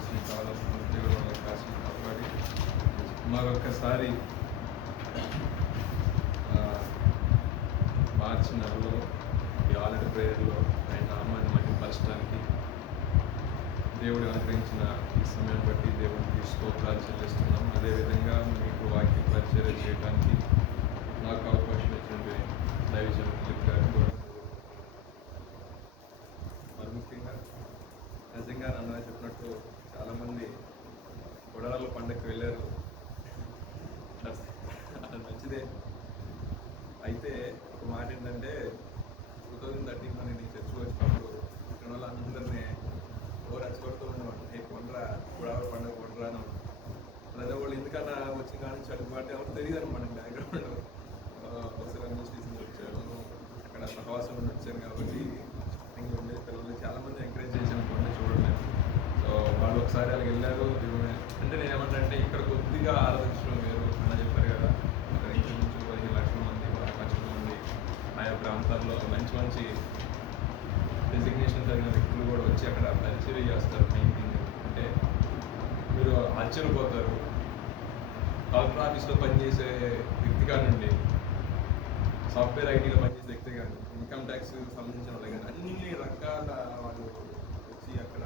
వచ్చిన చాలా దేవుడు వాళ్ళకి కాసిన కాపాడి మరొకసారి మార్చి నెలలో ఈ ఆల్రెడీ ప్రేయర్లో ఆయన నామాన్ని మహిమపరచడానికి దేవుడు అనుగ్రహించిన ఈ సమయం బట్టి దేవునికి స్తోత్రాలు చెల్లిస్తున్నాం. అదేవిధంగా మీకు వాక్య పరిచర్య చేయడానికి నాకు అవకాశం ఇచ్చినటువంటి దైవజనులు ఫిలిప్ గారికి కూడా మరి ముఖ్యంగా నిజంగా నన్ను చెప్పినట్టు చాలామంది కొడాల పండుగకి వెళ్ళారు. అది మంచిదే. అయితే ఒక మాట ఏంటంటే 2013 మన నేను చర్చకు వచ్చినప్పుడు ఇక్కడ వాళ్ళందరినీ రెచ్చగొడుతూ ఉండేవాడు. ఏ కొండరా కొడాల పండుగ కొండరా అని. అదే వాళ్ళు ఎందుకన్నా వచ్చిన కానీ చదువుబాటు ఎవరు తెలియదు అనమాట. బ్యాక్గ్రౌండ్ అవసరం వచ్చాను, అక్కడ సహవాసం ఉండి వచ్చాను కాబట్టి ఇంకా ఉండే పిల్లలు చాలామంది ఎంకరేజ్ చేశాను కొండ చూడండి. సో వాళ్ళు ఒకసారి అలాగ వెళ్ళారు. అంటే నేను ఏమంటే ఇక్కడ కొద్దిగా ఆలోచించడం వేరు అలా చెప్పారు కదా. అక్కడ ఇంచుమించు 15 లక్షల మంది 10 లక్షల మంది ఆయా ప్రాంతాల్లో మంచి మంచి డెసిగ్నేషన్ జరిగిన వ్యక్తులు కూడా వచ్చి అక్కడ పరిచయం చేస్తారు. మెయిన్ థింగ్ అంటే మీరు ఆశ్చర్యపోతారు. కలెక్టర్ ఆఫీస్లో పనిచేసే వ్యక్తి కానివ్వండి, సాఫ్ట్వేర్ ఐటీలో పనిచేసే వ్యక్తి కానీ, ఇన్కమ్ ట్యాక్స్ సంబంధించిన వాళ్ళు కానీ అన్ని రకాల వాళ్ళు వచ్చి అక్కడ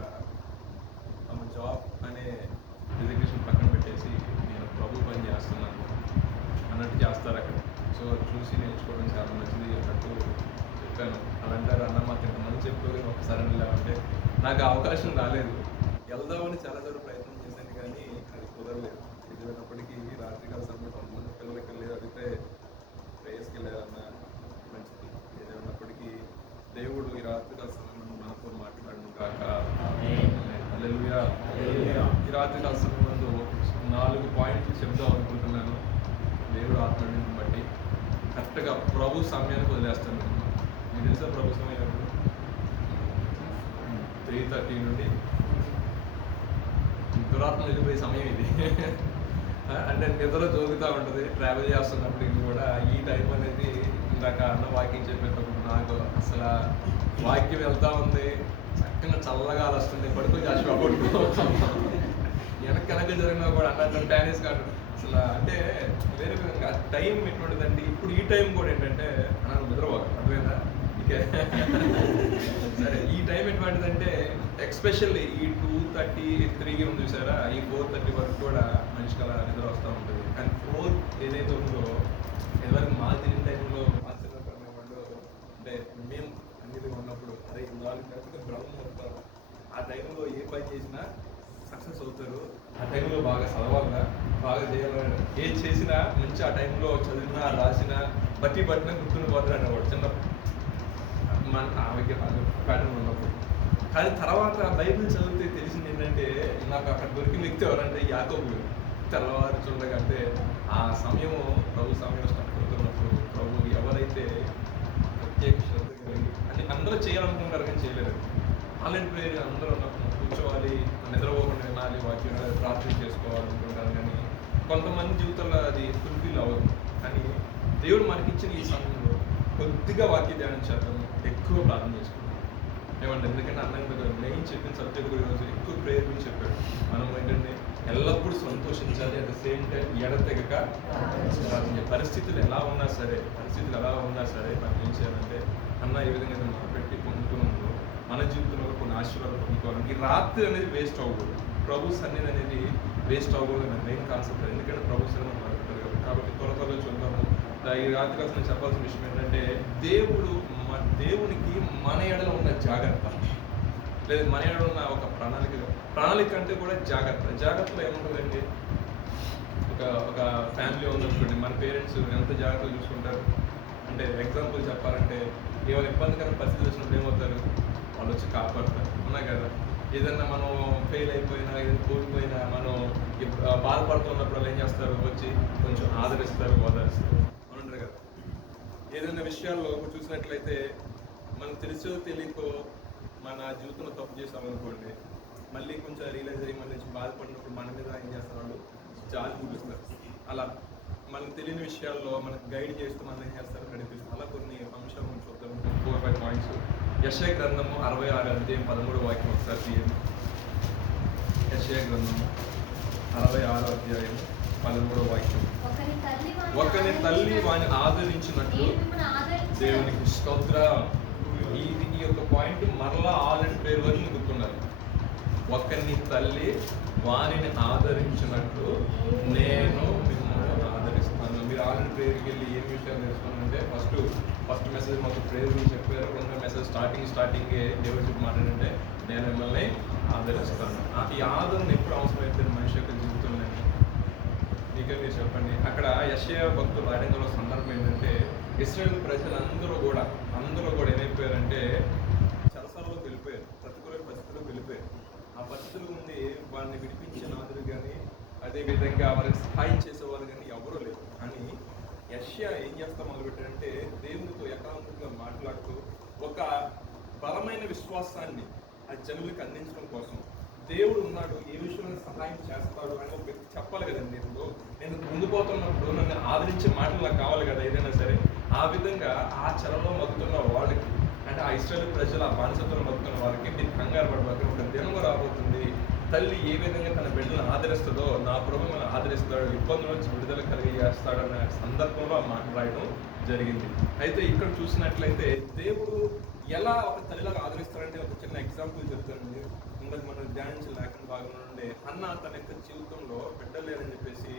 తమ జాబ్ అనే డెసిగ్నేషన్ పక్కన పెట్టేసి నేను ప్రభు పని చేస్తున్నాను అన్నట్టు చేస్తారు అక్కడ. సో చూసి నేర్చుకోవడం చాలా మంచిది అన్నట్టు చెప్పాను. అలా అంటారు, అన్న మాకు ఇంతమంది చెప్పారు ఒకసారి వెళ్ళామంటే నాకు అవకాశం రాలేదు. వెళ్దామని చాలాసార్లు ప్రయత్నం చేశాను కానీ అది కుదరలేదు. ఎదురైనప్పటికీ రాత్రికాల సమయంలో కొంతమంది పిల్లలకి వెళ్ళి అడిగితే ప్రేయర్స్కి వెళ్ళారన్న మంచిది. ఏదైనప్పటికీ దేవుడు ఈ రాత్రికాల సమయంలో మనతో మాట్లాడను కాక. హల్లెలూయా. ఈ రాత్రికాల సమయంలో 4 పాయింట్లు చెప్దాం అనుకుంటున్నాను. దేవుడు ఆత్మని బట్టి కరెక్ట్గా ప్రభు సమయానికి వదిలేస్తాను. మీకు తెలుసా ప్రభు సమయం ఎప్పుడు? 3:30 నుండి దురాత్మ వెళ్ళిపోయే సమయం ఇది. అంటే నిద్ర జోగుతూ ఉంటుంది. ట్రావెల్ చేస్తున్నప్పటికి కూడా ఈ టైం అనేది ఇందాక అన్న వాక్యం చెప్పేటప్పుడు నాకు అసలు వాక్యం వెళ్తూ ఉంది, చక్కగా చల్లగా వస్తుంది, పడుకొని జాషువా పడుకో వెనక జరిగినా కూడా అన్న టానిస్ కాదు అసలు. అంటే వేరే విధంగా టైం ఎటువంటిదంటే ఇప్పుడు ఈ టైం కూడా ఏంటంటే నాకు నిద్రపోక అర్థమైందా? సరే, ఈ టైం ఎటువంటిదంటే ఎక్స్పెషల్లీ ఈ 2:33 ఉంది చూసారా, ఈ 4:30 వరకు కూడా మనిషికి అలా నిద్ర వస్తూ ఉంటుంది. కానీ 4 ఏదైతే ఉందో ఇదివరకు మా తిరిగిన టైంలో ఆశ్చర్యకరమైన వాళ్ళు అంటే మేము అన్నిటి ఉన్నప్పుడు అదే 4 గంటలకు బ్రహ్మ వస్తారు. ఆ టైంలో ఏ పని చేసినా సక్సెస్ అవుతారు. ఆ టైంలో బాగా చదవాలన్నా బాగా చేయాలన్నా ఏది చేసినా మంచి ఆ టైంలో చదివినా రాసినా బట్టి పట్టినా గుర్తుని పోతారు అనేవాడు చిన్నప్పుడు మన ప్యాటర్న్ ఉన్నప్పుడు. కానీ తర్వాత బైబిల్ చదివితే తెలిసింది ఏంటంటే నాకు అక్కడ దొరికిన వ్యక్తి ఎవరంటే యాకోబు. తెల్లవారు చూడకంటే ఆ సమయము ప్రభు సమయం కట్టుకుంటున్నప్పుడు ప్రభు ఎవరైతే ప్రత్యేక శ్రద్ధ కలిగి అని అందరూ చేయాలనుకుంటారు కానీ చేయలేరు. ఆన్లైన్ ప్రేయర్ అందరూ ఉన్నప్పుడు కూర్చోవాలి, నిద్రపోకుండా వినాలి, వాక్యం ప్రార్థన చేసుకోవాలనుకుంటారు. కానీ కొంతమంది జీవితంలో అది ఫుల్ఫిల్ అవ్వదు. కానీ దేవుడు మనకిచ్చిన ఈ సమయంలో కొద్దిగా వాక్య ధ్యానం చేద్దాం, ఎక్కువ ప్రార్థన చేసుకుంటాం. ఏమంటే ఎందుకంటే అన్నంగా మెయిన్ చెప్పిన సబ్జెక్ట్ కూడా ఈరోజు ఎక్కువ ప్రేయర్ గురించి చెప్పాడు. మనం ఏంటంటే ఎల్లప్పుడూ సంతోషించాలి, అట్ ద సేమ్ టైం ఎడతెగక పరిస్థితులు ఎలా ఉన్నా సరే మనం ఏం చేయాలంటే అన్న ఏ విధంగా పెట్టి పొందుతున్నాము మన జీవితంలో కొన్ని ఆశీర్వాదాలు పొందుకోవాలని. ఈ రాత్రి అనేది వేస్ట్ అవ్వకూడదు, ప్రభు సన్నిధి అనేది వేస్ట్ అవ్వకూడదు అనేది మెయిన్ కాన్సెప్ట్. ఎందుకంటే ప్రభు సన్నిధి మాట్లాడతారు కాబట్టి త్వరగా చూద్దాము. ఈ రాత్రి అసలు నేను చెప్పాల్సిన విషయం ఏంటంటే దేవునికి మన ఎడలో ఉన్న జాగ్రత్త, లేదా మన ఎడలో ఉన్న ఒక ప్రణాళిక అంటే కూడా జాగ్రత్తలో ఏముంటుందండి? ఒక ఫ్యామిలీ ఉందనుకోండి, మన పేరెంట్స్ ఎంత జాగ్రత్తగా చూసుకుంటారు అంటే ఎగ్జాంపుల్ చెప్పాలంటే ఏమైనా ఇబ్బందికర పరిస్థితి వచ్చినప్పుడు ఏమవుతారు? వాళ్ళు వచ్చి కాపాడుతారు. ఉన్నాయి కదా. ఏదన్నా మనం ఫెయిల్ అయిపోయినా, ఏదైనా కోల్పోయినా, మనం బాధపడుతున్నప్పుడు వాళ్ళు ఏం చేస్తారు? వచ్చి కొంచెం ఆదరిస్తారు, ఓదారుస్తారు. అవునంటారు కదా. ఏదైనా విషయాల్లో చూసినట్లయితే మనకు తెలుసో తెలియకో మన జీవితంలో తప్పు చేస్తామనుకోండి, మళ్ళీ కొంచెం రియలైజ్ అయ్యి మళ్ళీ బాధపడినప్పుడు మన మీద ఏం చేస్తారు? వాళ్ళు జాలి చూపిస్తారు. అలా మనకు తెలియని విషయాల్లో మనకు గైడ్ చేస్తూ మనం ఏం చేస్తారు? నడిపిస్తారు. అలా కొన్ని అంశాలు మనం చూద్దాం. 4-5 పాయింట్స్. యెషయా గ్రంథము 66 అధ్యాయం 13 వాక్యం ఒకసారి తీయండి. యెషయా గ్రంథం 66వ అధ్యాయం 13వ వాక్యం. ఒకని తల్లి వాని ఆదరించినట్లు దేవునికి స్తోత్రం. ఈ యొక్క పాయింట్ మరలా ఆల్రెడీ పేరు వరకు గుర్తున్నారు. ఒకరిని తల్లి వానిని ఆదరించినట్లు నేను మిమ్మల్ని ఆదరిస్తాను. మీరు ఆల్రెడీ ప్రేయర్కి వెళ్ళి ఏం విషయాలు నేర్చుకున్నారంటే ఫస్ట్ మెసేజ్ మాకు ప్రేయర్ గురించి చెప్పారు. రెండో మెసేజ్ స్టార్టింగే దేవుడు చెప్పి మాట్లాడంటే నేను మిమ్మల్ని ఆదరిస్తాను. ఈ ఆదరణ ఎప్పుడు అవసరమైతే మనిషి యొక్క జీవితంలో మీకే మీరు చెప్పండి. అక్కడ యెషయా భక్తులు రాయడంలో సందర్భం ఏంటంటే ఇశ్రాయేలు ప్రజలందరూ కూడా ఏమైపోయారంటే చెరసాలలోకి వెళ్ళిపోయారు, ప్రతికూల పరిస్థితుల్లోకి వెళ్ళిపోయారు. ఆ పరిస్థితుల నుండి వాళ్ళని విడిపించిన నాదులు కానీ అదేవిధంగా వారికి సహాయం చేసేవాళ్ళు కానీ ఎవరూ లేరు. అని యెషయా ఏం చేస్తా మొదలుపెట్టారంటే దేవునితో ఏకాంతంగా మాట్లాడుతూ ఒక బలమైన విశ్వాసాన్ని ఆ జనులకు అందించడం కోసం దేవుడు ఉన్నాడు, ఏ విషయంలో సహాయం చేస్తాడు అని ఒక వ్యక్తి చెప్పాలి కదండి. నేను ముందుపోతున్నప్పుడు నన్ను ఆదరించే మాటలు నాకు కావాలి కదా ఏదైనా సరే. ఆ విధంగా ఆ చెరలో మగ్గుతున్న వాళ్ళకి, అంటే ఆ ఇశ్రాయేలు ప్రజలు ఆ బానిసత్వంలో మగ్గుతున్న వాళ్ళకి మీరు కంగారు పడబోతుంది. ఒక దినము రాబోతుంది, తల్లి ఏ విధంగా తన బిడ్డలను ఆదరిస్తుందో నా ప్రభు మనం ఆదరిస్తాడు, ఇబ్బందుల నుంచి విడుదల కలిగేస్తాడు అనే సందర్భంలో ఆ మాట రాయడం జరిగింది. అయితే ఇక్కడ చూసినట్లయితే దేవుడు ఎలా ఒక తల్లిలాగా ఆదరిస్తాడంటే ఒక చిన్న ఎగ్జాంపుల్ చెప్తానండి. ఇందాక మనం ధ్యానించిన లేఖన భాగంలో నుండి హన్నా తన యొక్క జీవితంలో బిడ్డలు లేరని చెప్పేసి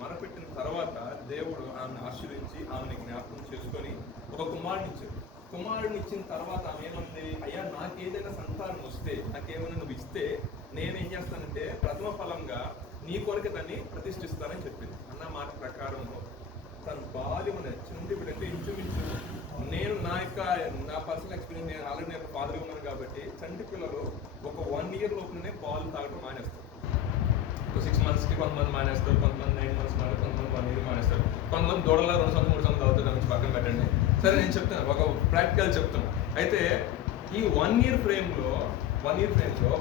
మొరపెట్టిన తర్వాత దేవుడు ఆమెను ఆశీర్వించి ఆమెను జ్ఞాపకం చేసుకొని ఒక కుమారుడిని ఇచ్చిన తర్వాత ఆమె ఏమంది, అయ్యా నాకేదైనా సంతానం వస్తే, నాకేమైనా నువ్వు ఇస్తే నేనేం చేస్తానంటే ప్రథమ ఫలంగా నీ కొరకు దాన్ని ప్రతిష్ఠిస్తానని చెప్పింది. అన్న మాట ప్రకారం తన భార్యను నచ్చింది. ఇప్పుడంటే ఇంచుమించు నేను నా పర్సనల్ ఎక్స్పీరియన్స్, నేను ఆల్రెడీ నేను ఫాదర్ ఉన్నాను కాబట్టి చంటి పిల్లలు ఒక 1 year లోపునే పాలు తాగడం మానేస్తారు. ఒక 6 monthsకి కొంతమంది మానేస్తారు, కొంతమంది 9 months మానేస్తారు, కొంతమంది 1 year మానేస్తారు, కొంతమంది దూడలా 2 సంవత్సరాలు 3 సంవత్సరాలు తాగుతుంది. దాని పక్కన పెట్టండి. సరే నేను చెప్తాను, ఒక ప్రాక్టికల్ చెప్తాను. అయితే ఈ 1 year ఫ్రేమ్లో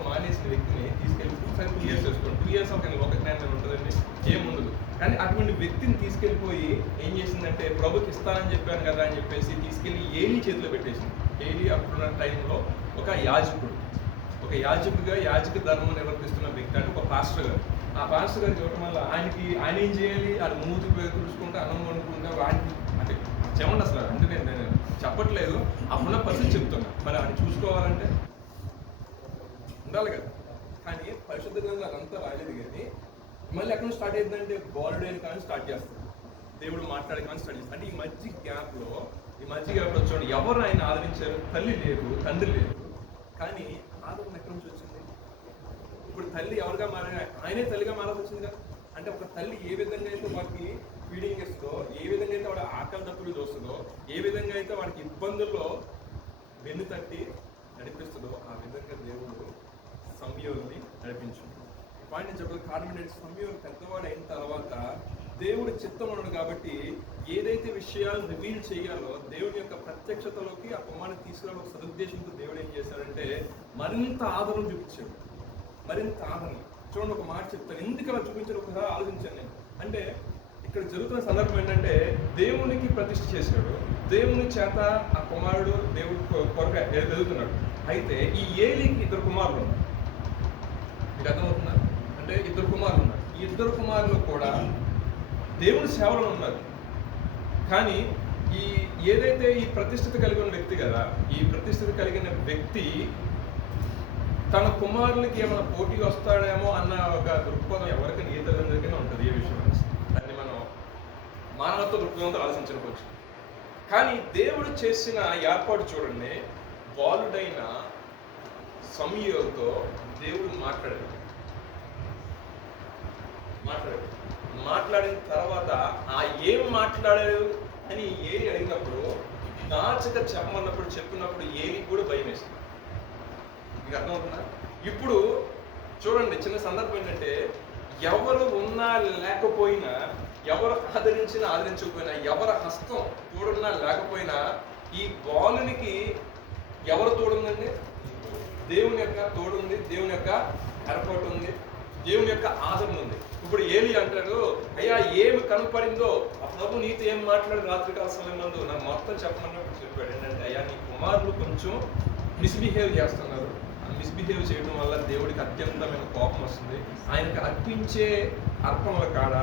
మానేసిన వ్యక్తిని తీసుకెళ్ళి 2 years వేసుకోండి. 2 years ఒక జ్ఞానం ఉంటుందండి, ఏముండదు. కానీ అటువంటి వ్యక్తిని తీసుకెళ్ళిపోయి ఏం చేసిందంటే ప్రభుకి ఇస్తానని చెప్పాను కదా అని చెప్పేసి తీసుకెళ్ళి ఏలీ చేతిలో పెట్టేసింది. ఏలీ అప్పుడున్న టైంలో ఒక యాజకుడిగా యాజక ధర్మం నిర్వర్తిస్తున్న వ్యక్తి, అంటే ఒక పాస్టర్ గారు. ఆ పాస్టర్ గారు చూడటం వల్ల ఆయన ఏం చేయాలి, అది మూతి తుడుచుకుంటే అన్నం వండుకుంటే ఆయనకి అంటే చెప్పండి అసలు. అంటే నేను చెప్పట్లేదు, అప్పుడున్న పరిస్థితి చెప్తున్నా. మరి ఆయన చూసుకోవాలంటే ఉండాలి కదా. కానీ పరిశుద్ధ గ్రంథం అదంతా రాలేదు. కానీ మళ్ళీ ఎక్కడ స్టార్ట్ అయిందంటే బాలుడైన కానీ స్టార్ట్ చేస్తాడు, దేవుడు మాట్లాడే కానీ స్టార్ట్ చేస్తాడు. అంటే ఈ మధ్య గ్యాప్లో చూడండి, ఎవరు ఆయన ఆదరించారు? తల్లి లేదు, తండ్రి లేదు. కానీ ఆదరణ ఎక్కడి నుంచి వచ్చింది? ఇప్పుడు తల్లి ఎవరుగా మారాలి? ఆయనే తల్లిగా మారాల్సి వచ్చింది కదా. అంటే ఒక తల్లి ఏ విధంగా అయితే వాడికి ఫీడింగ్ ఇస్తుందో, ఏ విధంగా అయితే వాడు ఆకలి తప్పులు చూస్తుందో, ఏ విధంగా అయితే వాడికి ఇబ్బందుల్లో వెన్ను తట్టి నడిపిస్తుందో, ఆ విధంగా దేవుడు సంయోగిని నడిపించింది. పాయింట్ నేను చెప్పాలి. కారణం ఏంటంటే సంయోగి పెద్దవాడు అయిన తర్వాత దేవుడి చిత్తం ఉన్నాడు కాబట్టి ఏదైతే విషయాలు రివీల్ చేయాలో దేవుని యొక్క ప్రత్యక్షతలోకి ఆ కుమారుని తీసుకురావడం ఒక సదుద్దేశంతో దేవుడు ఏం చేశాడంటే మరింత ఆదరణ చూపించాడు. చూడండి, ఒక మాట చెప్తాను, ఎందుకు అలా చూపించాడు ఒకసారి ఆలోచించాను నేను. అంటే ఇక్కడ జరుగుతున్న సందర్భం ఏంటంటే దేవునికి ప్రతిష్ఠ చేశాడు, దేవుని చేత ఆ కుమారుడు దేవుడి కొరకు ఎదుగుతున్నాడు. అయితే ఈ ఏలీకి 2 కుమారులు ఉన్నారు. మీకు అర్థమవుతుందా? అంటే 2 కుమారులు ఉన్నారు. ఈ 2 కుమారులు కూడా దేవుని సేవలో ఉన్నారు. కానీ ఏదైతే ఈ ప్రతిష్ఠిత కలిగిన వ్యక్తి కదా, ఈ ప్రతిష్ఠిత కలిగిన వ్యక్తి తన కుమారులకి ఏమైనా పోటీ వస్తాడేమో అన్న ఒక దృక్పథం ఎవరికైనా ఏ తల్లిదండ్రులకైనా ఉంటుంది. ఏ విషయం దాన్ని మనం మానవత్వ దృక్పథంతో ఆలోచించవచ్చు. కానీ దేవుడు చేసిన ఏర్పాటు చూడండి, బాలుడైన సమూయేలుతో దేవుడు మాట్లాడిన తర్వాత ఆ ఏం మాట్లాడాడు అని ఏలి అడిగినప్పుడు, నాచక చెప్పినప్పుడు ఏలి కూడా భయం వేసింది. మీకు అర్థమవుతుందా? ఇప్పుడు చూడండి, చిన్న సందర్భం ఏంటంటే ఎవరు ఉన్నా లేకపోయినా, ఎవరు ఆదరించకపోయినా, ఎవరి హస్తం తోడున్నా లేకపోయినా ఈ బాలునికి ఎవరు తోడుందండి? దేవుని యొక్క తోడుంది, దేవుని యొక్క ఏర్పాటు ఉంది, దేవుని యొక్క ఆదరణ ఉంది. ఇప్పుడు ఏలి అంటాడు, అయ్యా ఏమి కనపడిందో ఆ ప్రభు నీతో ఏం మాట్లాడి రాత్రికాల సమయంలో నాకు మొత్తం చెప్పమన్నప్పుడు చెప్పాడు. ఏంటంటే అయ్యా నీ కుమారులు కొంచెం మిస్బిహేవ్ చేస్తున్నారు, మిస్బిహేవ్ చేయడం వల్ల దేవుడికి అత్యంతమైన కోపం వస్తుంది. ఆయనకు అర్పించే అర్పణల కాడ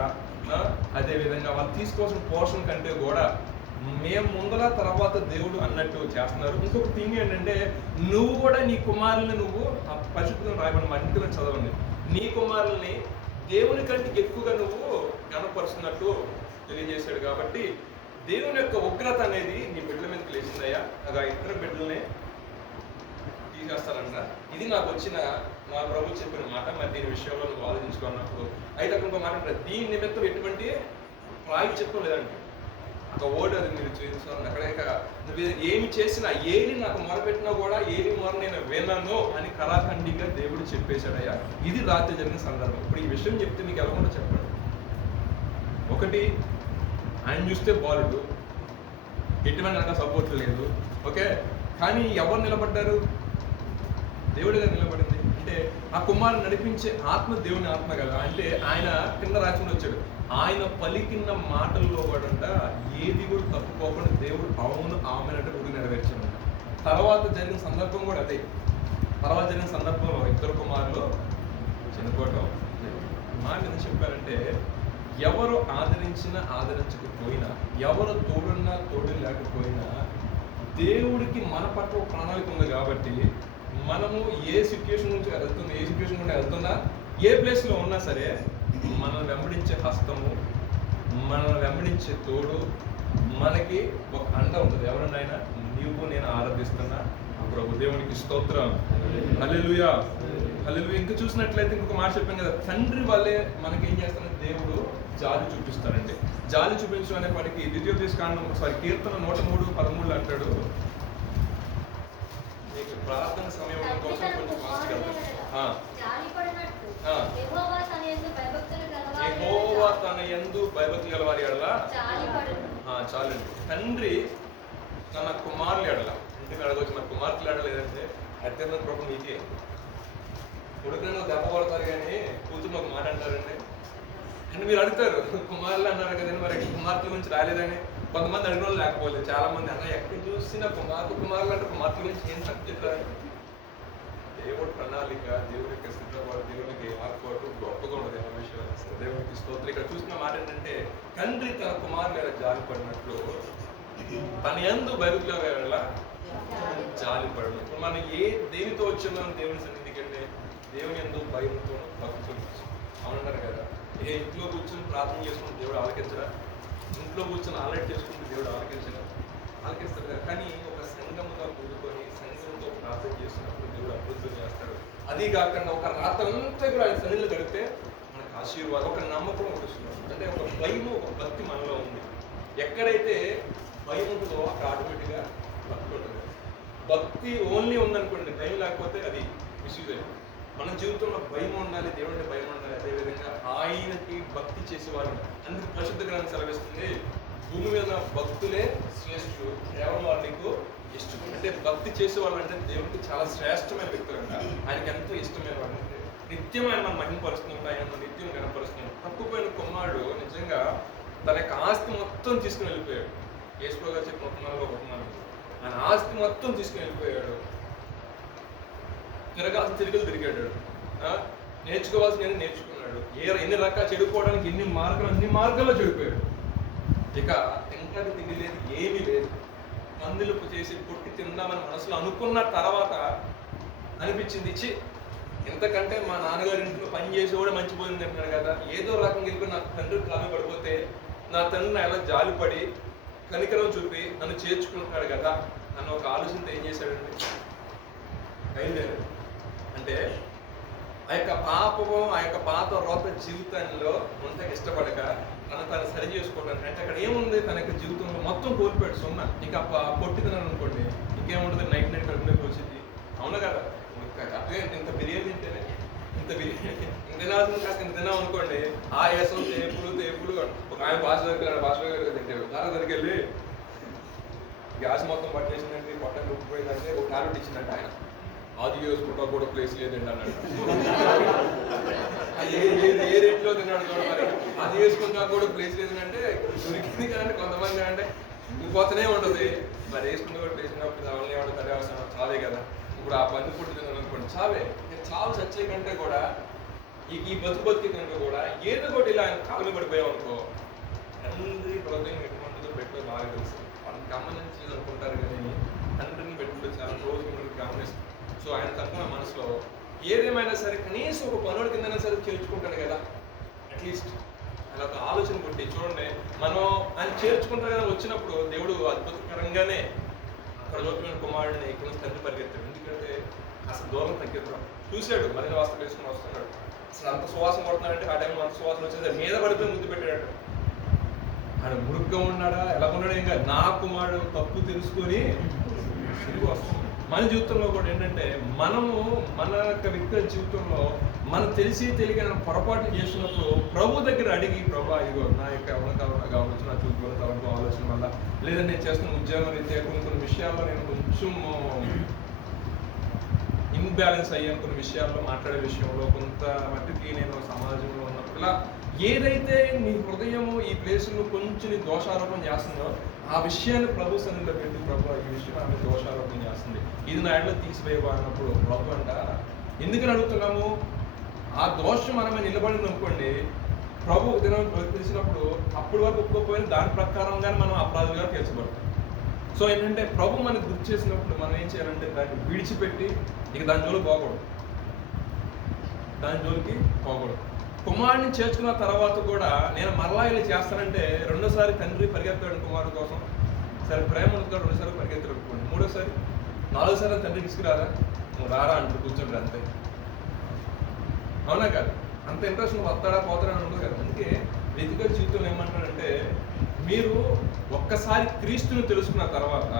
అదేవిధంగా వాళ్ళు తీసుకోవాల్సిన పోషణ కంటే కూడా మేము ముందర తర్వాత దేవుడు అన్నట్టు చేస్తున్నారు. ఇంకొక థింగ్ ఏంటంటే, నువ్వు కూడా నీ కుమారుల్ని నువ్వు పరిశుద్ధంగా రాయబడిన మట్టిలో చదవండి, నీ కుమారుల్ని దేవుని కంటే ఎక్కువగా నువ్వు గణపరుస్తున్నట్టు తెలియజేశాడు. కాబట్టి దేవుని యొక్క ఉగ్రత అనేది నీ బిడ్డల మీదకి లేచిందయ్యా, అలా ఇద్దరు బిడ్డలనే తీసేస్తారంట. ఇది నాకు వచ్చిన నా ప్రభు చెప్పిన మాట. మరి దీని విషయంలో నువ్వు ఆలోచించుకున్నప్పుడు అయితే అక్కడ ఇంకో మాట అంటారు, దీని నిమిత్తం ఎటువంటి ప్రాయశ్చిత్తం లేదంటే ఒక ఓటు అది మీరు చూపించాలని అక్కడ నువ్వు ఏమి చేసినా ఏది నాకు మొరపెట్టినా కూడా ఏది మొర నేను విన్నాను అని కళాఖండిగా దేవుడు చెప్పేశాడయ్యా. ఇది రాత్రి జరిగిన సందర్భం. ఇప్పుడు ఈ విషయం చెప్తే మీకు ఎలా ఉందో చెప్పండి. ఒకటి, ఆయన చూస్తే బాలుడు, ఎటువంటి నాకు సపోర్ట్ లేదు, ఓకే, కానీ ఎవరు నిలబడ్డారు? దేవుడిగా నిలబడింది. అంటే ఆ కుమారుని నడిపించే ఆత్మ దేవుని ఆత్మ కదా. అంటే ఆయన కింద రాసుకుని వచ్చాడు, ఆయన పలికిన మాటల్లో కూడా ఏది కూడా తప్పుకోకుండా దేవుడు అవును ఆమెనంటే గుడి నెరవేర్చాడు. తర్వాత జరిగిన సందర్భం కూడా అదే. తర్వాత జరిగిన సందర్భంలో ఇద్దరు కుమారులు చనిపోవటం. మాట ఎందుకు చెప్పారంటే, ఎవరు ఆదరించినా ఆదరించకపోయినా, ఎవరు తోడున్నా తోడు లేకపోయినా దేవుడికి మన పట్ల ప్రణాళిక ఉంది. కాబట్టి మనము ఏ సిచ్యువేషన్ నుంచి వెళ్తున్నా, ఏ సిచ్యువేషన్ నుండి వెళ్తున్నా, ఏ ప్లేస్లో ఉన్నా సరే మనల్ని వెంబడించే హస్తము, మనల్ని వెంబడించే తోడు, మనకి ఒక అండ ఉంటుంది. ఎవరన్నా ఆయన నీవు నేను ఆరాధిస్తున్నా ప్రభు దేవునికి స్తోత్రం, హల్లెలూయా హల్లెలూయా. ఇంకా చూసినట్లయితే ఇంకొక మాట చెప్పాను కదా, తండ్రి వల్లే మనకి ఏం చేస్తారంటే దేవుడు జాలి చూపిస్తారండి. జాలి చూపించడం అనే వాడికి ద్వితీయోపదేశకాండం కీర్తన 103:13 అంటాడు, మీకు ప్రార్థన సమయం కోసం కొంచెం ఫాస్ట్గా యెహోవా తన యందు భయభక్తులు గల వారి ఎడల చాలండి. తండ్రి తన కుమారులు ఎడల, ఇంటికి అడగవచ్చు మరి కుమార్తెలు ఎడల లేదంటే అత్యంత కృప మీకే. కొడుకులను దెబ్బ కొడతారు కానీ కూతురు ఒక మాట అంటారండి. అంటే మీరు అడుగుతారు, కుమారులు అన్నారు కదండి, మరి కుమార్తెల గురించి రాలేదని. కొంతమంది అడిగిన వాళ్ళు లేకపోలేదు. చాలా మంది అన్న ఎక్కడ చూసినా కుమారులు అంటే కుమార్తెల గురించి ఏం సబ్జెక్ట్ రాదు. దేవుడి ప్రణాళిక, దేవుడి యొక్క సిద్ధపాటు, దేవునికి ఆర్పాటు గొప్పగా ఉండదు. ఆ విషయాలు దేవునికి స్తోత్రం. ఇక్కడ చూసిన మాట ఏంటంటే, తండ్రి తన కుమారులు జాలి పడినట్లు తన యందు భయభక్తుల వేళ జాలి పడను. ఇప్పుడు మనం దేనితో వచ్చున్నాం దేవుని సన్నిధికి అంటే, దేవుని యందు భయంతో భక్తులు అవునన్నారు కదా. ఇంట్లో కూర్చొని ప్రార్థన చేసుకుంటే దేవుడు ఆలకించరా? ఇంట్లో కూర్చొని ఆలెట్ చేసుకుంటే దేవుడు ఆలకిస్తారు కదా. కానీ ఒక సంఘముగా కూడుకొని సంఘంతో ప్రార్థన చేస్తున్నప్పుడు దేవుడు అద్భుతం చేస్తాడు. అది కాకుండా ఒక రాత్రంతా కూడా ఆయన సన్నిధిలో గడిపితే మనకు ఆశీర్వాదం, ఒక నమ్మకం వస్తుంది. అంటే ఒక భయము, ఒక భక్తి మనలో ఉంది. ఎక్కడైతే భయం ఉంటుందో అక్కడ ఆటోమేటిక్గా భక్తి ఉంటుంది. భక్తి ఓన్లీ ఉందనుకోండి, భయం లేకపోతే అది మిస్యూజ్ అయింది. మన జీవితంలో భయం ఉండాలి, దేవుడిని భయం ఉండాలి. అదేవిధంగా ఆయనకి భక్తి చేసేవారు. అందుకు పరిశుద్ధ గ్రంథం సెలవిస్తుంది, భూమి మీద భక్తులే శ్రేష్ఠులు, కేవలం వాళ్ళకు ఇష్టం. అంటే భక్తి చేసేవాళ్ళు అంటే దేవుడికి చాలా శ్రేష్టమైన వ్యక్తులు అంట. ఆయనకి ఎంతో ఇష్టమైన వాళ్ళు అంటే నిత్యం ఆయన మనం మహిమపరుస్తున్నాం, ఆయన నిత్యం కనపరుస్తున్నాం. తప్పుపోయిన కుమారుడు నిజంగా తన యొక్క ఆస్తి మొత్తం తీసుకుని వెళ్ళిపోయాడు. యేసు గారు చెప్పిన ఉపమానంలో ఆయన ఆస్తి మొత్తం తీసుకుని వెళ్ళిపోయాడు. తిరగాల్సిన తిరుగులు తిరిగాడు, నేర్చుకోవాల్సిన నేర్చుకున్నాడు. ఎన్ని రకాలు చెడిపోవడానికి అన్ని మార్గాల్లో చెడిపోయాడు. ఇక ఇంకా తిండి లేదు, ఏమీ లేదు. మందులకు చేసి కొట్టి తిందామని మనసులో అనుకున్న తర్వాత అనిపించింది, ఇచ్చి ఎంతకంటే మా నాన్నగారి ఇంట్లో పని చేసి కూడా మంచిపోయింది అంటున్నాడు కదా. ఏదో రకంగా వెళ్ళిపోయి నా తండ్రి కాలం పడిపోతే నా తండ్రిని ఎలా జాలిపడి కనికరం చూపి నన్ను చేర్చుకుంటాడు కదా నన్ను ఒక ఆలోచనతో ఏం చేశాడండి, బయలుదేరాడు. అంటే ఆ యొక్క పాపము, ఆ యొక్క పాత రోత జీవితంలో అంతకు ఇష్టపడక తను సరి చేసుకోవడానికి, అంటే అక్కడ ఏముంది, తన యొక్క జీవితంలో మొత్తం కోల్పోయాడు. సున్నా ఇంకా పొట్టి తిన్నాను అనుకోండి, ఇంకేముంటుంది, నైట్ కడుపునే పోసింది. అవునా కదా? ఇంత బిర్యానీ తింటేనే ఇంత బిర్యానీ తినాల్సింది కాస్త ఇంత తిన్నాం అనుకోండి, ఆ ఏసం తేపులు ఒక ఆయన భాష దగ్గర తింటాడు. దాని దగ్గరికి వెళ్ళి గ్యాస్ మొత్తం పట్టేసిందండి, పొట్టం ఉప్పిపోయిందంటే ఒక టాబ్లెట్ ఇచ్చిందంటే ఆయన, అది వేసుకుంటా కూడా ప్లేస్ లేదండి అన్నాడు. ఏ రేట్లో తిన్నాడు కూడా, మరి అది వేసుకుంటా కూడా ప్లేస్ లేదంటే దొరికింది కదంటే. కొంతమంది అంటే ఇంకొతనే ఉంటుంది, మరి వేసుకుంటూ కూడా ప్లేస్ ఉన్నప్పుడు అవన్నీ ఏమంటారు, అవసరం చాలే కదా, ఇప్పుడు ఆ పంది పుట్టి అనుకోండి, చావే. చావు చచ్చే కంటే కూడా ఈ బతికే కంటే కూడా ఏదో ఒకటి ఇలా ఆయన కాలు పడిపోయాం అనుకో, తండ్రి హృదయం ఎటువంటిదో పెట్టో బాగా తెలుసు. వాళ్ళని గమనించి అనుకుంటారు కానీ తండ్రిని పెట్టుకుంటే చాలా రోజు గమనిస్తాం. సో ఆయన తక్కువ మనసులో ఏదేమైనా సరే కనీసం ఒక పనుల కిందైనా సరే చేర్చుకుంటాడు కదా, అట్లీస్ట్ అలా ఒక ఆలోచన పుట్టి. చూడండి, మనం ఆయన చేర్చుకుంటారు కదా, వచ్చినప్పుడు దేవుడు అద్భుతకరంగానే ప్రజోత్మైన కుమారుడిని ఇక్కడ తండ్రి పరిగెత్తాడు. ఎందుకంటే అసలు దూరం తగ్గిద్దాం చూశాడు, మరిన్ని వాస్తవం వేసుకుని వస్తున్నాడు. అసలు అంత సువాసన కొడుతున్నాడంటే ఆ టైంలో అంత సువాసన వచ్చేది మీద పడిపోయి ముద్దు పెట్టాడు. ఆయన మురుగ్గా ఉన్నాడా ఎలా ఉన్నాడు ఏం కాదు, నా కుమారుడు తప్పు తెలుసుకొని తిరిగి వస్తుంది. మన జీవితంలో కూడా ఏంటంటే మనము మన యొక్క వ్యక్తిగత జీవితంలో మనం తెలిసి తెలియని పొరపాటు చేసినప్పుడు ప్రభు దగ్గర అడిగి, ప్రభా ఇగో నా యొక్క అవనకాలను కావచ్చు, నా చూపులను కావచ్చు ఆలోచన వల్ల, లేదా నేను చేస్తున్న ఉద్యోగం రీత్యా కొన్ని విషయాల్లో నేను కొంచెం ఇన్బ్యాలెన్స్ అయ్యాను, కొన్ని విషయాల్లో మాట్లాడే విషయంలో కొంత మట్టుకి నేను సమాజంలో ఉన్నప్పుడు ఇలా ఏదైతే నీ హృదయము ఈ ప్లేస్లో కొంచెం నీ దోషారోపణ చేస్తుందో ఆ విషయాన్ని ప్రభు సన్నిధిలో పెట్టి, ప్రభు ఈ విషయం ఆమె దోషారోపణ చేస్తుంది, ఇది నా ఇంట్లో తీసివేయబడినప్పుడు ప్రభు అంట ఎందుకని అడుగుతున్నాము, ఆ దోషం మనమే నిలబడింది అనుకోండి, ప్రభు ఒక దినం తెలిసినప్పుడు అప్పటి వరకు ఒప్పుకోపోయిన దాని ప్రకారంగానే మనం అపరాధులుగా తీర్చబడతాం. సో ఏంటంటే ప్రభు మనకు గుర్తు చేసినప్పుడు మనం ఏం చేయాలంటే దాన్ని విడిచిపెట్టి ఇక దాని జోలికి పోకూడదు, దాని జోలికి పోకూడదు. కుమారుడిని చేర్చుకున్న తర్వాత కూడా నేను మరలా ఇలా చేస్తానంటే, రెండోసారి తండ్రి పరిగెత్తాడు కుమారుడు కోసం, సరే ప్రేమ ఉంటాడు, రెండోసారి పరిగెత్తాడు అనుకోండి, మూడోసారి నాలుగోసారి తండ్రి తీసుకురారా, నువ్వు రారా అంటూ కూర్చోండి అంతే. అవునా కాదు, అంత ఇంట్రెస్ట్ నువ్వు వస్తాడా పోతాడా అని ఉండదు కదా. అందుకే వ్యక్తిగత జీవితంలో ఏమంటాడంటే, మీరు ఒక్కసారి క్రీస్తుని తెలుసుకున్న తర్వాత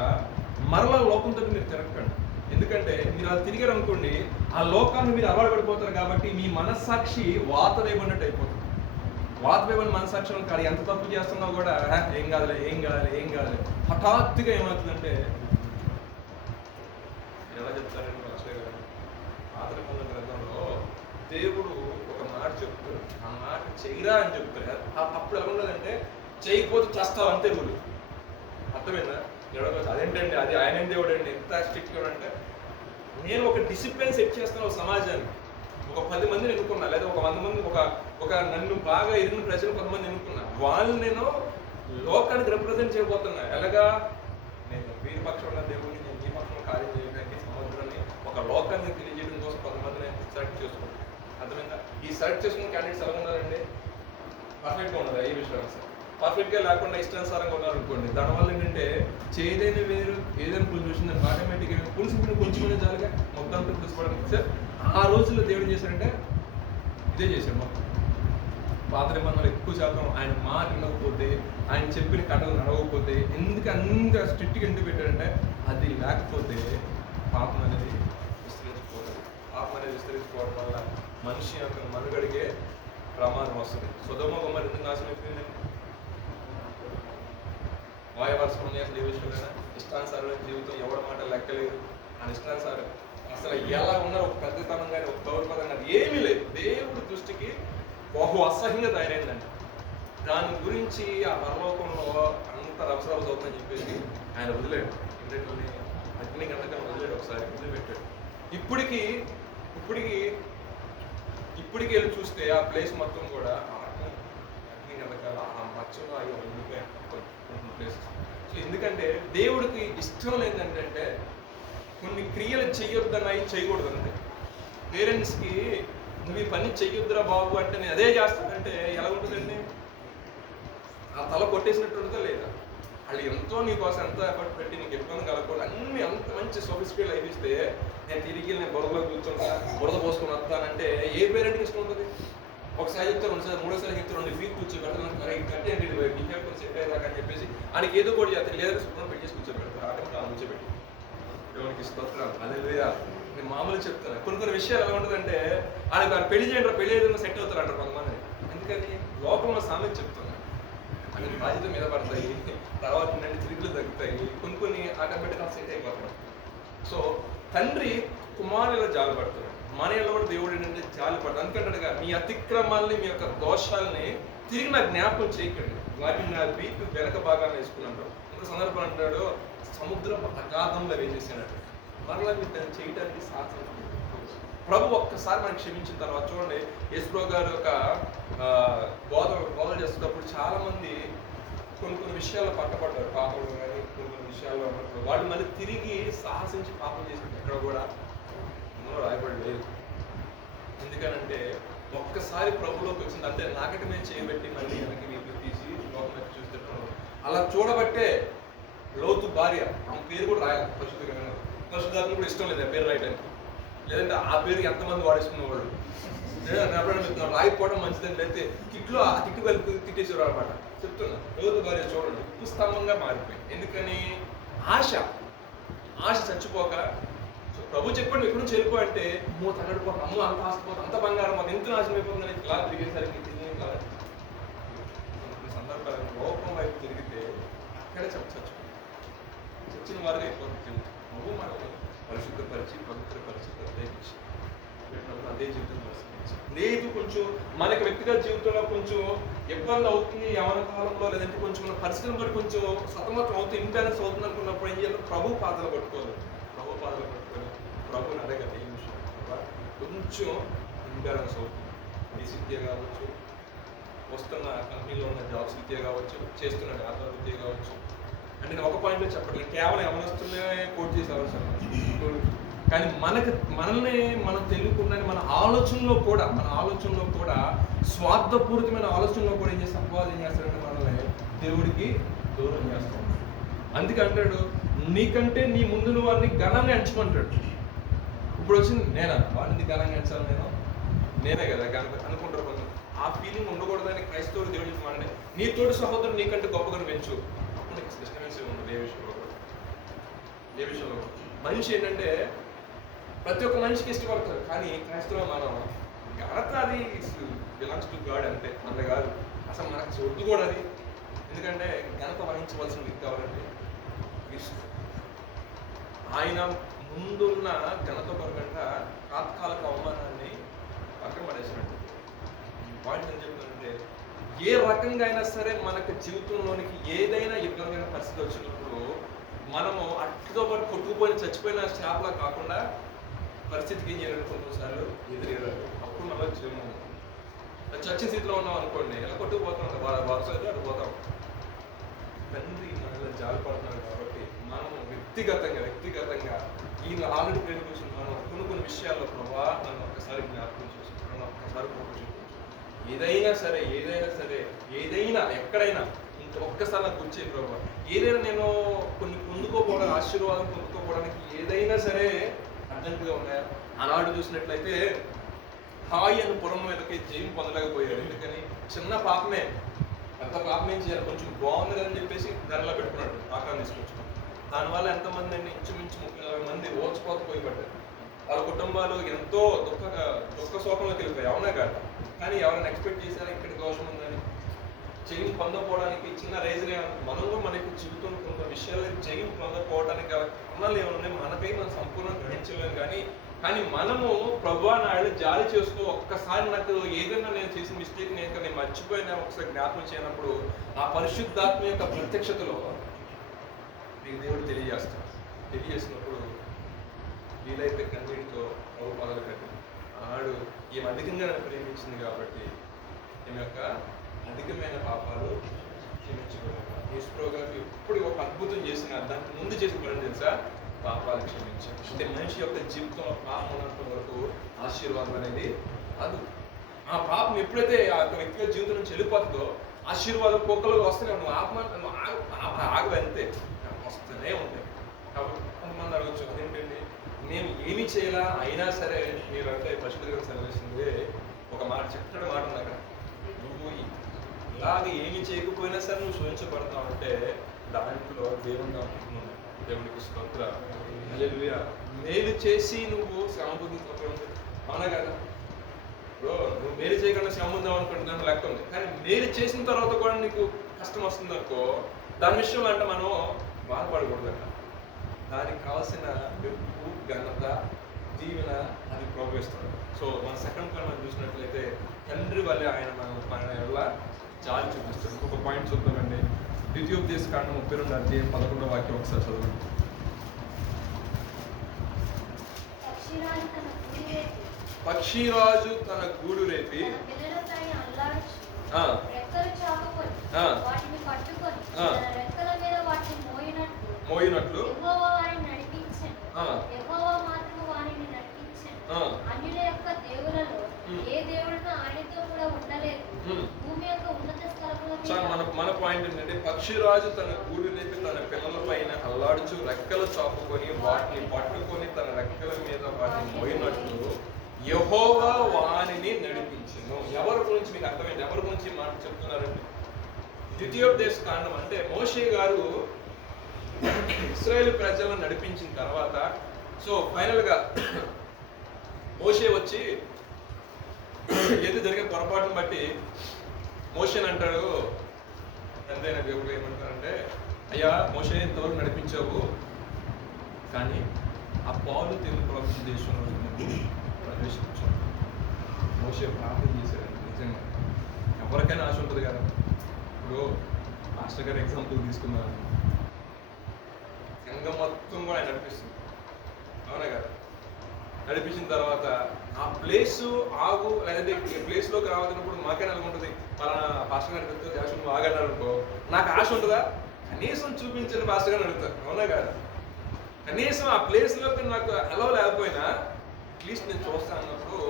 మరలా లోకంతో మీరు తిరగకండి. ఎందుకంటే మీరు అది తిరిగారు అనుకోండి, ఆ లోకాన్ని మీరు అలవాటు పడిపోతారు. కాబట్టి మీ మనస్సాక్షి వాత వేయబడినట్టు అయిపోతుంది. వాత వేయబడిన మనస్సాక్షి కాదు, ఎంత తప్పు చేస్తున్నా కూడా ఏం కాదులే ఏం కాదులే ఏం కాదులే. హఠాత్తుగా ఏమవుతుందంటే, ఎలా చెప్తారండి మాస్టర్ గారు, ఆతల గ్రంథంలో దేవుడు ఒక మాట చెప్తాడు, ఆ మాట చెయ్యరా అని చెప్తాడు. అప్పుడు ఎలా ఉండదంటే, చేయకపోతే చేస్తావు అంతే గురి. అర్థమైందా? అదేంటండి, అది ఆయన దేవుడు అండి, ఎంత స్ట్రిక్ట్గా అంటే, నేను ఒక డిసిప్లిన్ సెట్ చేస్తాను ఒక సమాజానికి. ఒక 10 మందిని ఎన్నుకున్నా, లేదా ఒక 100 మంది, ఒక నన్ను బాగా ఎరిగిన ప్రజలు 10 మంది ఎన్నుకున్నా. వాళ్ళు నేను లోకానికి రిప్రజెంట్ చేయబోతున్నా. ఎలాగా, నేను వీరి పక్షం ఉన్న దేవుడిని నేను ఈ పక్షంలో కార్యం చేయడానికి సముద్రాన్ని ఒక లోకాన్ని తెలియజేయడం కోసం 10 మంది నేను సెలెక్ట్ చేసుకున్నాను. అర్థమైందా? ఈ సెలెక్ట్ చేసుకున్న క్యాండిడేట్స్ ఎలా ఉన్నారండి, పర్ఫెక్ట్గా ఉన్నదా ఈ విషయం? పర్ఫెక్ట్గా లేకుండా ఇష్టానుసారంగా ఉన్నారు అనుకోండి, దానివల్ల ఏంటంటే చేయలేని వేరు ఏదైనా కొంచెం చూసిందని ఆటోమేటిక్గా పులుసు కొంచెం జాలిగా మొత్తం పులుసుకోవడానికి సార్. ఆ రోజుల్లో దేవుడు చేశారంటే ఇదే చేశాడు. మొత్తం పాత నిబంధనలు ఎక్కువ శాతం ఆయన మాట వినకపోతే, ఆయన చెప్పిన కథలు నడవకపోతే, ఎందుకు అంత స్ట్రిక్ట్గా ఎందుకు పెట్టారంటే, అది లేకపోతే పాపం అనేది విస్తరించిపోతుంది. పాపం అనేది విస్తరించుకోవడం వల్ల మనిషి యొక్క మనుగడికే ప్రమాదం వస్తుంది. సొదొమ గొమొర్రా ఎందుకు నాశనం అయిపోయిందండి? వాయవలసం ఉన్నాయి అసలు ఏ విషయంలో. ఇష్టానుసారమైన జీవితం, ఎవరి మాట లెక్కలేదు, అని ఇష్టానుసారం అసలు ఎలా ఉన్నారు, ఒక పెద్దతనం కానీ ఒక గౌరవపదం కానీ ఏమీ లేదు. దేవుడి దృష్టికి బహు అసహ్యంగా తయారైందండి. దాని గురించి ఆ పరలోకంలో అంత రవసరవస అవుతుందని చెప్పేసి ఆయన వదిలేడు. ఇంద్రుడిని అగ్ని గంటకం వదిలేడు, ఒకసారి వదిలిపెట్టాడు. ఇప్పటికి వెళ్ళి చూస్తే ఆ ప్లేస్ మొత్తం కూడా అగ్ని గంటకాలు ఆ మచ్చలో అవి ఉండిపోయాయి ప్లేసెస్. సో ఎందుకంటే దేవుడికి ఇష్టం లేదంటే కొన్ని క్రియలు చెయ్యొద్దన్నాయి, చేయకూడదు అంతే. పేరెంట్స్కి నువ్వు ఈ పని చెయ్యొద్దురా బాబు అంటే నేను అదే చేస్తానంటే ఎలా ఉంటుందండి? ఆ తల కొట్టేసినట్టు ఉంటుందా లేదా? వాళ్ళు ఎంతో నీకోసం ఎంత ఎఫర్ట్ పెట్టి నీకు ఇబ్బంది కలగకూడదు అన్ని అంత మంచి సొఫిస్టికేట్ లైఫ్ ఇస్తే నేను బురదలో కూర్చుంటా, బురద పోసుకొని వస్తానంటే ఏ పేరెంట్కి ఇష్టం ఉంటుంది? ఒకసారి చెప్తే 2 సార్లు 3 సార్లు చెప్తే 2 ఫీట్ కూర్చోబెడతాను, కట్టేయండి బిహేవ్ సెట్ అయ్యేదాకా అని చెప్పేసి ఆయనకి ఏదో కూడా చేస్తారు. లేదా శుభ్రం పెట్టేసి కూర్చోబెడతారు. ఆటంగా కూర్చోబెట్టి దేవునికి స్తోత్రం అదేవిధంగా నేను మామూలు చెప్తాను. కొన్ని విషయాలు ఎలా ఉంటుందంటే, ఆయన పెళ్లి చేయండి, పెళ్లి ఏదైనా సెట్ అవుతారు అంటారు కొంతమంది. ఎందుకని లోకంలో సామెత చెప్తున్నాను, అవి బాధ్యత మీద పడతాయి, తర్వాత తిరుగులు తగ్గుతాయి, కొన్ని ఆటోమేటిక్గా సెట్ అయిపోతారు. సో తండ్రి కుమారులు జాలిపడతాడు, మన ఎలా కూడా దేవుడు ఏంటంటే జాలిపడతాడు. అందుకంటాడుగా, మీ అతిక్రమాల్ని మీ యొక్క దోషాలని తిరిగి నాకు జ్ఞాపకం చేయకండి, వాటిని నా వీపు వెనక భాగాన్ని వేసుకున్నాడు. ఇంకో సందర్భం అంటాడు, సముద్ర అగాధంలో వేసేసినట్టు మరలా మీరు దాన్ని చేయడానికి సాహసం. ప్రభు ఒక్కసారి మనకి క్షమించిన తర్వాత చూడండి, యేసుప్రభు గారు ఒక బోధ చేస్తున్నప్పుడు చాలా మంది కొన్ని విషయాల్లో పట్టబడ్డారు. పాపంలో కానీ కొన్ని విషయాల్లో ఉన్నప్పుడు వాళ్ళు మళ్ళీ తిరిగి సాహసించి పాపం చేసినట్టు ఎక్కడ కూడా రాయబడి లేదు. ఎందుకనంటే ఒక్కసారి ప్రభులోకి వచ్చింది అంతే, నాకంటే మేము చేయబెట్టి మళ్ళీ వెనక్కి వీపులు తీసి లోపల చూస్తున్నాం. అలా చూడబట్టే లోతు భార్య, ఆమె పేరు కూడా రాయాలి పరిశుద్ధాత్మ కూడా ఇష్టం లేదు ఆ పేరు రాయడానికి. లేదంటే ఆ పేరు ఎంతమంది వాడేసుకునేవాళ్ళు. రాయిపోవడం మంచిదని లేకపోతే కిట్లో ఆ కిట్టు కలిపి తిట్టేసేవారు అనమాట. చెప్తున్నా, లోతు భార్య చూడండి ఉప్పు స్తంభంగా మారిపోయింది. ఎందుకని? ఆశ చచ్చిపోక. ప్రభు చెప్పండి ఎక్కడి నుంచి వెళ్ళిపోయంటే అమ్మో తగడిపోతాం, అమ్మో అంత ఆస్తిపోతాం, అంత బంగారం, మాకు ఎంత నాశనం అయిపోతుందని ఇలా తిరిగేసరికి కొన్ని సందర్భాలు లోపం వైపు తిరిగితే అక్కడే చచ్చిపోతాం. చచ్చిన వారికి అయిపోతుంది. నువ్వు మనకు పరిశుద్ధపరిచి పవిత్రపరిచి ప్రత్యేకించి అదే జీవితం లేదు. కొంచెం మనకి వ్యక్తిగత జీవితంలో కొంచెం ఇబ్బంది అవుతుంది యవన కాలంలో, లేదంటే కొంచెం మన పరిస్థితులను బట్టి కొంచెం సతమతం అవుతుంది, ఇంబ్యాలెన్స్ అవుతుంది అనుకున్నప్పుడు ఏం చేయాలి? ప్రభు పాదాలు పట్టుకోవాలి. ప్రభుని అడగదు ఏ విషయం కొంచెం ఇంబ్యాలెన్స్ అవుతుంది. ఈ విద్య కావచ్చు, వస్తున్న కంపెనీలో ఉన్న జాబ్స్ విద్య కావచ్చు, చేస్తున్న వ్యాపార విద్య కావచ్చు. అంటే నేను ఒక పాయింట్లో చెప్పట్లేదు, కేవలం యవనస్తులే కోట్ చేసే అవసరం. కానీ మనల్ని మనం తెలియకుండా మన ఆలోచనలో కూడా స్వార్థపూరితమైన ఆలోచనలో కూడా ఏం చేస్తాం? అపవాదం ఏం చేస్తారంటే మనల్ని దేవుడికి దూరం చేస్తాం. అందుకే అంటాడు, నీకంటే నీ ముందు వారిని ఘనంగా ఎంచమంటాడు. ఇప్పుడు వచ్చింది నేనా వాడిని ఘనంగా ఎంచాలి, నేనే కదా ఘనంగా అనుకుంటారు కొంచెం. ఆ ఫీలింగ్ ఉండకూడదని క్రైస్తవుడు దేవుడికి మాట్లాడి, నీ తోటి సహోదరుడు నీకంటే గొప్పగా పెంచు. అప్పుడు డిస్టర్బెన్స్ ఉండదు ఏ విషయంలో. మనిషి ఏంటంటే ప్రతి ఒక్క మనిషికి ఇష్టపడతారు, కానీ క్రైస్తవులు మనం ఘనత అది బిలాంగ్స్ టు గాడ్ అంతే, మన కాదు. అసలు మనకు వద్దు కూడా అది. ఎందుకంటే ఘనత వహించవలసిన వ్యక్తి ఎవరంటే ఆయన ముందున్న ఘనత కొరకంట తాత్కాలిక అవమానాన్ని పక్కన పడేసినట్టు. పాయింట్ ఏం చెప్తానంటే, ఏ రకంగా అయినా సరే మనకు జీవితంలోనికి ఏదైనా ఇబ్బందికరమైన పరిస్థితి వచ్చినప్పుడు మనము అట్టితో పాటు కొట్టుకుపోయిన చచ్చిపోయిన స్టాప్లా కాకుండా పరిస్థితికి ఏం చేయాలి? కొన్నిసార్లు ఎదురేయాలి. అప్పుడు మళ్ళీ జీవనం చచ్చిన స్థితిలో ఉన్నాం అనుకోండి, ఎలా కొట్టుకుపోతాం, వరుస అటు పోతాం. తండ్రి మనలో జాలిపడుతున్నాడు కాబట్టి మనం వ్యక్తిగతంగా ఈయన ఆల్రెడీ ప్రేమ కోసం మనం కొన్ని విషయాల్లో ప్రభావ నన్ను ఒక్కసారి జ్ఞాపకం చేసుకుంటున్నాను, ఒక్కసారి ఏదైనా సరే ఎక్కడైనా ఒక్కసారి నాకు వచ్చే ప్రభావ ఏదైనా నేను కొన్ని పొందుకోపోవడానికి, ఆశీర్వాదం పొందుకోపోవడానికి ఏదైనా సరే అర్జెంటుగా ఉన్నాయా? ఆనాడు చూసినట్లయితే హాయి అని పురం మీదకి జయం పొందలేకపోయాడు. ఎందుకని? చిన్న పాపమే, పెద్ద పాపం ఏం చేయాలి? కొంచెం బాగుంది అని చెప్పేసి ధరలో పెట్టుకున్నాడు, ఆకారం తీసుకొచ్చుకున్నాడు. దానివల్ల ఎంతమంది అండి? ఇంచుమించు 30-40 మంది ఓర్చిపోకపోయిపడ్డారు. వాళ్ళ కుటుంబాలు ఎంతో దుఃఖ శోకంలోకి వెళ్ళిపోయాయి. అవునా కాదు? కానీ ఎవరైనా ఎక్స్పెక్ట్ చేశారా ఇక్కడ దోషం ఉందని? జయం పొందకపోవడానికి చిన్న రీజనే. మనం మనకి జీవితంలో కొన్ని విషయాలు జయం పొందకపోవడానికి గల కారణాలు ఏమన్నా మనకై మనం సంపూర్ణంగా గ్రహించలేము. కానీ మనము ప్రభువా నాయుడు జాలి చేస్తూ ఒక్కసారి నాకు ఏదైనా నేను చేసిన మిస్టేక్ నేను మర్చిపోయినా ఒకసారి జ్ఞాపకం చేయనప్పుడు ఆ పరిశుద్ధాత్మ యొక్క ప్రత్యక్షతలో నీకు దేవుడు తెలియజేసినప్పుడు వీలైతే కన్నీటితో ప్రభు పాదాలు కట్టి ఆడు ఈమె అధికంగా నన్ను ప్రేమించింది కాబట్టి ఈమె యొక్క అధికమైన పాపాలు క్షమించబడ్డాడు. యేసుప్రభు గారు ఎప్పుడు ఒక అద్భుతం చేసిన దానికి ముందు చేసిన పని తెలుసా? పాపాలు క్షమించాడు. అంటే మనిషి యొక్క జీవితంలో పాపం ఉన్నంత వరకు ఆశీర్వాదం అనేది అది. ఆ పాపం ఎప్పుడైతే ఆ యొక్క వ్యక్తిగత జీవితం నుంచి వెళ్ళిపోతుందో ఆశీర్వాదం పోకలు వస్తూనే ఉంటాయి. నువ్వు ఆగవు అంతే, వస్తూనే ఉంటాయి. కాబట్టి కొంతమంది అడగచ్చు, అదేంటండి నేను ఏమి చేయాలా అయినా సరే మీరు అంటే పరిశుద్ధంగా సెలవుస్తుంది ఒక మాట, చక్కటి మాట ఉంది అక్కడ. నువ్వు ఇలాగ ఏమి చేయకపోయినా సరే నువ్వు శోధించబడతావు అంటే దాంట్లో దేవుని అనుకుంటున్నాను. దేవుడికి స్తోత్రం, హల్లెలూయా. మేలు చేసి నువ్వు శ్రమ పొందుతావు, అవునా కదా? నువ్వు మేలు చేయకుండా శ్రమ పొందావు అనుకుంటే దాంట్లో లెక్క ఉంది. కానీ మేలు చేసిన తర్వాత కూడా నీకు కష్టం వస్తుంది అనుకో, దాని విషయంలో అంటే మనం బాధపడకూడదట. దానికి కావాల్సిన మెప్పు, ఘనత, దీవెన అది ప్రోగ్రెస్తాడు. సో మన సెకండ్ పాయింట్ మనం చూసినట్లయితే తండ్రి వల్లే ఆయన మన వల్ల జాలి చూపిస్తాడు. ఇంకొక పాయింట్ చూద్దామండి. ద్వితీయోపదేశకాండం 32 అధ్యాయం 11వ వాక్యం ఒకసారి చదవండి. పక్షిరాజు తన గూడు రేపి మోయినట్లు అన్యుల యొక్క దేవులలో ఏ దేవుడును ఆయనతో కూడా ఉండలేదు. భూమి యొక్క ఉన్నత స్థలముల మన పాయింట్ ఏంటంటే పక్షిరాజు తన గూడు రేపి తన పిల్లల పైన అల్లాడుచు రెక్కలు చాపుకొని వాటిని పట్టుకొని తన రెక్కల మీద వాటిని మోయినట్లు యెహోవా వానిని నడిపించెను. ఎవరి గురించి మీకు అర్థమైంది? ఎవరి గురించి మాట చెప్తున్నారండి? ద్వితీయోపదేశ కాండం అంటే మోషే గారు ఇశ్రాయేలు ప్రజలను నడిపించిన తర్వాత సో ఫైనల్ గా మోషే వచ్చి ఏదో జరిగే పొరపాటును బట్టి మోషేని అంటాడు, ఎంతైనా దేవుడు ఏమంటారంటే, అయ్యా మోషే ఇంతవరకు నడిపించావు, కానీ ఆ పాలు తెలుగు ప్రపంచ దేశంలో ప్రవేశించావు. మోషే ప్రార్థన చేశారండి. నిజంగా ఎవరికైనా ఆశ ఉంటుంది కదా. ఇప్పుడు మాస్టర్ గారు ఎగ్జాంపుల్ తీసుకున్నారు, సంఘం మొత్తం కూడా ఆయన నడిపిస్తుంది, అవునా కదా? నడిపించిన తర్వాత ఆ ప్లేస్ ఆగు లేదంటే ప్లేస్లోకి రావాలన్నప్పుడు మాకే అనుకుంటుంది, పలానా పాస్టర్ గారు అడిగితే దేశం నువ్వు ఆగన్నారు అనుకో, నాకు ఆశ ఉంటుందా? కనీసం చూపించండి పాస్టర్ గారిని అడుగుతారు, అవునా కదా? కనీసం ఆ ప్లేస్లోకి నాకు అలవ్ లేకపోయినా అట్లీస్ట్ నేను చూస్తాను అన్నప్పుడు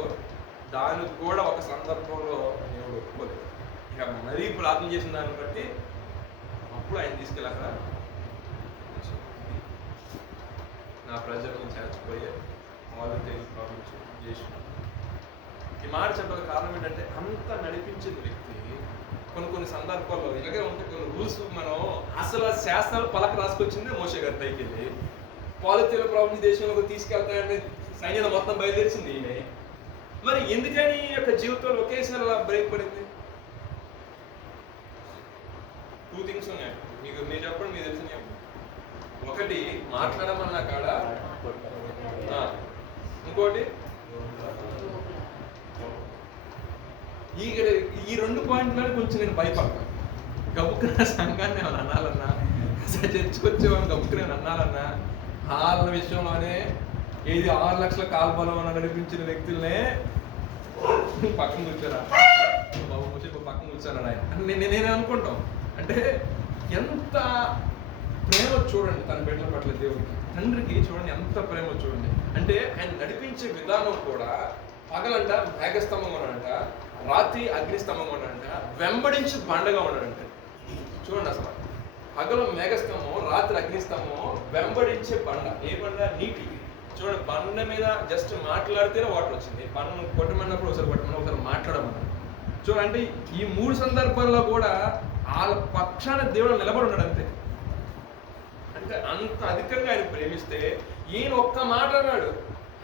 దానికి కూడా ఒక సందర్భంలో దేవుడు ఒప్పుకోలేదు. ఇక మరీ ప్రార్థన చేసిన దాన్ని బట్టి అప్పుడు ఆయన తీసుకెళ్ళాక నా ప్రజలను చేర్చిపోయే వాళ్ళు తెలిసి ప్రాబ్లమ్స్ చేసిన ఈ మాట చెప్పడానికి కారణం ఏంటంటే, అంత నడిపించిన వ్యక్తి కొన్ని సందర్భాల్లో ఇలాగే ఉంటే కొన్ని రూల్స్ మనం అసలు శాస్త్రాలు పలక రాసుకొచ్చింది మోషే గారి పైకి వెళ్ళి పాలితీల ప్రాబ్లమ్స్ దేశంలోకి తీసుకెళ్తాయని సైన్యం మొత్తం బయలుదేరింది ఈయనే. మరి ఎందుకని ఈ యొక్క జీవితంలో ఒకేసారి అలా బ్రేక్ పడింది? 2 థింగ్స్ ఉన్నాయి. మీరు చెప్పండి, మీకు తెలిసిన ఒకటి మాట్లాడమన్నా కాడ, ఇంకోటి ఈ 2 పాయింట్లలో కొంచెం నేను భయపడతాను. గబుక్కున సంఘాన్ని ఏమైనా అనాలన్నా, చర్చకొచ్చేవాడిని గబుక్కున ఏమైనా అనాలన్నా, వాళ్ళ విషయంలోనే ఏది 6 లక్షల కాల్బలం అని నడిపించిన వ్యక్తులనే పక్కన కూర్చోరా బాబు మోషే పక్కన కూర్చోరా ఆయన నేను అనుకుంటాం. అంటే ఎంత ప్రేమ చూడండి తన బిడ్డల పట్ల దేవుడికి, తండ్రికి చూడండి ఎంత ప్రేమ చూడండి. అంటే ఆయన నడిపించే విధానం కూడా పగలంట మేఘస్తంభం ఉన్నాడంట, రాత్రి అగ్నిస్తంభం ఉన్నాడంట, వెంబడించి బండగా ఉన్నాడంట. చూడండి అసలు పగలు మేఘస్తంభం, రాత్రి అగ్నిస్తంభం, వెంబడించే బండ. ఏ బండ? నీటి. చూడండి, బండ మీద జస్ట్ మాట్లాడితేనే వాటర్ వచ్చింది. బండను కొట్టమన్నప్పుడు ఒకసారి కొట్టమన్నా, ఒకసారి మాట్లాడమన్నా. చూడండి, ఈ 3 సందర్భాల్లో కూడా వాళ్ళ పక్షాన దేవుడు నిలబడి ఉన్నాడు అంతే. అంటే అంత అధికంగా ఆయన ప్రేమిస్తే ఈయన ఒక్క మాట అన్నాడు,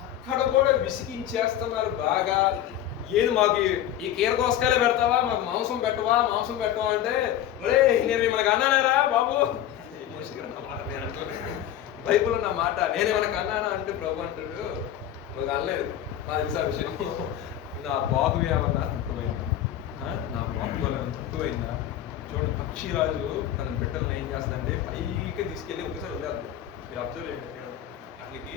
అక్కడ కూడా విసిగించేస్తున్నారు బాగా. ఏది మాకు ఈ కీరదోసకాయలే పెడతావా, మాకు మాంసం పెట్టవా అంటే, ఒరే నేను మనకు అన్నానారా బాబు, నేను అంటున్నాను బైబుల్ ఉన్న మాట, నేనేమనకు అన్నానా అంటే ప్రభు అంటాడు, నువ్వు అనలేదు, నాకు తెలుసా విషయం, నా బాబు ఏమన్నా తక్కువైందా, నా బాబు వల్ల తక్కువైందా? చూడండి, పక్షిరాజు తన బిడ్డలను ఏం చేస్తుందంటే పైకి తీసుకెళ్ళి ఒకసారి వదిలేదు. మీరు అబ్జర్వ్ చేయండి, అట్లకి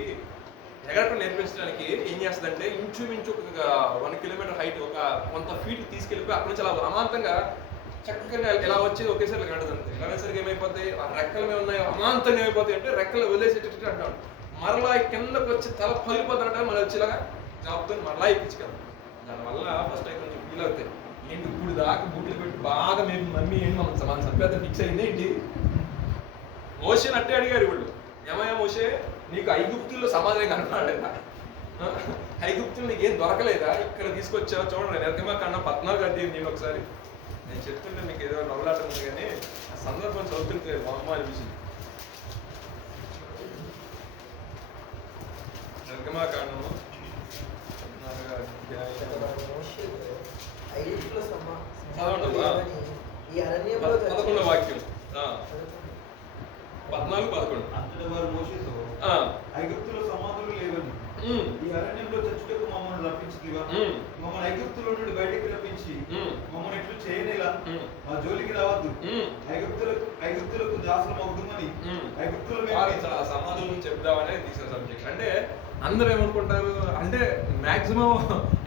ఎగరటం నేర్పించడానికి ఏం చేస్తుందంటే ఇంచుమించు ఒక 1 కిలోమీటర్ హైట్ ఒక కొంత ఫీట్ తీసుకెళ్ళిపోయి అక్కడి నుంచి అలా అమాంతంగా చక్కగా ఎలా వచ్చేది ఒకేసారి కట్టదంతే. ఇలాగేసరికి ఏమైపోతాయి, ఆ రెక్కలు మీద ఉన్నాయి అమాంతంగా ఏమైపోతాయి అంటే రెక్కలు వదిలేసేటట్టు అంటాడు. మరలా కిందకు వచ్చి తల పగిలిపోతారంటే మళ్ళీ వచ్చేలాగా జాబ్తో మరలా ఎక్కించుకెళ్ళాం. దానివల్ల ఫస్ట్ టైం కొంచెం ఫీల్ అవుతాయి, ఏంటి ఇప్పుడు దాకా బూట్లు పెట్టి బాగా మేము మమ్మీ ఏంటి మన చంపేద్దాం ఫిక్స్ అయింది ఏంటి. మోషేని అట్టే అడిగారు వీళ్ళు, ఏమయ్యా మోషే నీకు ఐగుప్తుల్లో సమాధానం కనపడలేదా, ఐగుప్తులు నీకు ఏం దొరకలేదా, ఇక్కడ తీసుకొచ్చావు. చూడండి, నిర్గమకాండం 14 అధ్యాయం నేను ఒకసారి నేను చెప్తుంటే మీకు ఏదో నవ్వులాట ఉంది, కానీ ఆ సందర్భం చదువుతుంటే బొమ్మ అనిపించింది. నిర్గమకాండము 11వ వాక్యం 14-11. అంతటి వారు మోషేతో ఐగుప్తులో సమాధులు లేవని, ఈ అరణ్యంలో చచ్చుటకు మమ్మల్ని రప్పించిందిగా, మమ్మల్ని ఐగుప్తులో నుండి బయటికి రప్పించి మమ్మల్ని ఎట్లు చేయనేలా, మా జోలికి రావద్దు, ఐగుప్తులకు దాసులు మగ్గుమని ఐగుప్తుల సమాధానం చెప్దామనే తీసిన సబ్జెక్ట్. అంటే అందరూ ఏమనుకుంటారు అంటే మాక్సిమం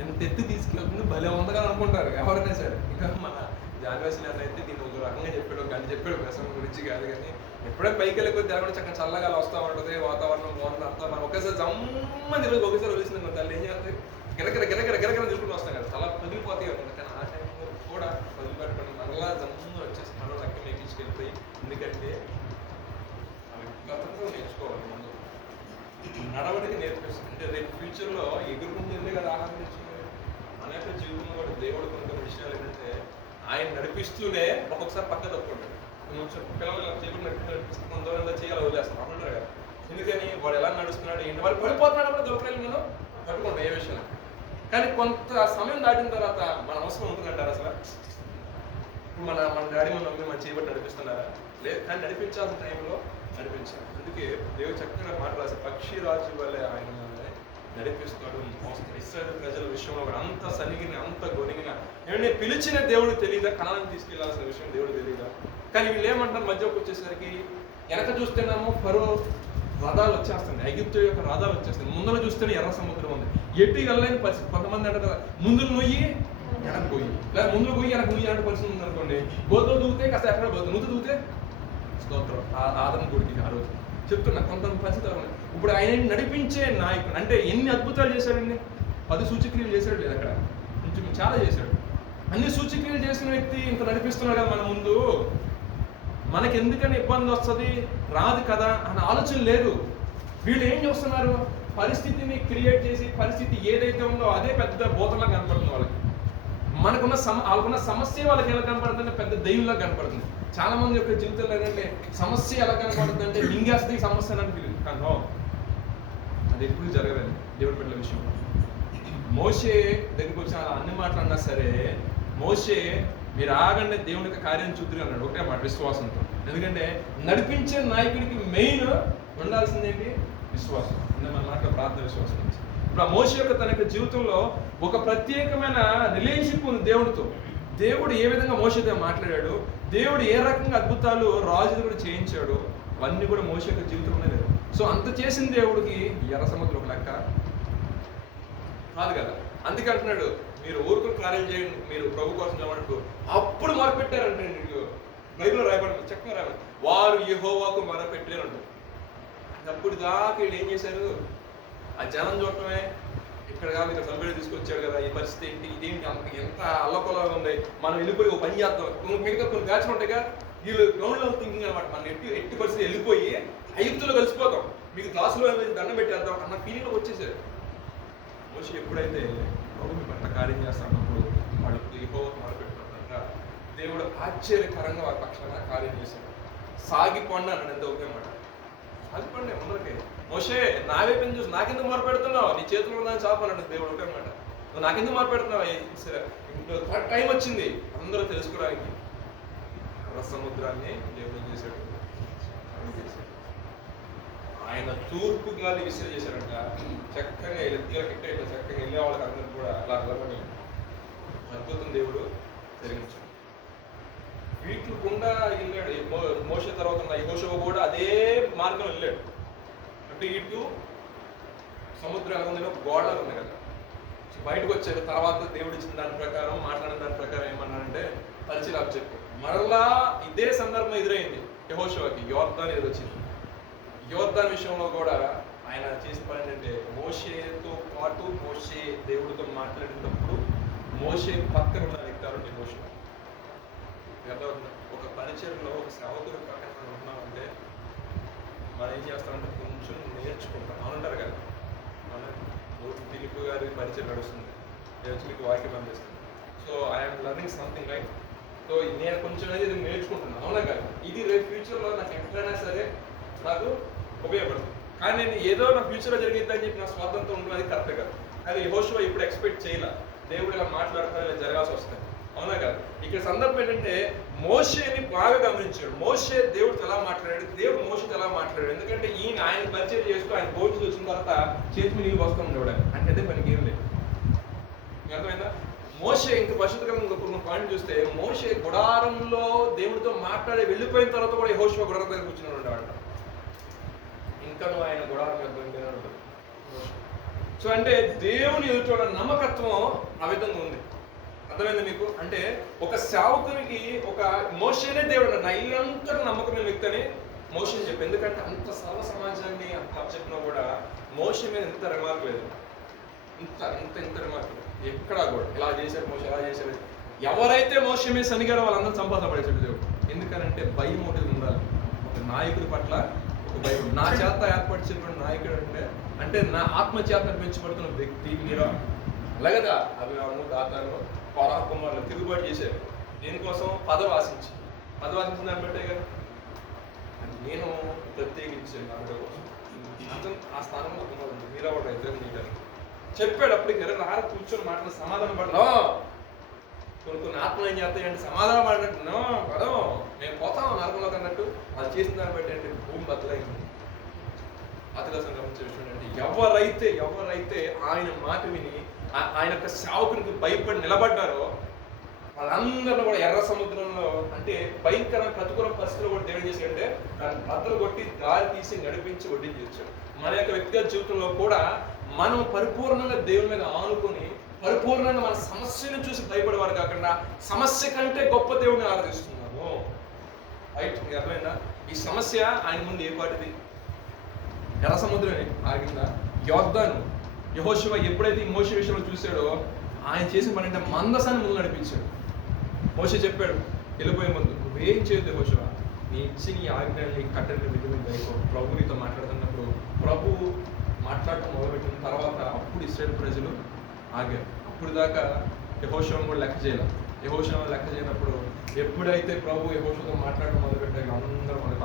ఎంత ఎత్తి తీసుకెళ్తుంది భలే ఉందగా అనుకుంటారు ఎవరైనా సరే. ఇంకా మన జాన్వేసిన అయితే దీన్ని ఒక రకంగా చెప్పాడు, గంట చెప్పాడు వ్యసనం గురించి కాదు. కానీ ఎప్పుడే పైకి వెళ్ళి కొద్ది కూడా చక్కగా చల్లగా వస్తూ ఉంటుంది, వాతావరణం బాగుంటుంది, అంతా మనం ఒకసారి జమ్మని రోజు ఒకసారి వదిలిసింది తల్లి ఏం చేస్తుంది గిరగిర గిరగిర గిరగిర తీసుకుంటూ వస్తాం కదా, చాలా పగిలిపోతాయి అనమాట. కానీ ఆ టైంలో కూడా వదిలిపెట్టుకుని మళ్ళా జమ్ము వచ్చేసి మనం రక్కం ఎక్కించుకెళ్ళిపోయి, ఎందుకంటే అవి గతంలో నేర్చుకోవాలి, ముందు నడవడిక నేర్పిస్తుంది. అంటే రేపు ఫ్యూచర్లో ఎగురుకుంటుంది కదా ఆహారం నేర్చుకునేది. మన యొక్క జీవితంలో కూడా దేవుడు కొన్ని విషయాలు ఏంటంటే ఆయన నడిపిస్తూనే ఒక్కొక్కసారి పక్క తప్పుకుంటాడు. కొంచెం పిల్లలు నడిపిస్తూ కొంత దూరం చేయాలి వదిలేస్తాం అంటారు కదా. ఎందుకని వాడు ఎలా నడుస్తున్నాడు ఏంటి, వాడు పడిపోతున్నాడు కూడా దొరకలేదు మనం పట్టుకుంటాం ఏ విషయంలో. కానీ కొంత సమయం దాటిన తర్వాత మన అవసరం ఉంటుందంటారు అసలు. ఇప్పుడు మన డాడీ మన మమ్మీ మన చేయబట్టి నడిపిస్తున్నారా లేదు, కానీ నడిపించాల్సిన టైంలో నడిపించాలి. అందుకే దేవుడు చక్కగా మాట రాసి పక్షి రాజు వల్లే ఆయన నడిపిస్తాడు. ఇశ్రాయేలు ప్రజల విషయంలో అంత సనిగిన అంత గొనిగిన ఏమంటే పిలిచిన దేవుడు తెలియదా, కణాలను తీసుకెళ్లాల్సిన విషయం దేవుడు తెలియదా. కానీ వీళ్ళు ఏమంటారు మధ్యలోకి వచ్చేసరికి వెనక చూస్తేనేమో ఫరో రథాలు వచ్చేస్తాయి, ఐగుప్తు యొక్క రథాలు వచ్చేస్తాయి, ముందర చూస్తేనే ఎర్ర సముద్రం ఉంది, ఎటు వెళ్ళలేని పరిస్థితి. కొంతమంది అంటారు కదా ముందులు నొయ్యి వెనక్కి పోయి, లేదా ముందులు పోయి వెనక్కి నొయ్యి అలాంటి పరిస్థితి ఉంది అనుకోండి. గోతులు దూకితే కాస్త ఎక్కడ పోతుంది, నూతు దూకితే స్తోత్రం ఆదరణ కొడుకు ఆ రోజు చెప్తున్నా కొంత పరిస్థితి. ఇప్పుడు ఆయన నడిపించే నాయకుడు అంటే ఎన్ని అద్భుతాలు చేశాడండి, 10 సూచక్రియలు చేశాడు లేదు అక్కడ, కొంచెం చాలా చేశాడు. అన్ని సూచక్రియలు చేసిన వ్యక్తి ఇంత నడిపిస్తున్నాడు కదా మన ముందు, మనకి ఎందుకని ఇబ్బంది వస్తుంది రాదు కదా అన్న ఆలోచన లేదు. వీళ్ళు ఏం చేస్తున్నారు, పరిస్థితిని క్రియేట్ చేసి పరిస్థితి ఏదైతే ఉందో అదే పెద్ద భూతంలా కనపడుతుంది వాళ్ళకి. వాళ్ళకున్న సమస్య వాళ్ళకి ఎలా కనపడుతుందంటే పెద్ద దైవంలా కనపడుతుంది. చాలా మంది యొక్క జీవితంలో ఏంటంటే సమస్య ఎలా కనపడుతుంది అంటే మింగేస్తే ఈ సమస్య అని ఫీలింగ్, కానీ అది ఎప్పుడు జరగదండి దేవుడి బిడ్డల విషయంలో. మోషే దగ్గరికి వచ్చి అన్ని మాటలన్నా సరే మోషే మీరు ఆగండి దేవుని యొక్క కార్యం చూద్దరు అన్నాడు, ఒకటే మాట విశ్వాసంతో. ఎందుకంటే నడిపించే నాయకుడికి మెయిన్ ఉండాల్సింది ఏంటి, విశ్వాసం. మన మాటలో ప్రార్థన విశ్వాసం నుంచి. ఇప్పుడు ఆ మోషే యొక్క తన యొక్క జీవితంలో ఒక ప్రత్యేకమైన రిలేషన్షిప్ ఉంది దేవుడితో. దేవుడు ఏ విధంగా మోషేతో మాట్లాడాడు, దేవుడు ఏ రకంగా అద్భుతాలు రాజులు కూడా చేయించాడు, అవన్నీ కూడా మోషే యొక్క జీవితంలోనే లేదు. సో అంత చేసిన దేవుడికి ఎర్ర సముద్రం ఒక లెక్క కాదు కదా. అందుకే అంటున్నాడు మీరు ఊరుకుని కార్యం చేయండి, మీరు ప్రభు కోసం చదవడానికి అప్పుడు మొరపెట్టారంటే బైబిల్లో రాయబడి చక్కగా రాయబడి వారు యెహోవాకు మొరపెట్టారంట. అప్పుడు దాకా వీళ్ళు ఏం చేశారు, ఆ జనం చూడటమే ఇక్కడ కాదు ఇక్కడ సభ్యులు తీసుకొచ్చాడు కదా, ఈ పరిస్థితి ఏంటి ఇదేంటి అంత ఎంత అల్లకొలగా ఉంది, మనం వెళ్ళిపోయి ఒక పని చేద్దాం. మిగతా కొన్ని బ్యాచ్లు ఉంటాయి కదా, వీళ్ళు గ్రౌండ్ లెవెల్ థింకింగ్ అనమాట. మనం ఎట్టి పరిస్థితి వెళ్ళిపోయి ఐగుప్తులో కలిసిపోతాం, మీకు క్లాసులో దండం పెట్టేద్దాం అన్న ఫీలింగ్లోకి వచ్చేసారు. మోషే ఎప్పుడైతే ప్రభు మీ పట్ల కార్యం చేస్తున్నప్పుడు వాళ్ళు యెహోవాకు మొరపెట్టినట్ట దేవుడు ఆశ్చర్యకరంగా వారి పక్షాన కార్యం చేశాడు. సాగిపోండి అన్నాడు, ఎంత ఒకే మాట, సాగిపోండి ముందరికి. మోషే నా వైపు చూసి నాకెందుకు మొరపెడుతున్నావు, నీ చేతిలో ఉన్న చాప అన్నాడు దేవుడు ఒకే మాట. నువ్వు నాకెందుకు మొరపెడుతున్నావు, టైం వచ్చింది అందరూ తెలుసుకోవడానికి. సముద్రాన్ని దేవుడు చేశాడు. ఆయన తూర్పు గాలి విసిరి చేశాడంట, చక్కగా ఎత్తులకి ఇట్లా చక్కగా వెళ్ళే వాళ్ళకి అందరూ కూడా అలా అలవని అద్భుతం దేవుడు జరిగించాడు. వీటి గుండా వెళ్ళాడు మోషే తర్వాత ఉన్న యెహోషువ కూడా అదే మార్గంలో వెళ్ళాడు. అంటే ఇటు సముద్రం ఎలా ఉంది, గోడలు ఉంది కదా. సో బయటకు వచ్చారు. తర్వాత దేవుడు ఇచ్చిన దాని ప్రకారం మాట్లాడిన దాని ప్రకారం ఏమన్నాడంటే పరిచయం చెప్పు. మరలా ఇదే సందర్భం ఎదురైంది యెహోషువకి, యోర్దాను ఎదురొచ్చింది. యోర్దాను విషయంలో కూడా ఆయన చేసిన పని ఏంటంటే మోషేతో పాటు మోషే దేవుడితో మాట్లాడేటప్పుడు మోషే పక్కన ఉన్న వ్యక్తారు యెహోషువ. ఒక పరిచయంలో ఒక సేవకుడు పక్కన ఉన్నామంటే మనం ఏం చేస్తామంటే కొంచెం నేర్చుకుంటాం. అవునంటారు కదా, మనం ఫిలిప్ గారి పరిచయం నడుస్తుంది, మీకు వాక్యం అందిస్తుంది. So I'm learning something right. So నేను కొంచెం అనేది నేర్చుకుంటున్నాను, అవునా కాదు. ఇది రేపు ఫ్యూచర్లో నాకు ఎక్కడైనా సరే నాకు ఉపయోగపడుతుంది. కానీ నేను ఏదో నా ఫ్యూచర్లో జరిగిద్దని చెప్పి నా స్వాతంత్రం ఉండడం అది కరెక్ట్ కాదు. కానీ యెహోషువ ఇప్పుడు ఎక్స్పెక్ట్ చేయాల దేవుడు ఇలా మాట్లాడతారు, ఇలా జరగాల్సి వస్తాయి. అవునా కాదు? ఇక్కడ సందర్భం ఏంటంటే మోషేని బాగా గమనించాడు. మోషే దేవుడితో ఎలా మాట్లాడాడు, దేవుడు మోషేతో ఎలా మాట్లాడాడు. ఎందుకంటే ఈయన ఆయన పరిచయం చేస్తూ ఆయన భోజనం వచ్చిన తర్వాత చేతి మీద నీళ్ళు వస్తూ ఉండేవాడు. అంటే అదే పనికి ఏం లేదు. అర్థమైందా? మోషే ఇంకా పరిశుద్ధంగా ఇంకొక పాయింట్ చూస్తే మోషే గుడారంలో దేవుడితో మాట్లాడి వెళ్ళిపోయిన తర్వాత కూడా యెహోషువ గుడారం దగ్గర కూర్చుని ఉండేవాడు. ఇంకా నువ్వు ఆయన గుడారం యొక్క ఉంటాడు. సో అంటే దేవుని ఎదుట నమ్మకత్వం ఆ విధంగా ఉంది. అర్థమైంది మీకు? అంటే ఒక సేవకునికి ఒక మోషేనే దేవుడు నా ఇల్లంతా నమ్మకమైన వ్యక్తి అని మోషే చెప్పి. ఎందుకంటే అంత సర్వ సమాజాన్ని చెప్పినా కూడా మోషే మీద ఎంత రిమార్క్ లేదు. ఇంత రిమార్క్ ఎక్కడా కూడా ఇలా చేశారు మోషే, ఎలా చేశారు. ఎవరైతే మోషే మీద శనిగారో వాళ్ళందరూ సంపాదన పడేసాడు దేవుడు. ఎందుకనంటే భయం ఒకటి ఉండాలి ఒక నాయకుడి పట్ల. ఒక భయం నా చేత ఏర్పరిచినటువంటి నాయకుడు అంటే నా ఆత్మచేతను పెంచబడుతున్న వ్యక్తి మీరు. అలాగదా అభిరాము దాతాను కోరహ కుమారులు తిరుగుబాటు చేశారు. దీనికోసం పదవి ఆశించి దాన్ని బట్టే కదా నేను ప్రత్యేకించాను నా కోసం. అతను ఆ స్థానంలో కుమారుడు మీరా వాడు ఇద్దరు నీటారు చెప్పాడు. అప్పటికి రార కూర్చొని మాటలు సమాధానం పడను. కొన్ని ఆత్మలు ఏం చేస్తాయంటే సమాధానం పడినట్టు పదం మేము పోతాం నరకంలోకి అన్నట్టు అది చేసిన దాన్ని బట్టి అంటే భూమి బద్దలైంది. అతిరసం గమనించే విషయం అంటే ఎవరైతే ఆయన మాట విని ఆయన యొక్క సేవకునికి భయపడి నిలబడ్డారో వాళ్ళందరూ కూడా ఎర్ర సముద్రంలో అంటే భయంకరమైన ప్రతికూల పరిస్థితుల్లో కూడా దేవుడు చేశాడంటే దాన్ని బద్దలు కొట్టి దారి తీసి నడిపించి వడ్డీ చేశాడు. మన యొక్క వ్యక్తిగత జీవితంలో కూడా మనం పరిపూర్ణంగా దేవుని మీద ఆనుకొని పరిపూర్ణంగా మన సమస్యను చూసి భయపడేవారు కాకుండా సమస్య కంటే గొప్ప దేవుడిని ఆరాధిస్తున్నాము. రైట్? మీకు అర్థమైందా? ఈ సమస్య ఆయన ముందు ఏ పాటిది? ఎర్ర సముద్రమే ఆగిందా? యోర్దాను యెహోషువ ఎప్పుడైతే ఈ మోషే విషయంలో చూశాడో ఆయన చేసిన పని అంటే మందసాన్ని ముందు నడిపించాడు. మోషే చెప్పాడు వెళ్ళిపోయే ముందు నువ్వేం చేయొద్దు యెహోషువ, నీ ఇచ్చి నీ ఆజ్ఞల్ని కట్టెల్ని విధమైన దయకో. ప్రభు నీతో మాట్లాడుతున్నప్పుడు ప్రభు మాట్లాడటం మొదలుపెట్టిన తర్వాత అప్పుడు ఇశ్రాయేలు ప్రజలు ఆగారు. అప్పుడు దాకా యెహోషువను కూడా లెక్క చేయాలి. యెహోషువను లెక్క చేయనప్పుడు ఎప్పుడైతే ప్రభు యెహోషువతో మాట్లాడటం మొదలుపెట్టాక అందరూ మనకు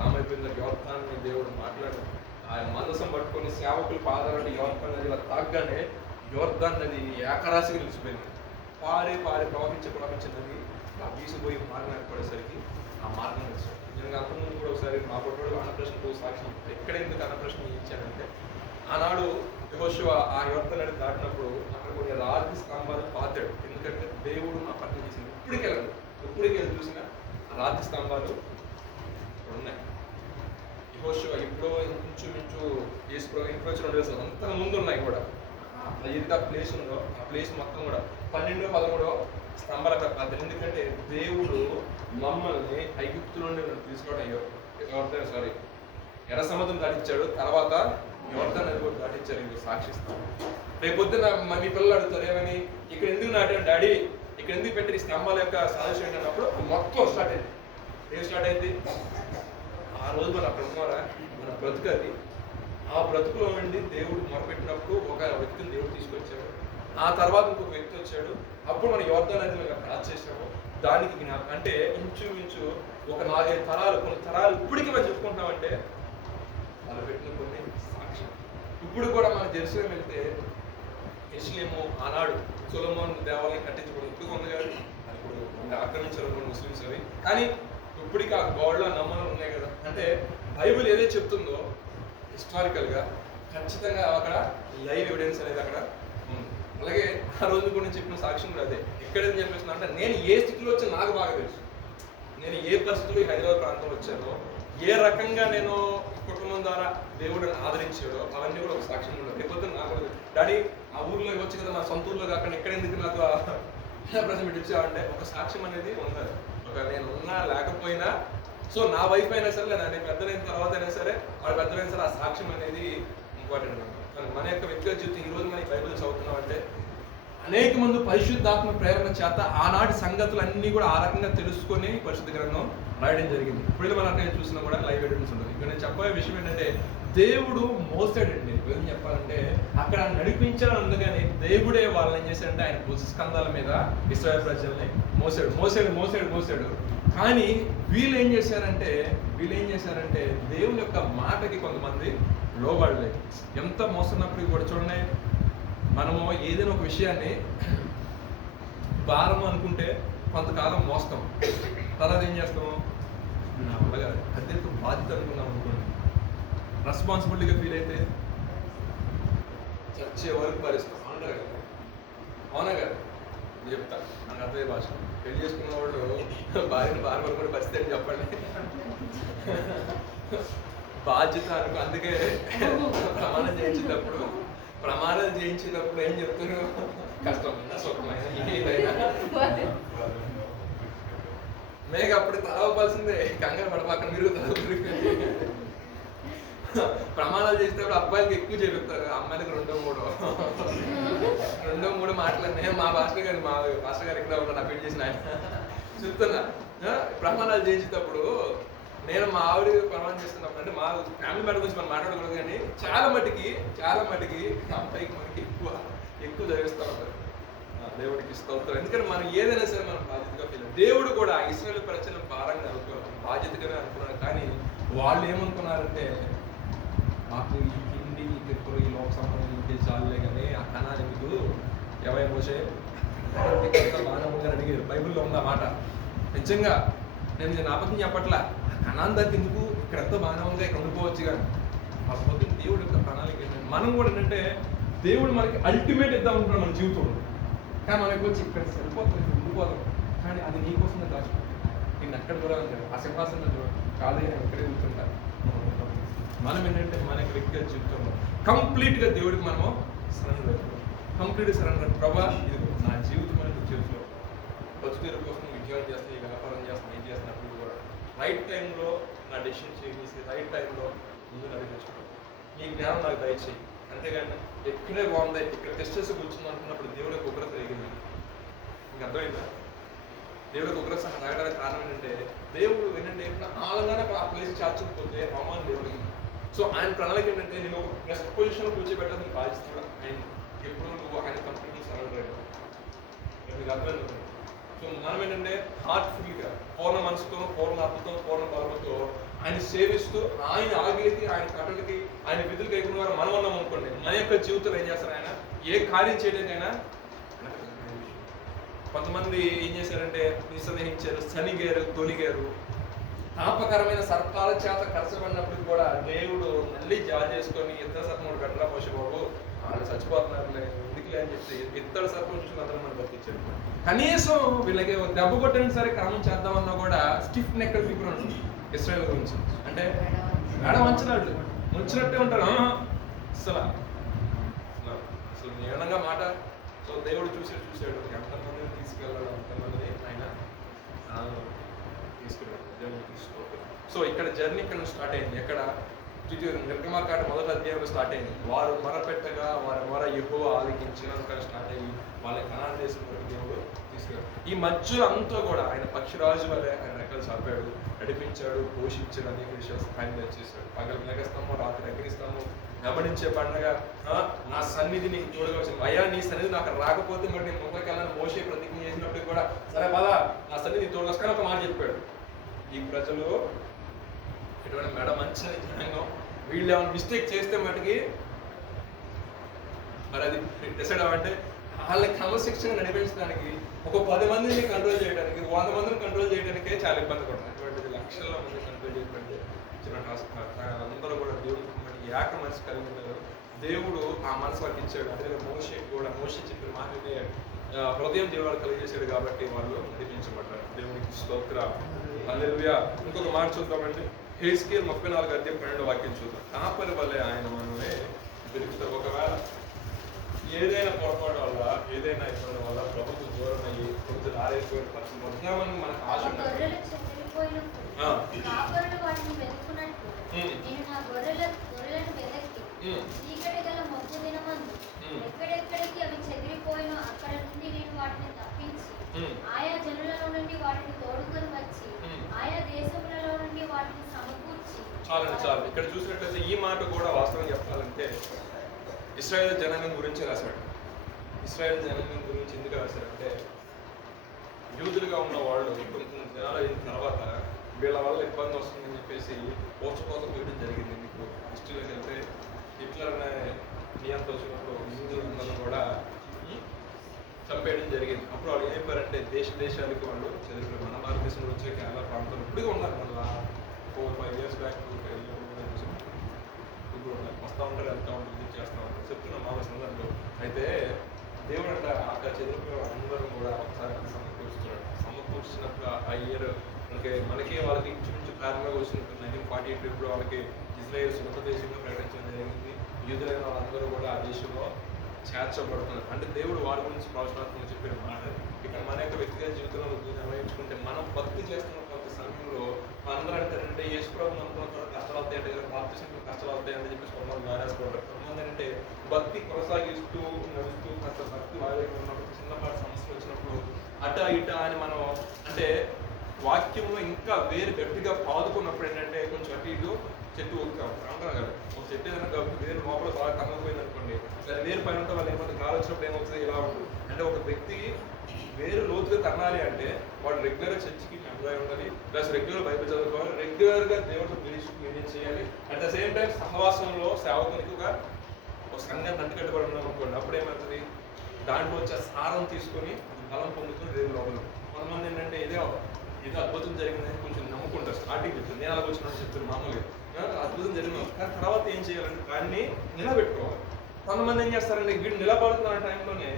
కామైపోయింది. యోర్దాన్ని దేవుడు మాట్లాడారు. ఆయన మందసం పట్టుకొని సేవకులు పాదాలంటే యోర్దాన్ నది తాగ్గానే యోర్దాన్ నది ఏకరాశిగా నిలిచిపోయింది. పారి ప్రవహించే నది వీసిపోయి మార్గం ఏర్పడేసరికి ఆ మార్గం నడిచాడు. నేను అంతకుముందు కూడా ఒకసారి మా పొట్టోడు అన్నప్రశ్నకు సాక్ష్యం ఎక్కడ ఎందుకు అన్నప్రశ్న ఇచ్చానంటే ఆనాడు యెహోషువ ఆ యోర్దాన్ నది దాటినప్పుడు అక్కడ కొన్ని రాతి స్తంభాలు పాతాడు. ఎందుకంటే దేవుడు నా పట్ల చేసింది. ఇప్పటికెళ్ళి చూసిన రాతి స్తంభాలు ఉన్నాయి. యెహోషువ ఎప్పుడో ఇంచుమించు ఇంకొచ్చిన 2 వేలు అంత ముందు ఉన్నాయి కూడా. ఏదైతే ఆ ప్లేస్ ఉందో ఆ ప్లేస్ మొత్తం కూడా 12, 13 స్తంభాల పాత్ర. ఎందుకంటే దేవుడు మమ్మల్ని ఐగుప్తు నుండి తీసుకోవడం ఎర్ర సముద్రం దాటించాడు. తర్వాత యోర్దాను నది కూడా దాటించారు. ఇంకో సాక్షిస్తాం. రేపొద్దున మీ పిల్లలు అడుగుతారు ఏమని, ఇక్కడ ఎందుకు నాటాను డాడీ, ఇక్కడ ఎందుకు పెట్టిన ఈ స్తంభాల యొక్క సాదృశ్యం ఏంటన్నప్పుడు మొత్తం స్టార్ట్ అయింది. ఏం స్టార్ట్ అయింది? ఆ రోజు మన అక్కడ ఉన్నారా మన బ్రతుకది. ఆ బ్రతుకులో నుండి దేవుడు మొరపెట్టినప్పుడు ఒక వ్యక్తిని దేవుడు తీసుకొచ్చాడు. ఆ తర్వాత ఇంకొక వ్యక్తి వచ్చాడు. అప్పుడు మన యోర్దాను నది మేము క్రాస్ చేసాము. దానికి అంటే ఇంచుమించు ఒక 4-5 తరాలు, కొన్ని తరాలు ఇప్పటికీ మనం చెప్పుకుంటామంటే వాళ్ళు పెట్టిన కొన్ని సాక్ష్యం. ఇప్పుడు కూడా మన జెరూసలేం వెళ్తే యెరూషలేము ఆనాడు సొలొమోను దేవాలయం కట్టించుకోవడం ఇప్పుడు ఉంది కదా, ఇప్పుడు ఆక్రమించారు కొన్ని ముస్లిమ్స్ అవి. కానీ ఇప్పటికీ ఆ గోడలో నమ్మలు ఉన్నాయి కదా. అంటే బైబిల్ ఏదైతే చెప్తుందో హిస్టారికల్గా ఖచ్చితంగా అక్కడ లైవ్ ఎవిడెన్స్ అనేది అక్కడ ఉంది. అలాగే ఆ రోజు కూడా నేను చెప్పిన సాక్ష్యం కూడా అదే. ఎక్కడేం చెప్పేస్తున్నా అంటే నేను ఏ స్థితిలో వచ్చాను నాకు బాగా తెలుసు. నేను ఏ పరిస్థితుల్లో హైదరాబాద్ ప్రాంతంలో వచ్చానో, ఏ రకంగా నేను కుటుంబం ద్వారా దేవుడిని ఆదరించాడో అవన్నీ కూడా ఒక సాక్ష్యం ఉండదు. లేకపోతే నాకు డాడీ ఆ ఊర్లో ఇవ్వచ్చు కదా, నా సొంత ఊర్లో కాకుండా ఎక్కడ ఎందుకు నాకు ప్రశ్న పెట్టించావంటే ఒక సాక్ష్యం అనేది ఉండాలి. ఒక నేను ఉన్నా లేకపోయినా, సో నా వైఫ్ అయినా సరే నేను పెద్దలైన తర్వాత అయినా సరే వాడు పెద్దలైన సరే ఆ సాక్ష్యం అనేది ఇంపార్టెంట్. మన యొక్క వ్యక్తిగత జీవితం ఈ రోజు మనకి బైబిల్ చదువుతున్నాం అంటే అనేక మంది పరిశుద్ధాత్మ ప్రేరణ చేత ఆనాటి సంగతులన్నీ కూడా ఆ రకంగా తెలుసుకొని పరిశుద్ధ గ్రంథం రాయడం జరిగింది. ఇప్పుడు మనం అక్కడ చూసినా కూడా లైవ్ ఎవిడెన్స్ ఉంటుంది. ఇక్కడ నేను చెప్పే విషయం ఏంటంటే దేవుడు మోసాడండి. ఏం చెప్పాలంటే అక్కడ నడిపించాలని ఉంది కానీ దేవుడే వాళ్ళని ఏం చేశాడంటే ఆయన భుజస్కంధాల మీద ఇశ్రాయేలు ప్రజల్ని మోసాడు. కానీ వీళ్ళు ఏం చేశారంటే దేవుని యొక్క మాటకి కొంతమంది లోబడలేదు. ఎంత మోసన్నప్పటికీ కూడా చూడండి, మనము ఏదైనా ఒక విషయాన్ని భారం అనుకుంటే కొంతకాలం మోస్తాం, తర్వాత ఏం చేస్తాము, నా వల్ల కాదు, అదే బాధ్యత అనుకున్నాం అనుకోండి, రెస్పాన్సిబిలిటీగా ఫీల్ అయితే చచ్చే వరకు భరిస్తాం. అవునా కదా? అవునా కదా? నేను చెప్తా, నాకు అర్థమయ్యే భాష. పెళ్లి చేసుకున్న వాళ్ళు భార్యను భార్య కూడా పరిస్థితి అని చెప్పండి. బాధ్యత అనుకో. అందుకే ప్రమాణాలు చేయించేటప్పుడు ఏం చెప్తున్నారు, కష్టమైనా సుఖమైనా ఏదైనా మేఘ అప్పుడు తలవలసిందే, కంగారు పడపాక మీరు ప్రమాణాలు చేసేటప్పుడు అబ్బాయిలకి ఎక్కువ చేపిస్తారు, అమ్మాయిలకి రెండో మూడో మాట్లాడినా. మా భాస్కర్ గారు ఇక్కడ ఉన్నా, నా పెళ్లి చేసిన ఆయన చెప్తున్నా, ప్రమాణాలు చేసేటప్పుడు నేను మా ఆవిడ ప్రమాణం చేస్తున్నప్పుడు, అంటే మా ఫ్యామిలీ మ్యాటర్ గురించి మనం మాట్లాడకూడదు, కానీ చాలా మటుకి అబ్బాయికి మనకి ఎక్కువ చదివిస్తూ ఉంటారు. దేవుడికి స్తోత్రం. ఎందుకంటే మనం ఏదైనా సరే మనం బాధ్యతగా ఫీల్. దేవుడు కూడా ఇశ్రాయేలు ప్రజలను భారంగా అనుకున్నారు, బాధ్యతగానే అనుకున్నారు. కానీ వాళ్ళు ఏమనుకున్నారంటే, మాకు ఈ హిందీ, ఈ తిరుపతి, ఈ లోక సంబంధించి చాలులే, కానీ ఆ కణాలు ఎందుకు, ఎవై మోసే బాగా అడిగారు. బైబిల్లో ఉంది ఆ మాట. నిజంగా నేను అబద్ధం చెప్పట్లా. కణాన్ని దానికి ఎందుకు, ఇక్కడ ఎంతో బాగానే ఉంది, ఇక్కడ ఉండిపోవచ్చు. కానీ వాళ్ళ పొద్దున్న దేవుడు యొక్క ప్రణాళిక ఏంటంటే, మనం కూడా ఏంటంటే దేవుడు మనకి అల్టిమేట్ ఇద్దాం అనుకున్నాం మన జీవితంలో. కానీ మనకి వచ్చి ఇక్కడ సరిపోతుంది, ఉండిపోతాం. కానీ అది నీకోసమే దాచుకుంటాం. నేను అక్కడ కూడా ఆ సింహాసనం కాదే, ఇక్కడే కూర్చుంటాను. మనం ఏంటంటే మన వ్యక్తిగత జీవితంలో కంప్లీట్గా దేవుడికి మనము సరెండర్. ప్రభా, ఇది నా జీవితం అనేది చేతిలో, బతుకుల కోసం ఉద్యోగం చేస్తాను, ఈ వ్యాపారం చేస్తాను, ఏం చేస్తున్నప్పుడు కూడా రైట్ టైంలో నా డెసిషన్ చేసి రైట్ టైంలో ముందు నడిపించుకోవడం. నీ జ్ఞానం నాకు దయచేయి. అంతేగాని ఎక్కడే బాగుంది, ఇక్కడ టెస్ట్ చేసి కూర్చుంది అనుకున్నప్పుడు దేవుడికి ఉగ్రత రేగింది. మీకు అర్థమైందా? దేవుడికి ఉగ్రత రాగడానికి కారణం ఏంటంటే, దేవుడు ఏంటంటే ఆలంగానే ఆ ప్లేస్ చాచకపోతే అవమానం దేవుడికి. సో ఆయన ప్రణాళిక ఏంటంటే, నేను ఒక బెస్ట్ పొజిషన్లో కూర్చోబెట్టాలని బాధిస్తాడు ఆయన. ఎప్పుడు నువ్వు ఆయన కంప్లీట్లీ సరెండర్ అయ్యావు. మీకు అర్థమైంది? సో మనం ఏంటంటే హార్ట్ఫుల్గా, పూర్ణ మనసుతో, పూర్ణ ఆత్మతో, పూర్ణ బలంతో ఆయన సేవిస్తూ, ఆయన ఆగిలికి, ఆయన కట్టలకి, ఆయన విధులకి అయిపోయిన వారు మనం ఉన్నాం అనుకోండి, మన యొక్క జీవితంలో ఏం చేస్తారు, ఆయన ఏ కార్యం చేయడానికైనా. కొంతమంది ఏం చేశారంటే నిస్సందేహించారు, శనిగారు, తొలిగారు. తాపకరమైన సర్పాల చేత కరచబడినప్పుడు కూడా దేవుడు మళ్ళీ జాలి చేసుకొని, ఇద్దరు సర్పముడు గడ్డరా పోషే బాబు, వాళ్ళు చచ్చిపోతున్నారులే, ఎందుకులే అని చెప్పి ఇద్దరు సర్పం చూసి అందరూ మనం బతికించారు. కనీసం వీళ్ళకి దెబ్బ కొట్టడానికి సరే క్రమం చేద్దామన్నా కూడా స్టిఫ్ నెక్కడ్ పీపుల్ ఉంటుంది ఇశ్రాయేల్ గురించి. అంటే మేడ ముంచినట్టే ఉంటారు. అసలు ఏమనగా మాట. సో దేవుడు చూసాడు ఎంతమందిని తీసుకెళ్ళాడు, అంతమందిని ఆయన తీసుకెళ్ళాడు. దేవుడు తీసుకోవాలి. సో ఇక్కడ జర్నీ ఇక్కడ స్టార్ట్ అయింది. ఎక్కడ నిర్గమకాండ 1వ అధ్యాయంలో స్టార్ట్ అయింది. వారు మొరపెట్టగా వారి మొర యెహోవా ఆలకించినాక స్టార్ట్ అయ్యి వాళ్ళ కనాన్ దేశం వరకు దేవుడు తీసుకెళ్ళాడు. ఈ మధ్యలో అంతా కూడా ఆయన పక్షిరాజు వల్లే ఆయన రెక్కలు చాపాడు, నడిపించాడు, పోషించాడు, అనేక విషయాలు సహాయం చేశాడు. పగలు మేఘస్తంభం, రాత్రి అగ్నిస్తంభం, గమనించే పండగ, నా సన్నిధి నీకు చూడవచ్చు. అయ్యా నీ సన్నిధి నాకు రాకపోతే మరి నేను ముఖకెళ్ళని మోసే ప్రతిజ్ఞ చేసినప్పుడు కూడా, సరే పదా నా సన్నిధి తోడుకొసుకొని ఒక మాట చెప్పాడు. ఈ ప్రజలు ఎటువంటి మేడం మంచి జనాంగం, వీళ్ళు ఏమైనా మిస్టేక్ చేస్తే మటుకి మరి అది డిసైడ్ అవ్వంటే వాళ్ళని క్రమశిక్షణ నడిపించడానికి, ఒక 10 మందిని కంట్రోల్ చేయడానికి, 100 మందిని కంట్రోల్ చేయడానికే చాలా ఇబ్బంది పడుతుంది. అటువంటిది లక్షల మంది కంట్రోల్ చేయడానికి చిన్న టాస్క్. అందరూ కూడా దేవుడు ఏక మనసు కలిగి ఉన్నారు. దేవుడు ఆ మనసు వాళ్ళకి ఇచ్చాడు. అదే మోషే చెప్పిన మాటనే హృదయం దేవుడు కలిగేసాడు కాబట్టి వాళ్ళు నడిపించబడ్డారు. దేవునికి స్తోత్రం. హల్లెలూయా. ఇంకొక మాట చూద్దామండి. హెజ్కేల్ 34 అధ్యాయం 12వ వాక్యం చూద్దాం. కాపరి వల్లే ఆయన మనమే దొరుకుతారు. ఒకవేళ ఏదైనా పొరపాటు వల్ల, ఏదైనా ఇబ్బంది వల్ల ప్రభుత్వం దూరం అయ్యి కొద్దిగా ఆరైపోయిన పరిస్థితి వస్తున్నామని మనకు ఆశ ఉంటుంది. చీకటి గల మొద్దు దినమందు ఎక్కడెక్కడికి అవి చెదిరిపోయినో అక్కడ నుండి నేను వాటిని తప్పించి, ఆయా జనులలో నుండి వాటిని తోడుకొని వచ్చి, ఆయా దేశములలో నుండి వాటిని సమకూర్చి. చాలు. ఇక్కడ చూసినట్లయితే ఈ మాట కూడా వాస్తవం చెప్పాలంటే ఇశ్రాయేల్ జనాంగం గురించి రాశాడు. ఇశ్రాయేల్ జనాంగం గురించి ఎందుకు రాశాడంటే, యూదులుగా ఉన్న వాళ్ళు కొంచెం దినాలు అయిన తర్వాత వీళ్ళ వల్ల ఇబ్బంది వస్తుందని చెప్పేసి పోచకోత వేయడం జరిగింది. మీకు హిస్టరీలోకి వెళ్తే హిట్లర్ అనే నియంత్రణ వచ్చినప్పుడు యూదులందరూ కూడా చంపేయడం జరిగింది. అప్పుడు వాళ్ళు ఏం చెప్పారంటే దేశాలకి వాళ్ళు చదివారు. మన భారతదేశంలో వచ్చే కేరళ ప్రాంతంలో ఇప్పుడుగా ఉన్నారు. మళ్ళీ 4-5 years బ్యాక్ ఇప్పుడు వస్తూ ఉంటారు, వెళ్తూ ఉంటారు, ఇది చేస్తూ ఉంటారు. చెప్తున్నాం మా సందర్భంలో. అయితే దేవుడు అంటే అక్కడ చదివిన అందరూ కూడా ఒకసారి సమకూరుస్తున్నాడు. సమకూర్చినప్పుడు ఆ ఇయర్ మనకి వాళ్ళకి ఇంచుమించు కారణంగా వచ్చినట్టు 1948 ఇప్పుడు వాళ్ళకి ఇజ్రాయెల్ సొంత దేశంగా ప్రకటించడం జరిగింది. యూదులైన వాళ్ళందరూ కూడా ఆ దేశంలో చేర్చబడుతున్నారు. అంటే దేవుడు వారి గురించి ప్రవచనాత్మకంగా చెప్పిన మాట. ఇక్కడ మన యొక్క వ్యక్తిగత జీవితంలో నిర్వహించుకుంటే మనం భక్తి చేస్తున్న కొంత సమయంలో అందరూ అంటారంటే యేసుప్రభు నమ్ముకున్న కష్టాలు అవుతాయి అంటే బాప్తిస్మం కష్టాలు అవుతాయి అని చెప్పేసి కొంతమంది మారేసుకుంటారు. కొంతమంది అంటే భక్తి కొనసాగిస్తూ నడుస్తూ కాస్త భక్తి వారి ఉన్నప్పుడు చిన్నపాటి సమస్యలు వచ్చినప్పుడు అటా ఇటా అని మనం అంటే వాక్యంలో ఇంకా వేరు గట్టిగా పాదుకున్నప్పుడు ఏంటంటే కొంచెం అటు ఇటు చెట్టు అంటారు కదా, ఒక చెట్టు ఏదైనా వేరు లోపల బాగా కమ్మకపోయింది అనుకోండి, దాని వేరు పైన ఉంటే వాళ్ళు ఏమవుతుంది గాలి వచ్చినప్పుడు ఏమవుతుంది ఇలా ఉంటుంది. అంటే ఒక వ్యక్తి వేరు లోతుగా తన్నాలి అంటే వాడు రెగ్యులర్గా చర్చికి మెంబర్ అయి ఉండాలి, ప్లస్ రెగ్యులర్ బైబిల్ చదువుకోవాలి, రెగ్యులర్గా దేవుడితో రిలేషన్ మెయింటైన్ చేయాలి. అట్ ద సేమ్ టైం సహవాసంలో సేవకునికి ఒక సంఘం నంటికట్టుబడి ఉన్నాం అనుకోండి, అప్పుడు ఏమవుతుంది దాంట్లో వచ్చే సారం తీసుకొని బలం పొందుతుంది దేవుడు లోపల. కొంతమంది ఏంటంటే ఏదో అద్భుతం జరిగిందని కొంచెం నమ్ముకుంటారు. స్టార్టింగ్ చెప్తుంది నేను అలా వచ్చినట్టు చెప్తాను మామూలుగా అద్భుతం జరిగింది, కానీ తర్వాత ఏం చేయాలంటే దాన్ని నిలబెట్టుకోవాలి. కొంతమంది ఏం చేస్తారంటే వీడు నిలబడుతున్న టైంలోనే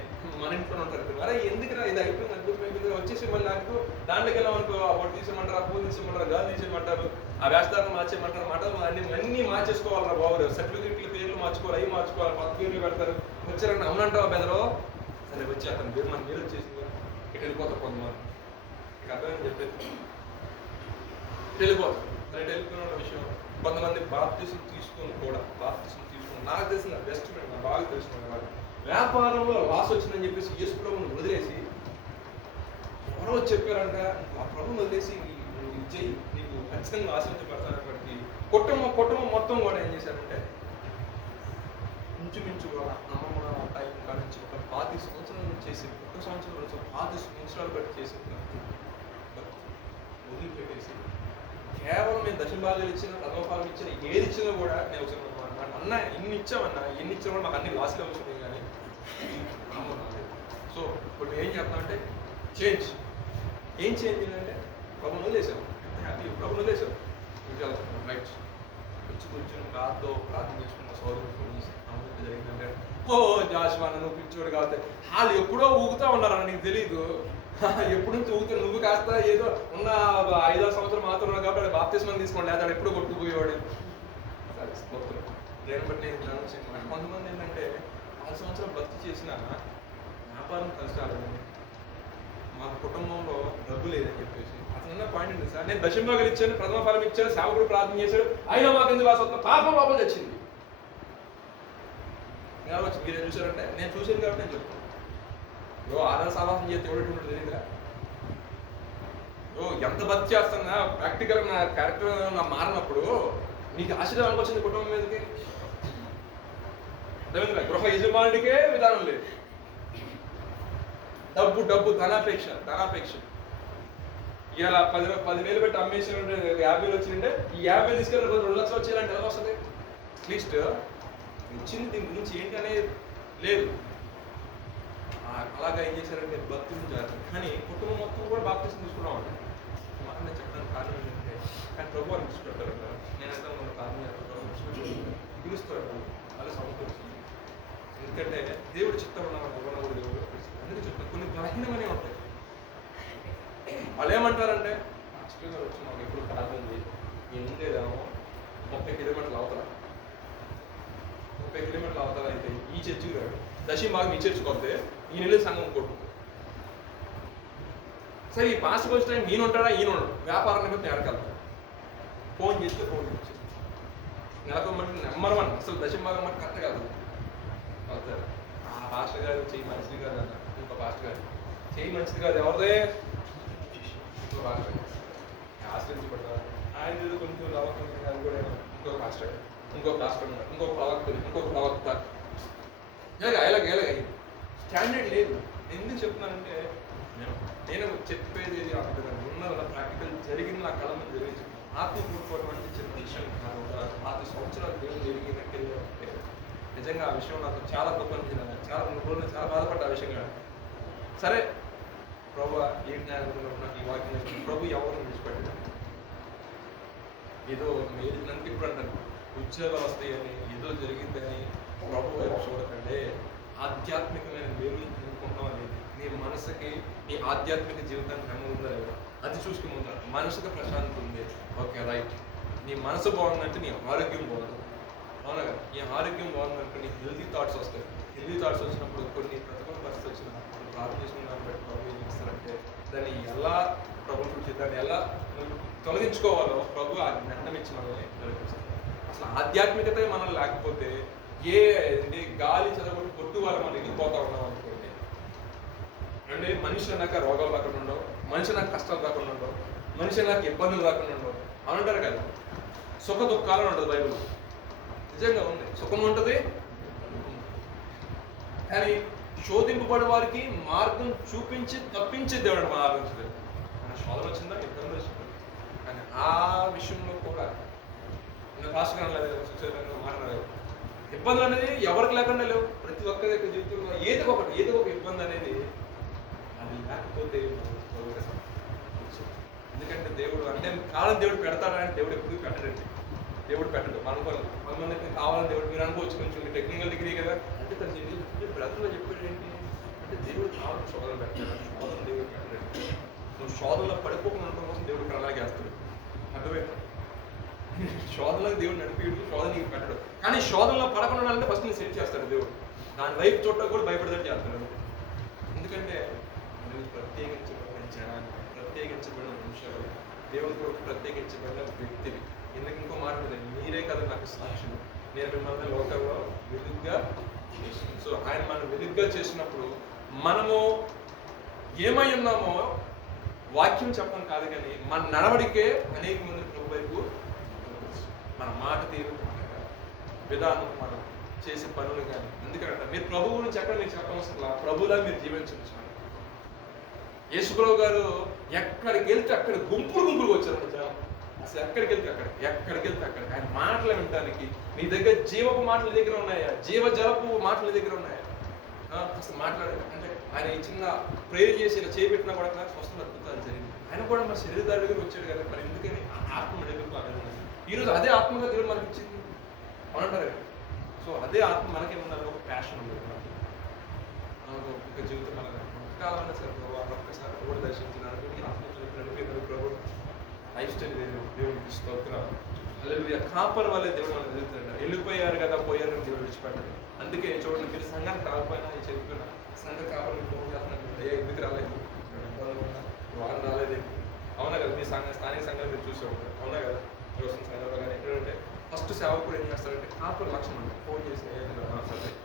మన ఇంట్లో ఉంటారు, అరే ఎందుకురా ఇది అయిపోయింది అద్భుతం అయిపోయింది వచ్చేసి మళ్ళీ నాకు దాంట్లోకి వెళ్ళామనుకో ఆ పొట్టు తీసేయమంటారు, ఆ పూలు తీసేయమంటారు, గాలి తీసేయమంటారు, ఆ వేస్తాలను మార్చేయమంటారు, అన్నీ మార్చేసుకోవాలరా బాబు, సర్టిఫికెట్లు పేర్లు మార్చుకోవాలి, అవి మార్చుకోవాలి, కొత్త పేర్లు పెడతారు. వచ్చారంటే అవునంటావా బెదరో సరే వచ్చి అతను పేరు మన పేరు వచ్చేసింది ఇటు వెళ్ళిపోతారు. కొంతమంది ఇక అర్థమని చెప్పేది వెళ్ళిపోతారు. సరే వెళ్ళిపోయిన విషయం కొంతమంది బాప్తిసం తీసుకొని కూడా నాకు తెలిసిన బెస్ట్ ఫ్రెండ్ నాకు బాగా తెలిసిన వాళ్ళు వ్యాపారంలో లాస్ వచ్చిందని చెప్పేసి యేసు ప్రభువుని వదిలేసి ఎవరో చెప్పారంట ఆ ప్రభువుని వదిలేసి చెయ్యి నీకు ఖచ్చితంగా ఆశించబడతానప్పటికీ కుటుంబం మొత్తం కూడా ఏం చేశారంటే ఇంచుమించు అమ్మమ్మ టైం కానించి ఒక 40 సంవత్సరాల నుంచి చేసి 1 సంవత్సరం నుంచి 40 సంవత్సరాలు బట్టి చేసి వదిలిపెట్టేసి కేవలం నేను దశభాగాలు ఇచ్చిన ప్రథమఫలం ఇచ్చిన ఏది ఇచ్చినా కూడా నేను ఒకసారి అన్న ఎన్ని ఇచ్చినా కూడా మాకు అన్ని లాస్లో వచ్చినాయి కానీ సో ఇప్పుడు ఏం చెప్తామంటే ఏం చేంజ్ అంటే ప్రభుత్వం వదిలేసాం హ్యాపీ ప్రభుత్వం వదిలేసాం ఇంటికి వెళ్తాం రైట్ కొంచెం ప్రార్థన చేసుకున్న సోదరుడు జరిగిందంటే ఓ జాషువా నువ్వు పిచ్చోడు కాబట్టి వాళ్ళు ఎప్పుడో ఊగుతా ఉన్నారని నీకు తెలీదు. ఎప్పుడు నుంచి ఊగుతా నువ్వు కాస్త ఏదో ఉన్న 5-6 సంవత్సరం మాత్రం కాబట్టి బాప్తిస్మం తీసుకోండి లేదా ఎప్పుడు కొట్టుకుపోయేవాడు. సరే స్తోత్రం దేని బట్టి నేను కొంతమంది ఏంటంటే 6 సంవత్సరాలు భక్తి చేసిన వ్యాపారం కలిసి రాలేదు, మాకు కుటుంబంలో డబ్బు లేదని చెప్పేసి అతనున్న పాయింట్ ఉంది సార్. నేను దశంభాగాలు ఇచ్చాను, ప్రథమ ఫలం ఇచ్చాను, సేవకుడు ప్రార్థన చేశాడు, అయినా మాకు ఎందుకు లాస్ అవుతున్నా పాపం లోపల తెచ్చింది. వచ్చి మీరే చూసారంటే నేను చూసాను కాబట్టి నేను చెప్తాను. ఆధార సావాసం చేస్తే ఎవడేటువంటి తెలియదురా. ఎంత భక్తి చేస్తున్నా ప్రాక్టికల్ నా క్యారెక్టర్ నా మారినప్పుడు నీకు ఆశీర్వాదం అనుకొచ్చింది కుటుంబం మీదకి. గృహ యజమానుడికే విధానం లేదు, డబ్బు ధనాపేక్ష. ఇలా 10,000 పెట్టి అమ్మేసారంటే 50,000 వచ్చిందంటే ఈ 50,000 తీసుకెళ్ళి 2 లక్షలు వచ్చేయాలంటే ఎలా వస్తుంది? అట్లీస్ట్ ఇచ్చింది దీని గురించి ఏంటి అనేది లేదు. అలాగా ఏం చేశారంటే భక్తి నుంచి చేస్తారు, కానీ కుటుంబం మొత్తం కూడా బాప్తిసం తీసుకున్నాం అంటే మాట నేను చెప్పడానికి కారణం ఏంటంటే కానీ ప్రభు అని తీసుకుంటారంట. నేను ఎంత మన కారణం పిలుస్తాడు అలా సమకూరుస్తుంది. ఎందుకంటే దేవుడు చిత్తం ఉన్నవాడు ఎవరన్నా దేవుడు అందుకే చెప్తాను కొన్ని బలహీనమనే ఉంటాయి. వాళ్ళు ఏమంటారంటే మాస్టర్ గారు వచ్చి మాకు ఎప్పుడు ప్రార్థన చేయి ఉండేదేమో 30 కిలోమీటర్లు అవతల 30 కిలోమీటర్లు అవతల అయితే ఈ చర్చికి రాడు, దశభాగం ఈ చర్చికి వస్తే ఈ నెల సంఘం కొట్టు. సరే ఈ పాస్ట్కి వచ్చే టైం ఈయన ఉంటాడా ఈయన ఉండడు, వ్యాపారం నిమిత్తం ఎడకెళ్తాడు. ఫోన్ చేస్తే ఫోన్ చేసి నెలకొమ్మంటే నెంబర్ 1 అసలు దశభాగం అంటే కరెక్ట్ కాదు. అవుతారు ఆ పాస్టర్ గారు చెయ్యి మంచిది కాదు అన్న, ఇంకో పాస్టర్ గారు చెయ్యి మంచిది కాదు, ఎవరిదే ఇంకో పాస్టర్ గారు ఆశ్రయించబడతారు. ఆయన కొంచెం నమ్మకం అది కూడా ఇంకో పాస్టర్ గారు, ఇంకో పాస్టర్ ఉన్నారు, ఇంకో ప్రవక్త ఇలాగ స్టాండర్డ్ లేదు. ఎందుకు చెప్తున్నానంటే నేను చెప్పేది ఉన్న ప్రాక్టికల్ జరిగింది నా కళ మీద జరిగింది. ఆత్మ కూడుకోవడం అంటే చిన్న విషయం కాదు. 5 సంవత్సరాలు దేవుడు జరిగినట్టే నిజంగా ఆ విషయం నాకు చాలా గొప్ప అనిపించింది. చాలా 3 రోజులు చాలా బాధపడ్డా ఆ విషయంగా. సరే ప్రభు ఏంటి నాకు ఈ వాక్యం చెప్పండి. ప్రభు ఎవరిని విడిచిపెట్టాడు? ఏదో మీరు నన్ను ఇప్పుడు అంటాను ఉద్యోగాలు వస్తాయని ఏదో జరిగిందని ప్రభు వైపు చూడకండి. ఆధ్యాత్మికమైన మేలు అనుకుంటాం అనేది నీ మనసుకి నీ ఆధ్యాత్మిక జీవితానికి అమ్మ ఉందా లేదా అది చూసుకుని ఉంటారు. మనసుకు ప్రశాంతత ఉంది, ఓకే రైట్. నీ మనసు బాగుందంటే నీ ఆరోగ్యం బాగుంది, అవునా కదా? నీ ఆరోగ్యం బాగుందంటే నీ హెల్తీ థాట్స్ వస్తాయి. హెల్తీ థాట్స్ వచ్చినప్పుడు కొన్ని ప్రతికూల పరిస్థితి వచ్చినప్పుడు ప్రార్థన చేసుకుని దాన్ని బట్టి ప్రభు ఏం చేస్తారంటే దాన్ని ఎలా ప్రభు చూసి దాన్ని ఎలా తొలగించుకోవాలో ప్రభు ఆ జ్ఞానం ఇచ్చి మనల్ని తొలగిస్తారు. అసలు ఆధ్యాత్మికత మనం లేకపోతే గాలి చదవడం కొట్టు వాళ్ళు మనం వెళ్ళిపోతా ఉన్నాం అనుకోండి. అంటే మనిషి అన్నాక రోగాలు రాకుండా ఉండవు, మనిషి నాకు కష్టాలు రాకుండా ఉండవు, మనిషి నాకు ఇబ్బందులు రాకుండా ఉండవు అని అంటారు కదా. సుఖ దుఃఖాలను ఉంటుంది బైబిల్, నిజంగా ఉంది. సుఖం ఉంటుంది కానీ శోధింపబడే వారికి మార్గం చూపించి తప్పించే దేవుడు మార్గం. మన శోధన వచ్చిందా, ఇబ్బంది వచ్చిందా, కానీ ఆ విషయంలో కూడా భాషగా మాట్లాడలేదు. ఇబ్బందులు అనేది ఎవరికి లేకుండా లేవు, ప్రతి ఒక్కరి యొక్క జీవితంలో ఏదో ఒక ఇబ్బంది అనేది అది లేకపోతే ఎందుకంటే దేవుడు అంటే కాలం దేవుడు పెడతాడని దేవుడు ఎప్పుడు పెట్టడండి. దేవుడు పెట్టడు. మనమందికి కావాలని దేవుడు మీరు అనుకోవచ్చు కొంచెం టెక్నికల్ డిగ్రీ కదా అంటే తను బ్రతులో చెప్పాడు ఏంటి అంటే దేవుడు కావాలని శోధన పెట్టాడు. శోధన దేవుడు పెట్టడండి. నువ్వు శోధనలో పడిపోకుండా ఉండడం కోసం దేవుడు ప్రణాళిక వేస్తాడు. అర్థమైందా? శోధనలకు దేవుడు నడిపేడు, శోధన నీకు పెట్టడు. కానీ శోధనలో పడకుండా అంటే ఫస్ట్ నేను సెట్ చేస్తాడు దేవుడు. దాని వైపు చూడటం కూడా భయపడతాడు చేస్తాడు. ఎందుకంటే నువ్వు ప్రత్యేకించబడిన జనాన్ని, ప్రత్యేకించబడిన మనుషులు, దేవుడు కూడా ప్రత్యేకించబడిన వ్యక్తిని. ఎందుకు ఇంకో మాట మీరే కదా నాకు సాక్షులు, నేను మిమ్మల్ని లోకంలో వెలుగ్గా చేస్తున్నాను. సో ఆయన మనం వెలుగ్గా చేసినప్పుడు మనము ఏమై ఉన్నామో వాక్యం చెప్పడం కాదు కానీ మన నడవడికే అనేక మంది ప్రభు వైపు, మన మాట తీరు, విధానం, మనం చేసే పనులు కానీ. ఎందుకంటే మీరు ప్రభు గురించి ఎక్కడ మీరు చెప్పవలసిన ప్రభులా మీరు జీవించవచ్చు. యేసుప్రభు గారు ఎక్కడికి వెళ్తే అక్కడ గుంపులు వచ్చారు జనం. అసలు ఎక్కడికి వెళ్తే అక్కడ ఆయన మాటలు వినడానికి మీ దగ్గర జీవపు మాటల దగ్గర ఉన్నాయా, జీవ జలపు మాటల దగ్గర ఉన్నాయా? అసలు మాట్లాడారు అంటే ఆయన ఈ చిన్న ప్రేయర్ చేసి ఇలా చేపెట్టినా కూడా నాకు స్వస్థత అద్భుతాలు జరిగింది. ఆయన కూడా మన శరీరదారుడిగా వచ్చాడు కదా, మరి ఎందుకని ఆత్మ నడుపుకోవాలి. ఈరోజు అదే ఆత్మగా దేవుడు మనకి ఇచ్చింది అవునంటారు కదా. సో అదే ఆత్మ మనకేమన్నారు, ఒక ప్యాషన్ ఉంది ఒక జీవితం మన కావాలన్నా సరే ప్రభు ఒక్కసారి కూడా దర్శించినాడు ఆత్మ నడిపేదారు ప్రభు లైఫ్ స్టైల్ దేవుడికి స్తోత్రం. కాపర్ వల్లే దేవుడు మనం ఎదుగుతాడు. వెళ్ళిపోయారు కదా, పోయారు దేవుడు విడిచిపెట్టాడు. అందుకే చూడండి మీరు సంఘానికి రాకపోయినా చెప్పిన సంఘ కాపర్ని ఫోన్ చేస్తున్నట్టు ఎందుకు రాలేదు, వారు రాలేదు, అవునా కదా? మీ స్థానిక సంఘాలు మీరు చూసే ఉంటారు, అవునా కదా? రోజున సంఘాలు కానీ ఎక్కడంటే ఫస్ట్ సేవకుడు ఏం చేస్తారంటే కాపర్ లక్షణం ఫోన్ చేసి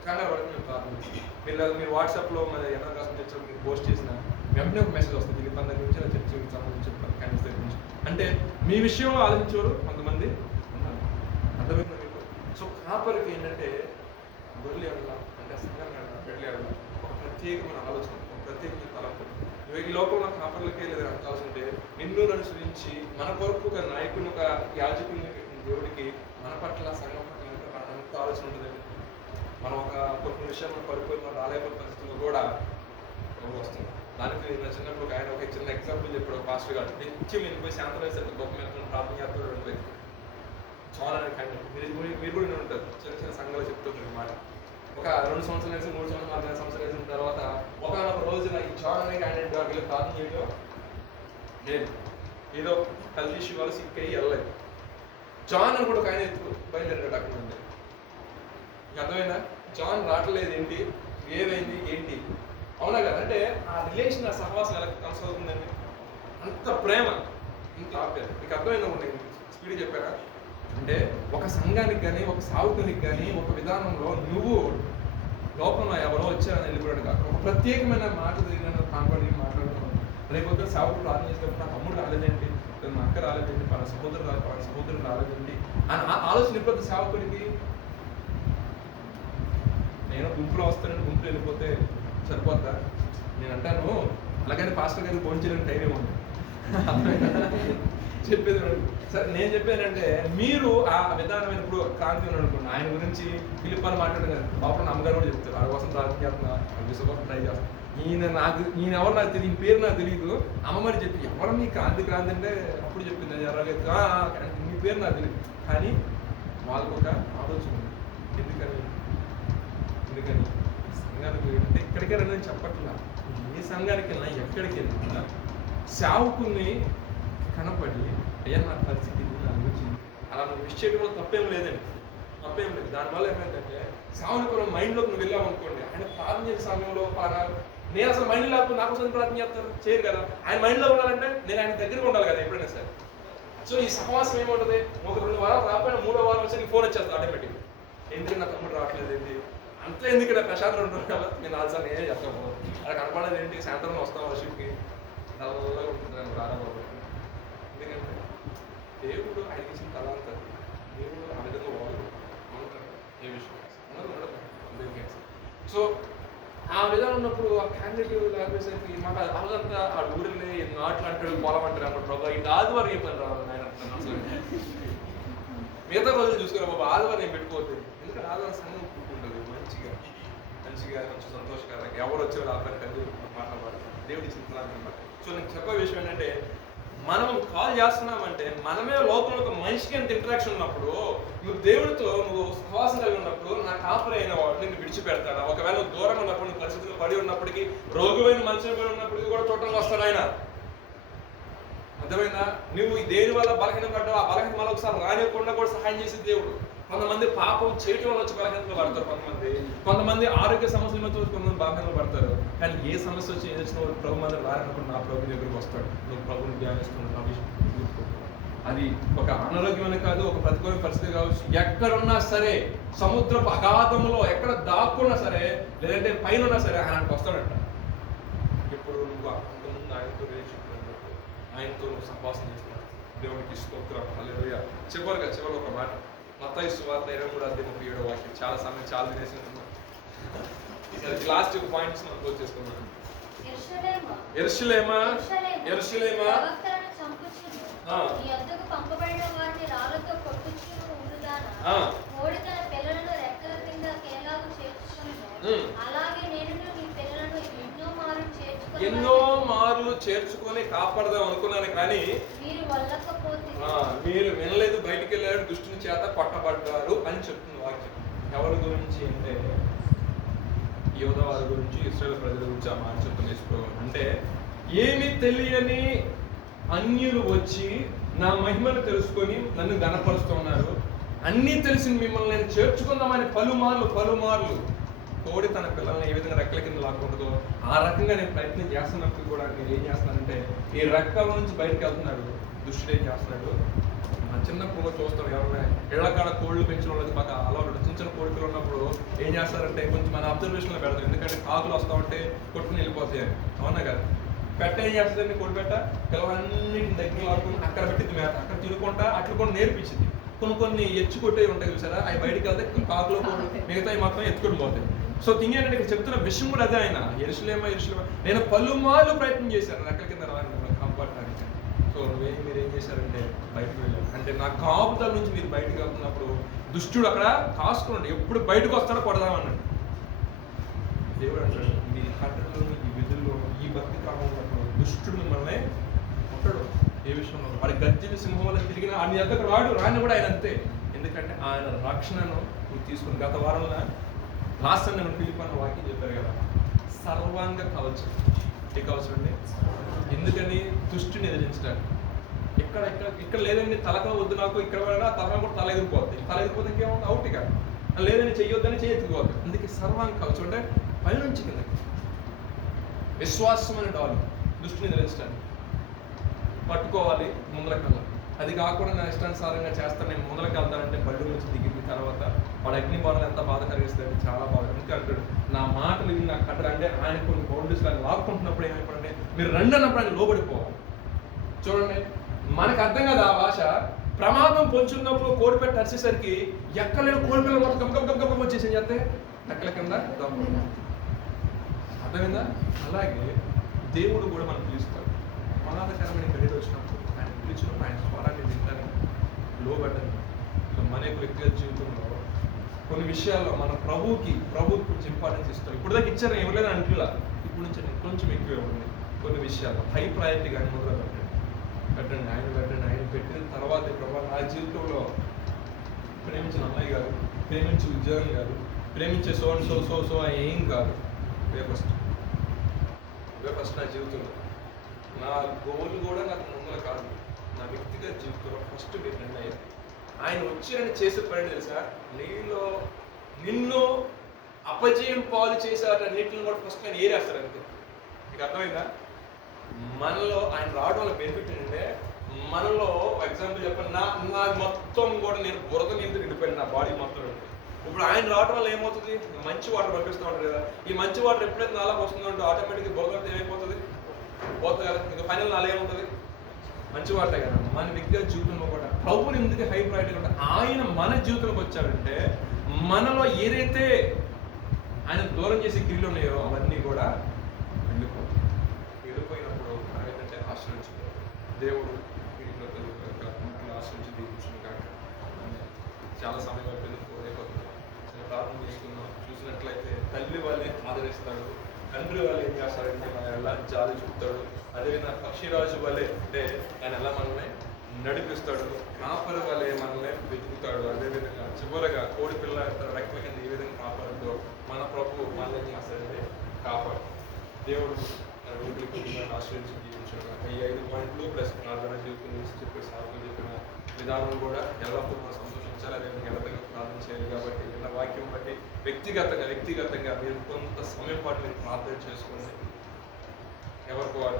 కంగారు వరకు మేము ప్రార్థన మీరు వాట్సాప్లో మన ఎన్నో కోసం తెచ్చిన మీరు పోస్ట్ చేసిన వెంటనే ఒక మెసేజ్ వస్తుంది, ఇది తన గురించి చర్చకి సంబంధించి క్యాండిడేట్స్ దగ్గర నుంచి. అంటే మీ విషయంలో ఆలోచించేవారు కొంతమంది ఉన్నారు, అర్థమైంది మీకు? సో కాపర్కి ఏంటంటే గొర్రెలు ఎవరు అంటే సంఘాన్ని పెళ్ళి ఎవరు ఒక ప్రత్యేకమైన ఆలోచన, ఒక ప్రత్యేకమైన తలంపు. ఈ లోకంలో కాపర్లకే లేదా ఆలోచన అంటే నిన్ను అనుసరించి మన కొరకు ఒక నాయకుని, ఒక యాజకుని, దేవుడికి మన పట్ల సంఘం పట్ల అంత ఆలోచన ఉంటుందండి. మనం ఒక కొన్ని విషయాలు పడిపోయి మనం రాలేకపోయిన పరిస్థితుల్లో కూడా వస్తుంది. దానికి నా చిన్నప్పుడు ఒక ఆయన ఒక చిన్న ఎగ్జాంపుల్ చెప్పాడు, పాస్టర్ గారు నిత్యం వెళ్ళిపోయి శాంతం వేసారు గొప్ప మీద ప్రార్థన చేస్తారు. రెండు వ్యక్తి చాలా మీరు కూడా ఉంటారు, చిన్న చిన్న సంఘాలు చెప్తుంటారు మాట. ఒక 2 సంవత్సరాలు వేసి 3 సంవత్సరాలు 4 సంవత్సరాలు వేసిన తర్వాత ఒక రోజున ఈ జాన్ అనే క్యాండిడేట్ గారు వెళ్ళి ప్రార్థన చేయడం లేదు, ఏదో హెల్త్ ఇష్యూ వల్ల సిక్ అయ్యి వెళ్ళలేదు. జాన్ అని కూడా ఒక ఆయన ఎత్తు బయలుదేరాడు అక్కడ నుండి. అర్థమైందా? జాన్ రావట్లేదు ఏంటి, ఏమైంది ఏంటి, అవునా కదా? అంటే ఆ రిలేషన్, ఆ సహవాసం ఎలా కొనసాగుతుందండి? అంత ప్రేమ, ఇంత ఆప్యాయత. మీకు అర్థమైందా? స్పీడ్ చెప్పారా? అంటే ఒక సంఘానికి కానీ, ఒక సావుకునికి కానీ, ఒక విధానంలో నువ్వు లోకంలో ఎవరో వచ్చారని వెళ్ళిపోయాడు కాక ఒక ప్రత్యేకమైన మాట దగ్గర కాంపడి మాట్లాడుతున్నాను. లేకపోతే సావుకు ప్రార్థన చేసేటప్పుడు నా తమ్ముడు రాలేదేంటి, మా అక్క రాలేదేంటి, మన సహోదరుడు రాలేదేంటి అని ఆలోచన ఇప్పుడు సేవకుడికి. నేను గుంపులో వస్తానని గుంపులో వెళ్ళిపోతే సరిపోద్దా? నేను అంటాను అలాగని పాస్టర్ గారికి ఫోన్ చేయడానికి టైం ఏముంది. చెప్పేది సరే. నేను చెప్పానంటే మీరు ఆ విధానమైన ఇప్పుడు క్రాంతి అనుకోండి, ఆయన గురించి ఫిలిప్ మాట్లాడదు కదా, బాబు అమ్మగారు కూడా చెప్తారు ఆ కోసం ప్రార్థన చేస్తున్నా, విశ్వ ట్రై చేస్తాను. ఈయన ఎవరు నాకు తెలియదు, ఈయన పేరు నాకు తెలియదు. అమ్మ మరి చెప్పి ఎవరు మీ క్రాంతి అంటే అప్పుడు చెప్పింది జరగలేదు, మీ పేరు నాకు తెలియదు. కానీ వాళ్ళకు ఒక ఆలోచన ఉంది. ఎందుకని సంఘానికి అంటే ఎక్కడికైనా నేను చెప్పట్లా, ఏ సంఘానికి వెళ్ళినా ఎక్కడికి వెళ్ళినా సేవకుని కనపడి అయ్యా నా పరిస్థితి నాకు వచ్చింది అలా నువ్వు విష్ చేయడం వల్ల తప్పేం లేదండి, తప్పేం లేదు. దానివల్ల ఏమైందంటే సేవకు మైండ్లోకి నువ్వు వెళ్ళావు అనుకోండి, ఆయన ప్రార్థన చేసే సమయంలో నేను అసలు మైండ్ లేకపోతే నాకు కోసం ప్రార్థన చేస్తారు చేయరు కదా. ఆయన మైండ్లో ఉండాలంటే నేను ఆయన దగ్గరగా ఉండాలి కదా ఎప్పుడైనా సరే. సో ఈ సహవాసం ఏముంటుంది, ఒక 2 వారాలు రాకపోయినా 3వ వారం వచ్చి ఫోన్ వచ్చేస్తుంది ఆటోమేటిక్. ఎందుకంటే నా తమ్ముడు రావట్లేదు ఏంటి అంతే, ఎందుకంటే ప్రశాంత్ 2 రోజులు కదా నేను 4 సార్లు ఏం చెప్తాను అక్కడ కనపడేది ఏంటి, సాయంత్రం వస్తాం వర్షిప్కి నల్లగా ఉంటుంది రాకపోతే. ఎందుకంటే దేవుడు ఆయన ఇచ్చిన తలాంత దేవుడు ఆ విధంగా వాళ్ళు ఉంటారు ఏ విషయం అందరూ ఉండదు. సో ఆ విధానం ఉన్నప్పుడు ఆ క్యాండిడేట్ లేకపోయేసరికి మాకు అదంతా ఆ ఊరిలో నాట్లు అంటాడు పొలం అంటారు అన్నమాట. ప్రభావ ఇంత ఆదివారం ఏం పని రావాలి ఆయన అంటున్నాను అసలు. మిగతా రోజులు చూసుకురా బాబా, ఆదివారం ఏం పెట్టుకోవద్దు. ఎందుకంటే ఆదివారం సంఘం కూడుకుంటుంది మంచిగా మంచి సంతోషకరంగా ఎవరు వచ్చారు ఆ పని కలిసి మాట్లాడాలి దేవుడి చింతన అనమాట. సో నేను చెప్పే విషయం ఏంటంటే మనం కాల్ చేస్తున్నామంటే మనమే లోపల ఒక మనిషికి ఎంత ఇంటరాక్షన్ ఉన్నప్పుడు, నువ్వు దేవుడితో నువ్వు సహవాసం కలిగి ఉన్నప్పుడు నా కాపరి అయిన వాడు నిన్ను విడిచిపెడతాడా? ఒకవేళ నువ్వు దూరం ఉన్నప్పుడు నువ్వు పరిస్థితులు పడి ఉన్నప్పటికీ, రోగువైన మనుషులు పడి ఉన్నప్పటికీ కూడా చూడటానికి వస్తాడు ఆయన. అర్థమైందా? నువ్వు దేని వల్ల బలహీన పడ్డావు, ఆ బలహీన మళ్ళీ ఒకసారి రానివ్వకుండా కూడా సహాయం చేసే దేవుడు. కొంతమంది పాపం చేయటం వల్ల వచ్చి బలహీనతలు పడతారు, కొంతమంది ఆరోగ్య సమస్యల మధ్య కొంతమంది బలహీనతలు పడతారు. కానీ ఏ సమస్య వచ్చి ఏది వచ్చిన ప్రభు మంది రానప్పుడు నా ప్రభు దగ్గరకు వస్తాడు. నువ్వు ప్రభుని ధ్యానిస్తున్నావు, అది ఒక అనారోగ్యమైన కాదు, ఒక ప్రతికూల పరిస్థితి కావచ్చు, ఎక్కడున్నా సరే, సముద్రపు అగాధంలో ఎక్కడ దాక్కున్నా సరే, లేదంటే పైన ఉన్నా సరే ఆయనకు వస్తాడంట. ఇప్పుడు నువ్వు అంతకుముందు ఆయనతో రేచుకున్నట్టు ఆయనతో నువ్వు సంభాషణ చేస్తున్నావు. దేవునికి స్తోత్రం, హల్లెలూయా. చివరి ఒక మాట, మత్తయి సువార్త 23:37 చాలా సమయం చాలా తినేసినట్టున్నాం. లాస్ట్ ఒక పాయింట్స్ మనం క్లోజ్ చేసుకున్నాం. యెరూషలేమా నీ వద్దకు పంపబడిన వారిని రాళ్లతో కొట్టుచును ఉండుదానా? కోడి తన పిల్లలను రెక్కల కింద కేలాగు చేర్చుకొనును, అలాగే నేను నీ పిల్లలను ఎన్నో మార్లు చేర్చుకొని కాపాడదాం అనుకున్నాను, కానీ మీరు వల్లకపోతే మీరు వినలేదు, బయటికి వెళ్ళాడు, దుష్టుని చేత కొట్టబడ్డారు అని చెప్తుంది వాక్యం. ఎవరి గురించి అంటే యోధ వారి గురించి, ఇశ్రాయేలు ప్రజల గురించి ఆ మాట చెప్తున్న. అంటే ఏమీ తెలియని అన్యులు వచ్చి నా మహిమను తెలుసుకొని నన్ను గణపరుస్తున్నారు, అన్నీ తెలిసిన మిమ్మల్ని నేను చేర్చుకుందామని పలుమార్లు కోడి తన పిల్లల్ని ఏ విధంగా రెక్కల కింద లాక్కుంటుందో ఆ రకంగా నేను ప్రయత్నం చేస్తున్నప్పుడు కూడా నేను ఏం చేస్తున్నానంటే, ఈ రెక్కల నుంచి బయటకు వెళ్తున్నాడు దుష్టుడు. ఏం చేస్తున్నాడు, మన చిన్నప్పుడు చూస్తాం, ఎవరైనా ఇళ్లకాడ కోళ్ళు పెంచిన వాళ్ళకి బాగా అలవాటు. చిన్న కోడికలు ఉన్నప్పుడు ఏం చేస్తారంటే కొంచెం మన అబ్జర్వేషన్లో పెడతాం, ఎందుకంటే కాకులు వస్తా ఉంటే కొట్టుకుని వెళ్ళిపోతాయి. అవునా కదా? పెట్ట ఏం చేస్తుందండి, కోడి పెట్ట పిల్లలన్నింటిని దగ్గర లాక్కుని అక్కడ పెట్టింది మేత, అక్కడ తినుకుంటా అట్లా కూడా నేర్పించింది. కొన్ని ఎచ్చు కొట్టేవి ఉంటాయి చూసారా, అవి బయటకు వెళ్తే కాకులో మిగతాయి మొత్తం ఎత్తుకొని పోతాయి. సో థింగ్ ఏంటంటే ఇక్కడ చెప్తున్న విషయం కూడా అదే. ఆయన యెరూషలేమా నేను పలుమార్లు ప్రయత్నం చేశాను రెక్కల కింద రాని కాపాడటానికి. సో మీరు ఏం చేశారంటే బయటకు వెళ్ళారు. అంటే నా కాపుదల నుంచి మీరు బయటకు వెళ్తున్నప్పుడు దుష్టుడు అక్కడ కాసుకున్నాడు, ఎప్పుడు బయటకు వస్తాడో కొడదామన్నాడు. దేవుడు అంటాడు, మీ కట్టడలోని ఈ విధుల్లో ఈ భక్తి కాలంలో దుష్టుడు మిమ్మల్ని ఉంటాడు. ఏ విషయంలో వాడి గర్జని సింహం వల్ల తిరిగిన ఆయన దగ్గర రాని కూడా ఆయన అంతే. ఎందుకంటే ఆయన రక్షణను నువ్వు తీసుకుని గత వారంలో లాస్ట్ నేను ఫిలిప్ అన్న వాక్యం చెప్పారు కదా, సర్వాంగ కవచం. ఏ కవచం అండి? ఎందుకని దుష్టుని ఎదిరించడానికి. ఇక్కడ లేదండి తలక వద్దు నాకు, ఇక్కడ తల కూడా తల ఎదిరిపోద్ది, తల ఎదిరిపోతే ఇంకేమో అవుట్ కాదు, లేదని చెయ్యొద్దని చేయెత్తుకోవద్దు. అందుకే సర్వాంగ కవచం అంటే పైనుంచి కిందకి విశ్వాసం అనే డాలు దుష్టిని ఎదిరించడానికి పట్టుకోవాలి ముందరకల్లా. అది కాకుండా నా ఇష్టానుసారంగా చేస్తాను, నేను ముందరకు వెళ్తానంటే బళ్ళు నుంచి దిగింది తర్వాత వాడు అగ్ని బాణాలు ఎంత బాధ కలిగిస్తాడు, చాలా బాధ. అందుకే అంటాడు, నా మాటలు విని నాకు కట్టడు. అంటే ఆయన కొన్ని బౌండరీస్ కానీ లాక్కుంటున్నప్పుడు ఏమైపోయిందంటే మీరు రెండు అన్నప్పుడు ఆయన లోబడిపోవాలి. చూడండి, మనకు అర్థం కదా ఆ భాష. ప్రమాదం పొంచున్నప్పుడు కోడిపెట్ట అరిచేసరికి ఎక్కలేని కోడిపిల్లలు మొత్తం గమ్ వచ్చేసి చేస్తే ఎక్కల కింద అర్థమైందా? అలాగే దేవుడు కూడా మనం పిలుస్తాడు. ప్రమాదకరమైన గడిలో వచ్చినప్పుడు ఆయన పిలిచినప్పుడు ఆయన స్వరాన్ని వినడానికి లోబడ్డాను. సో మన యొక్క వ్యక్తిగత జీవితంలో కొన్ని విషయాల్లో మన ప్రభువుకి కొంచెం ఇంపార్టెన్స్ ఇస్తాం. ఇప్పుడు దాకా ఇచ్చారు ఎవరైనా అంటులా, ఇప్పుడు నుంచి కొంచెం ఎక్కువే ఉంది. కొన్ని విషయాల్లో హై ప్రయారిటీ కానీ మొదలు పెట్టండి. ఆయన పెట్టిన తర్వాత ప్రభావ నా జీవితంలో ప్రేమించిన అమ్మాయి కాదు, ప్రేమించే ఉద్యోగం కాదు, ప్రేమించే సో ఏం కాదు. ఇవే ఫస్ట్ నా జీవితంలో. నా గోల్ కూడా నాకు ముందర కాదు, నా వ్యక్తిగత జీవితంలో ఫస్ట్ మీరు నిర్ణయం. ఆయన వచ్చి నేను చేసే పని తెలుసా, నిన్ను అపజయం పాలు చేసేటన్నిటిని కూడా ఫస్ట్ ఆయన ఏరేస్తారు అంతే. మీకు అర్థమైందా? మనలో ఆయన రావడం వల్ల బెనిఫిట్ ఏంటంటే, మనలో ఎగ్జాంపుల్ చెప్పండి, నా మొత్తం కూడా నేను బురద మీద నిండిపోయాను, నా బాడీ మొత్తం. ఇప్పుడు ఆయన రావడం వల్ల ఏమవుతుంది, మంచి వాటర్ పంపిస్తూ ఉంటారు కదా, ఈ మంచి వాటర్ ఎప్పుడైతే నాలాగా వస్తుందంటే ఆటోమేటిక్గా బురద ఏమైపోతుంది, పోతుంది కదా. ఇంకా ఫైనల్ నాలో ఏముంటుంది, మంచి వాటే కదా. మన వ్యక్తిగత జీవితంలో కూడా ప్రభువుని ఎందుకు హై ప్రయారిటీ ఉంటే, ఆయన మన జీవితంలోకి వచ్చాడంటే మనలో ఏదైతే ఆయన దూరం చేసే క్రియలు ఉన్నాయో అవన్నీ కూడా వెళ్ళిపోయినప్పుడు మనం ఏంటంటే ఆశ్రయించుకోవాలి. దేవుడు ఆశ్రయించి దీవించును కాక. చాలా సమయం అయిపోయింది, చిన్న ప్రార్థన చేసుకున్నాం. చూసినట్లయితే తల్లి వాళ్ళే ఆదరిస్తాడు, తండ్రి వాళ్ళు ఏం చేస్తాడంటే మనం ఎలా జాలి చూపుతాడు. అదేవిధంగా పక్షిరాజు వల్లే అంటే ఆయన ఎలా మనల్ని నడిపిస్తాడు, కాపరి వల్లే మనల్ని వెతుకుతాడు. అదేవిధంగా చివరగా కోడి పిల్ల రెక్కల కింద ఏ విధంగా కాపాడుతో మన ప్రభు మనల్ని ఏం చేస్తాడంటే కాపాడు. దేవుడు తన ఊపిరికి ఆశ్రయించి జీవించాడు. ఈ 5 పాయింట్లు ప్లస్ ప్రార్థన జీవితం గురించి చెప్పే సాగులు చెప్పిన విధానం కూడా ఎల్లప్పుడూ మనం సంతోషించాలి. అదేవిధంగా ఎల్లతగా ప్రార్థన చేయాలి. కాబట్టి విన్న వాక్యం బట్టి వ్యక్తిగతంగా మీరు కొంత సమయం పాటు మీరు ప్రార్థన చేసుకోండి. ఎవరికి వారు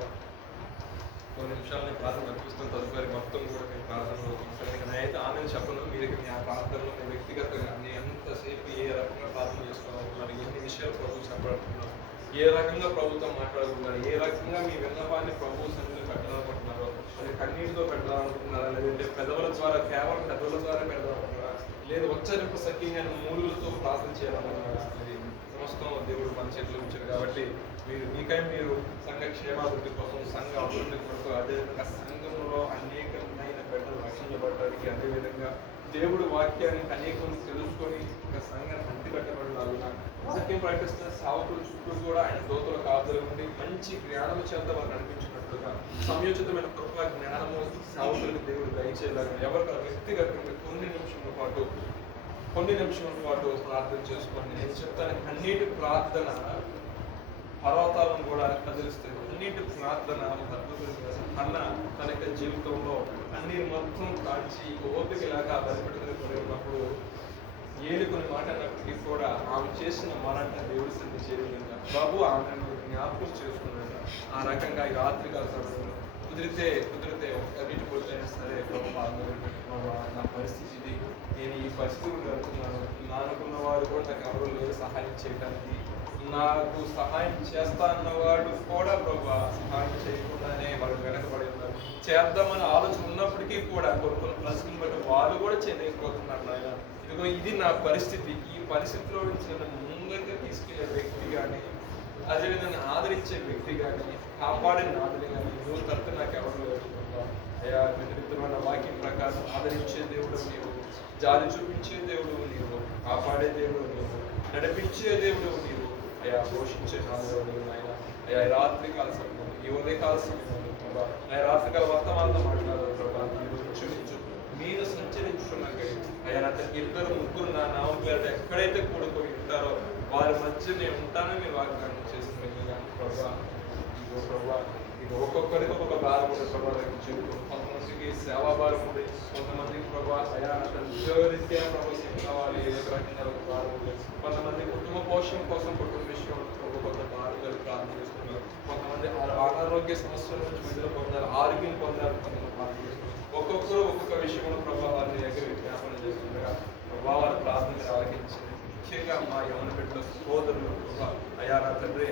కొన్ని నిమిషాలని ప్రార్థన నడిపిస్తున్న తదుపరి మొత్తం కూడా మీరు ప్రార్థనలో కొనసాగండి. నేనైతే ఆమెను చెప్పను, మీరు మీ ఆ ప్రార్థనలో మీ వ్యక్తిగతంగా నేను ఎంతసేపు ఏ రకంగా ప్రార్థన చేసుకోవాలనుకున్నారు, ఎన్ని విషయాలు ప్రభు చెప్పాలనుకున్నారు, ఏ రకంగా ప్రభుత్వం మాట్లాడుతున్నారు, ఏ రకంగా మీ విన్నపాన్ని ప్రభు సన్నిధిలో పెట్టాలనుకుంటున్నారో, అది కన్నీటితో పెట్టాలనుకుంటున్నారా, లేదంటే పెదవుల ద్వారా కేవలం పెదవుల ద్వారా పెడదామనుకుంటున్నారా, లేదు ఉచ్చరింపు సఖ్యంగా మూలులతో ప్రార్థన చేయాలనుకున్నారా, అది సమస్తం దేవుడు మన చేతిలో ఉంచారు. కాబట్టి మీరు సంఘ క్షేమాభివృద్ధి కోసం, సంఘ అభివృద్ధి కొరకు, అదేవిధంగా సంఘంలో అనేకమైన బిడ్డలు రక్షించబడడానికి, అదేవిధంగా దేవుడు వాక్యాన్ని అనేకం తెలుసుకొని ఒక సంఘాన్ని అంటికట్టబడాలన్నా సత్యం ప్రకటిస్తున్న సావకుల చుట్టూ కూడా ఆయన దోతల కాపుదల ఉండి మంచి జ్ఞానము చేత వారు నడిపించినట్లుగా సమయోచితమైన కృప జ్ఞానము సావకులకు దేవుడు దయచేయాలని ఎవరికైనా వ్యక్తిగతంగా కొన్ని నిమిషముల పాటు ప్రార్థన చేసుకోండి. నేను చెప్తాను, అన్నిటి ప్రార్థన పర్వతాలను కూడా కదిలిస్తాయి. అన్నిటి ప్రార్థన అన్న తన యొక్క జీవితంలో అన్ని మొత్తం కాల్చి ఓపిక లేక బలిపెట్టుకుని ఉన్నప్పుడు ఏలుకొని మాట్లాడినప్పటికీ కూడా ఆమె చేసిన మాట దేవుడి సంధి చేరిందంట. బాబు ఆమెను జ్ఞాపకం చేసుకున్నాడ. ఆ రకంగా ఈ రాత్రికాల సమయంలో కుదిరితే అన్నిటి పోతైనా సరే ప్రభు నా పరిస్థితి ఇది, నేను ఈ పరిస్థితులు జరుగుతున్నాను, నానుకున్న వారు కూడా నాకు ఎవరు లేరు సహాయం చేయడానికి, నాకు సహాయం చేస్తా అన్నవాడు కూడా ప్రభు సహాయం చేయకుండానే వాళ్ళు వెనకబడి ఉన్నారు. చేద్దామని ఆలోచన ఉన్నప్పటికీ కూడా కొన్ని ప్రశ్నలు బట్టి వాళ్ళు కూడా చేయలేకపోతున్నారు. నాయన ఇదిగో ఇది నా పరిస్థితి, ఈ పరిస్థితిలో నుంచి నన్ను ముందుగా తీసుకెళ్లే వ్యక్తి కానీ, అదేవిధంగా ఆదరించే వ్యక్తి కానీ, కాపాడిన ఆదరి కానీ నువ్వు తప్ప నాకు ఎవరు లేదు. అయ్యా మిత్రుల వాక్యం ప్రకారం ఆదరించే దేవుడు నీవు, జాలి చూపించే దేవుడు నీవు, కాపాడే దేవుడు నీవు, నడిపించే దేవుడు నీవు, అయ్యా పోషించే నాలుగు నీవు నాయన. అయ్యా రాత్రికాల సమయంలో, ఈ ఉదయకాల సమయంలో ప్రభా, అయ్యా రాత్రికాల వర్తమానంతో మాట్లాడారు ప్రభా, మీరు క్షమించు, మీరు సంచరించుకున్నాక అయ్యా నా 2-3 నా నామం పేరు ఎక్కడైతే కూడుకొని ఉంటారో వారి మధ్య నేను ఉంటానని మీరు వాగ్దానం చేస్తున్నారు కానీ ప్రభా, ఇగో ప్రభా ఇక ఒక్కొక్కరికి ఒక్కొక్క భారం ఉంది ప్రభా. జీవితం కొంతమందికి సేవా భారం ఉంది, కొంతమందికి ప్రభా అయా ఉద్యోగరీత్యా ప్రభావం కావాలి, ఏదో రకంగా ఒక భారం ఉంది, కొంతమంది కుటుంబ పోషణ కోసం కుటుంబ విషయం కొంత భారంగా ప్రార్థన చేస్తున్నారు, కొంతమంది అనారోగ్య సమస్యల నుంచి విడుదల పొందాలి, ఆరోగ్యం పొందాలి, కొంతమంది ప్రార్థన చేస్తున్నారు. ఒక్కొక్కరు ఒక్కొక్క విషయంలో ప్రభావ వారిని దగ్గర విజ్ఞాపన చేస్తుండగా ప్రభావ వారి ప్రార్థన ఆలకించింది. ముఖ్యంగా మా యవన బిడ్డల సోదరులు ప్రభావ అయా నా తండ్రి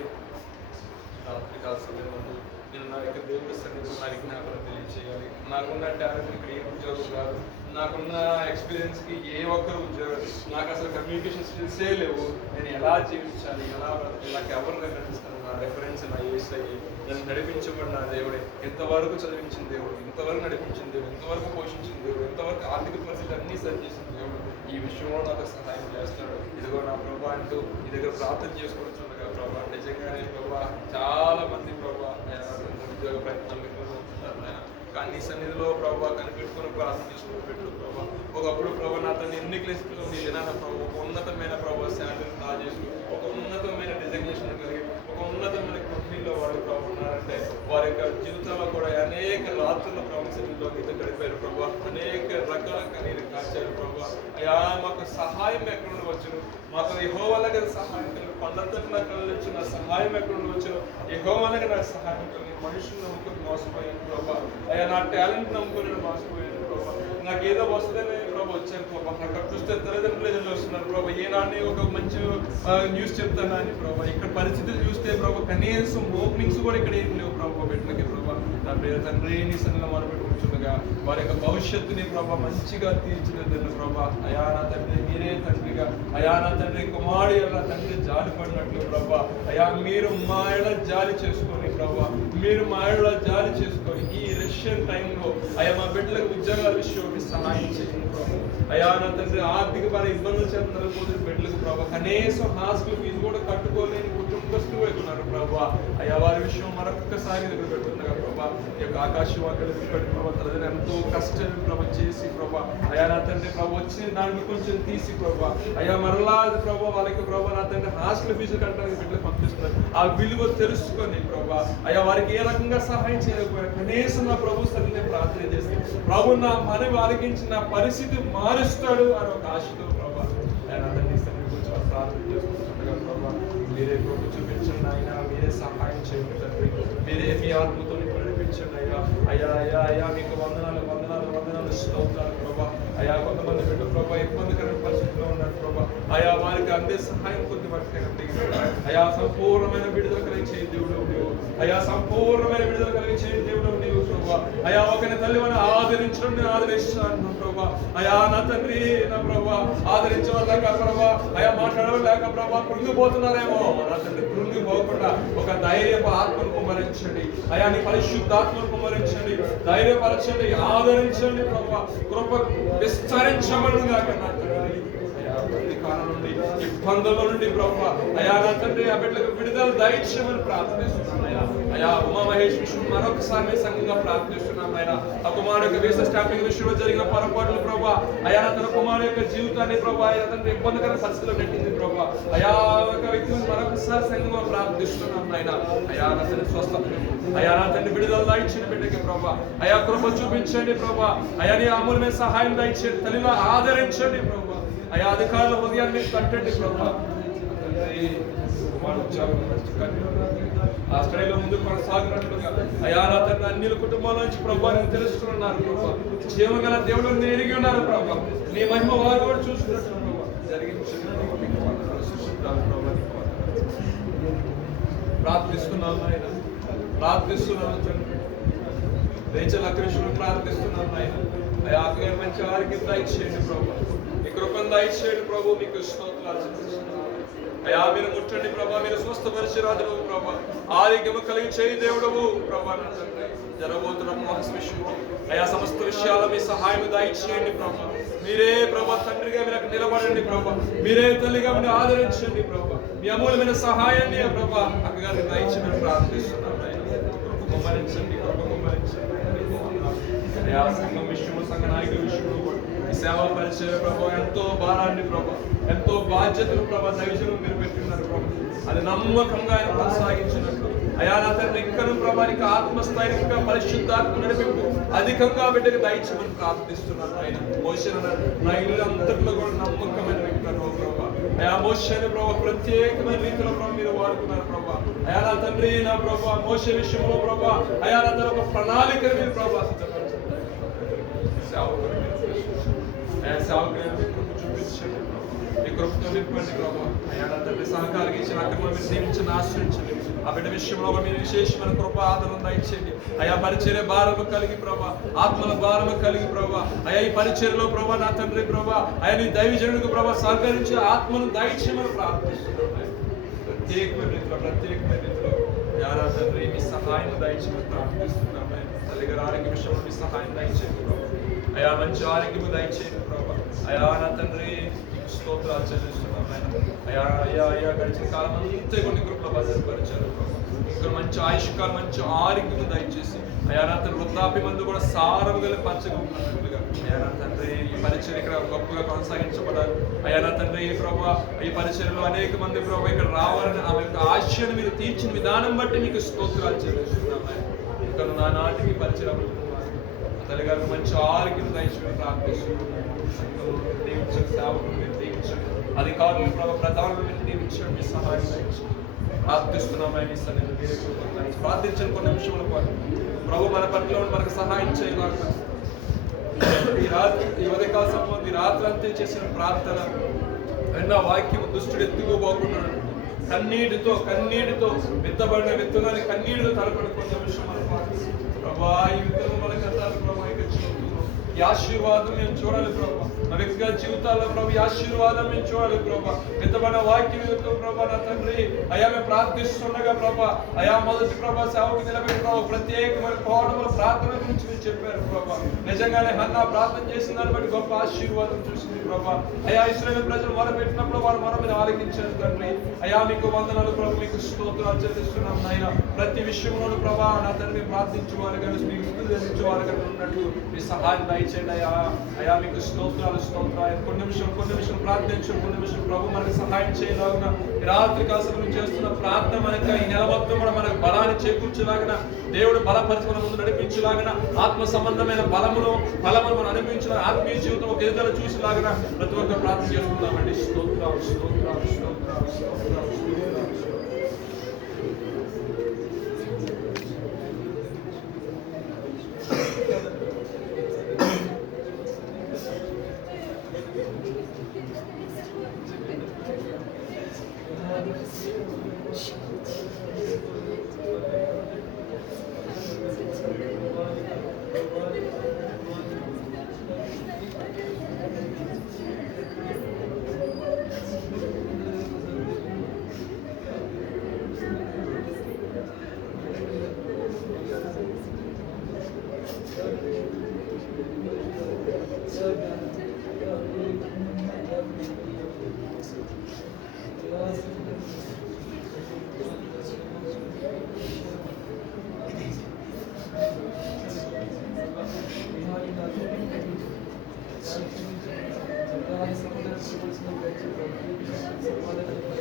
రాత్రికాల సమయంలో నేను నా యొక్క దేవుడి సన్నిధిలో నా విజ్ఞాపన తెలియజేయాలి. నాకున్న టాలెంట్ ఇక్కడ ఏ ఉద్యోగం కాదు, నాకున్న ఎక్స్పీరియన్స్కి ఏ ఒక్కరు ఉద్యోగం, నాకు అసలు కమ్యూనికేషన్ స్కిల్సే లేవు, నేను ఎలా జీవించాలి, ఎలా నాకు ఎవరు కనిపిస్తాను, నా రెఫరెన్స్ నా అయ్యి నన్ను నడిపించబడి నా దేవుడే, ఎంతవరకు చదివించిన దేవుడు, ఎంతవరకు నడిపించిన దేవుడు, ఎంతవరకు పోషించిన దేవుడు, ఎంతవరకు ఆర్థిక పరిస్థితి అన్నీ సరి చేసిన దేవుడు ఈ విషయంలో నాకు సహాయం చేస్తాడు. ఇదిగో నా ప్రభా అంటూ ఈ దగ్గర ప్రార్థన చేసుకుంటుండగా ప్రభా, నిజంగానే ప్రభా చాలా మంది ప్రభా ఉద్యోగ ప్రయత్నాలు ఉంటున్నారు, కానీ సన్నిధిలో ప్రభా కనిపెట్టుకుని ప్రార్థన చేసుకుని పెట్టు ప్రభా. ఒకప్పుడు ప్రభా నా తను ఎన్నికల స్థితిలో నీ దినాన ప్రభు ఒక ఉన్నతమైన ప్రభా శాలరీ డ్రా చేసుకుని, ఒక ఉన్నతమైన డిజగ్నేషన్ కలిగి, ఒక ఉన్నతమైన కంపెనీలో వాళ్ళు ప్రభు ఉన్నారంటే వారి యొక్క జీవితంలో కూడా అనేక రాత్రుల ప్రభు సన్నిధిలో నీతో గడిపారు ప్రభా, అనేక రకాల కన్నీరు కాచారు ప్రభా. అయా మాకు సహాయం ఎక్కడ నుండి వచ్చును, మాకు యెహోవా దగ్గర సహాయం కలిగి, కొండంతటి కళ్ళు వచ్చిన సహాయం ఎక్కడ నుండి వచ్చును, యెహోవా దగ్గర నాకు సహాయం కలిగి. మనుషులు నమ్ముకుని మోసపోయాను ప్రభా, అయ్యా నా టాలెంట్ నమ్ముకుని మోసపోయాను ప్రభా, నాకు ఏదో వస్తుందని ప్రభా వచ్చాను ప్రభా. అక్కడ చూస్తే తల్లిదండ్రులు ఎదురు వస్తున్నారు ప్రభా, ఏనాన్ని ఒక మంచి న్యూస్ చెప్తానా అని ప్రభా. ఇక్కడ పరిస్థితులు చూస్తే ప్రభా కనీసం ఓపెనింగ్స్ కూడా ఇక్కడ ఏం లేవు ప్రభా బిడ్డలకి ప్రభా. నా ప్రియ తండ్రి నీ సన్నిధిలో మొరపెట్టుకుంటుండగా వారి యొక్క భవిష్యత్తుని ప్రభా మంచిగా తీర్చిదిద్దండి ప్రభా. అయా నా తండ్రి మీరే తండ్రిగా, అయా నా తండ్రి కుమారుడు ఎలా తండ్రి జాలి పడినట్లు ప్రభా, అయా మీరు మా ఎడ జాలి చేసుకొని ప్రభా, మీరు మా ఎడ జాలి చేసుకొని ఈ రష్యన్ టైంలో అయా మా బిడ్డలకు ఉద్యోగాల విషయం సహాయం చేయండి ప్రభా. అయా నా తండ్రి ఆర్థిక పర ఇబ్బందులు చెందకపోతే బిడ్డలకు ప్రభా, కనీసం హాస్టల్ ఫీజు కూడా కట్టుకోలేని కుటుంబస్తులు ఉన్నారు ప్రభా. అయా వారి విషయం మరొక్కసారి దగ్గర పెడుతుండగా ప్రభా, ఈ యొక్క ఆకాశవాకులు పెట్టి ప్రభా తల్లిదండ్రులు ఎంతో కష్టం ప్రభా చేసి ప్రభా, అయా నా తండ్రి ప్రభా వచ్చిన దాన్ని కొంచెం తీసి ప్రభా, అయా మరలా ప్రభా వాళ్ళకి ప్రభా నా తండ్రి హాస్టల్ ఫీజు కట్టడానికి బిడ్డలు పంపిస్తున్నారు. ఆ విలువ తెలుసుకొని ప్రభా, అయా వారికి ఏ రకంగా సహాయం చేయలేకపోయారు, కనీసం నా ప్రభు సరిగ్గా ప్రార్థన చేస్తే ప్రభు నా మనవి ఆలకించి నా పరిస్థితి మారుస్తాడు అని ఒక ఆశతో ప్రభా, అయా నా తండ్రి సరిగ్గా కొంచెం ప్రార్థన చేసుకుంటుండగా ప్రభా మీరే ప్రభు చూపించండి ఆయన, మీరే సహాయం చేయండి తండ్రి, మీరే మీ ఆత్మతో నడిపించండి అయ్యా. అయ్యా అయ్యా అయ్యా మీకు వందనాలు వందనాలు వందనాలు స్తోత్రాలు ప్రభా. అయా కొంతమంది బిడ్డ ప్రభా ఇబ్బందికరమైన పరిస్థితిలో ఉన్నారు ప్రభా, అయా వారికి అందే సహాయం కొద్ది పట్టుకుని అయా సంపూర్ణమైన విడుదల కలిగించే దేవుడు నీవు, అయా సంపూర్ణమైన విడుదల కలిగించే దేవుడు నీవు ప్రభా. అయా ఒకరి తల్లిని ఆదరిస్తాను ప్రభా, అయా నా తండ్రి నా ప్రభా ఆదరించలేక ప్రభా, అయా మాట్లాడలేక ప్రభా కృంగిపోతున్నారేమో, నా తండ్రి కృంగిపోకుండా ఒక ధైర్యపు ఆత్మను కుమ్మరించండి అయా, నీ పరిశుద్ధాత్మను కుమ్మరించండి, ధైర్యపరచండి, ఆదరించండి ప్రభా, కృప విస్తరించబడుగా నా తండ్రి. కాలం నుండి ఇబ్బందుల నుండి ప్రభా, అయా నా తండ్రి ఆ బిడ్డలకు విడుదల దయచేయమని ప్రార్థిస్తున్నాం అయ్యా. అయా ఉమా మహేష్ విషయం మరొకసారి సంఘంగా ప్రార్థిస్తున్నాం ఆయన. ఆ కుమారుడు యొక్క వీసా స్టాంపింగ్ విషయంలో జరిగిన పొరపాట్లు ప్రభా, అయా తన కుమారుడు యొక్క జీవితాన్ని ప్రభా అయా తండ్రి ఇబ్బందికర పరిస్థితిలో పెట్టింది ప్రభా, అయా ఒక వ్యక్తిని మరొకసారి సంఘంగా ప్రార్థిస్తున్నాం ఆయన. అయా నా తండ్రి స్వస్థత, అయా నా తండ్రి విడుదల దయచేయండి బిడ్డకి ప్రభా, అయా కృప చూపించండి ప్రభా, అయా నీ అమూల్యమైన సహాయం దయచేయండి, తల్లిలో ఆదరించండి ప్రభా, అయా అధికారుల హృదయాన్ని మీరు కట్టండి ప్రభా. ఆ స్టడీలో ముందు కొనసాగినట్లుగా అయా నా తండ్రి అన్ని కుటుంబాల నుంచి ప్రభా నేను తెలుసుకున్నారు ప్రభా, జీవగల దేవుడు నేను ఎరిగి ఉన్నారు ప్రభా, నీ మహిమ వారు కూడా చూసుకున్నట్టు ప్రభా జరిగించండి. ప్రార్థిస్తున్నాను ఆయన, ప్రార్థిస్తున్నాను తండ్రి, రేచల కృష్ణుడు ప్రార్థిస్తున్నాను ఆయన. అయా మంచి వారికి దయచేయండి ప్రభా, మీ కృపను దయచేయండి ప్రభు, మీకు స్తోత్రాలు చెల్లిస్తున్నాను అయా. మీరు ముట్టండి ప్రభా, మీరు స్వస్థపరిచే రాజువు ప్రభా, ఆరోగ్యము కలిగి చేయి దేవుడవు ప్రభా. నా తండ్రి జరగబోతున్న ప్రాసెస్ విషయంలో అయా సమస్త విషయాల్లో మీ సహాయం దయచేయండి ప్రభా, మీరే ప్రభా తండ్రిగా మీరు అక్కడ నిలబడండి ప్రభా, మీరే తల్లిగా మీరు ఆదరించండి ప్రభా, మీ అమూల్యమైన సహాయాన్ని ప్రభా అక్కగారిని దయచేయమని ప్రార్థిస్తున్నాను ఆయన. కృప కుమ్మరించండి, కృప కుమ్మరించండి అయా. సంఘం విషయంలో సంఘ నాయకుల విషయంలో సేవా పరిచయం ప్రభా ఎంతో భారాన్ని ప్రభా, ఎంతో బాధ్యతలు ప్రభా దైవజనం మీరు పెట్టినారు ప్రభా, అది నమ్మకంగా ఆయన కొనసాగించినట్లు అయా నా తండ్రి ఇంకను ప్రభానికి ఆత్మస్థాయిని ఇంకా పరిశుద్ధాత్మ నడిపింపు అధికంగా బిడ్డకు దయచేయమని ప్రార్థిస్తున్నాను ఆయన. మోషేన నా ఇల్లు అంతట్లో కూడా నమ్మకమైన వ్యక్తులు ప్రభా, అయా మోషేని ప్రభా ప్రత్యేకమైన రీతిలో ప్రభా మీరు వాడుకున్నారు ప్రభా, అయా నా తండ్రి నా ప్రభా మోషే విషయంలో ప్రభా అయా నా తండ్రి ఒక ప్రణాళికను మీరు ప్రభా సిద్ధపరచండి. చూపించండి, మీ కృపతో నింపండి ప్రభా, అయా నా తండ్రి సహకారికి ఇచ్చిన అక్రమం మీరు దీవించండి, ఆశ్రయించండి. ఆ బిడ్డ విషయంలో మీరు విశేషమైన కృప ఆదరణ దయచేయండి అయా. పరిచర్య భారము కలిగి ప్రభా, ఆత్మల భారము కలిగి ప్రభా, అయా ఈ పరిచర్యలో ప్రభా నా తండ్రి ప్రభా అయా నీ దైవజనుడికి ప్రభా సహకరించే ఆత్మను దయచేయమని ప్రార్థిస్తున్నాను. ప్రత్యేకమైన రీతిలో అయా నా తండ్రి మీ సహాయం దయచేసి ప్రార్థిస్తున్నాం నాయన. తల్లి గారి ఆరోగ్య విషయంలో మీ సహాయం దయచేయండి ప్రభు. అయా మంచి ఆరోగ్యము దయచేయండి ప్రభు. అయా నా తండ్రి మీకు స్తోత్రాలు చెల్లిస్తున్నాం నాయన. అయా గడిచిన కాలం అంతా కొన్ని కృపలో భద్రపరిచారు ప్రభు. ఇంకా మంచి ఆయుష్కాలం మంచి ఆరోగ్యము దయచేసి అయా నా తండ్రి వృద్ధాప్య మందు కూడా సారము గల పచ్చగా ఉన్నట్లుగా అయా నా తండ్రి ఈ పరిచయం ఇక్కడ గొప్పగా కొనసాగించబడాలి. అయా నా తండ్రి ఈ ప్రభు ఈ పరిచయంలో అనేక మంది ప్రభు ఇక్కడ రావాలని ఆమె యొక్క ఆశను మీరు తీర్చిన విధానం బట్టి మీకు స్తోత్రాలు చెల్లిస్తున్నాం నాయన. ఇక్కడ నా నాటికి పరిచయం తల్లి గారికి మంచి ఆరోగ్యం దయచేసి ప్రార్థిస్తున్నాం. దీవించండి, సేవకులు మీరు దీవించండి, అధికారులు ప్రభు ప్రధానులు మీరు దీవించండి, మీ సహాయం దయచేయండి. ప్రార్థిస్తున్నామని ప్రార్థించండి. కొన్ని నిమిషముల పాటు ప్రభు మన పట్ల మనకు సహాయం చేయగలరు. ఈ రాత్రి ఈ ఉదయకాల సమయం ఈ రాత్రి అంతే చేసిన ప్రార్థన ఎన్నో వాక్యం దుష్టుడు ఎత్తుకోబోకున్నాడు. కన్నీటితో విత్తబడిన విత్తనాన్ని కన్నీటితో తలపడి కొన్ని నిమిషం మన ప్రభా ఈ విత్తనం మన కథాలు ప్రభా ఇక జీవితంలో ఈ ఆశీర్వాదం మేము చూడాలి ప్రభా. నా వ్యక్తిగత జీవితాల్లో ప్రభు ఈ ఆశీర్వాదం మేము చూడాలి ప్రభా. విత్తబడిన వాక్యం ప్రభా నా తండ్రి అయా మేము ప్రార్థిస్తుండగా ప్రభా అయా మొదటి ప్రభా సేవకు నిలబెట్టి ప్రభు ప్రత్యేకమైన కోణముల ప్రార్థన గురించి మీరు చెప్పారు ప్రభా. నిజంగానే హన్నా ప్రార్థన చేసిన దాన్ని బట్టి గొప్ప ఆశీర్వాదం చూసింది ప్రభా. అయా ఇశ్రాయేలు ప్రజలు మొరపెట్టినప్పుడు వారు మొర మీద ఆలకించారు తండ్రి. అయా మీకు వందనాలు ప్రభు, మీకు స్తోత్రాలు చెల్లిస్తున్నాం నాయన. ప్రతి విషయంలోనూ ప్రభా నా తండ్రి ప్రార్థించేవారు కానీ మీకు స్థుతులు చెల్లించేవారు కానీ ఉన్నట్టు మీ సహాయం దయచేయండి అయా. అయా మీకు స్తోత్రాలు కొన్ని నిమిషం ప్రార్థించండి. కొన్ని నిమిషం ప్రభు మనకు సహాయం చేయలాగున రాత్రి కాలం చేస్తున్న ప్రార్థన మనకు ఈ నెల మొత్తం కూడా మనకు బలాన్ని చేకూర్చేలాగిన దేవుడు బలపరిచి మన ముందు నడిపించలాగిన ఆత్మ సంబంధమైన బలమును మనం అనిపించిన ఆత్మీయ జీవితం ఒక ఎదుగుదల చూసేలాగిన ప్రతి ఒక్క ప్రార్థన చేసుకుందామండి. స్తోత్రాలు స్తోత్రాలు స్తోత్రాలు స్తోత్రాలు స్తోత్రాలు. Grazie.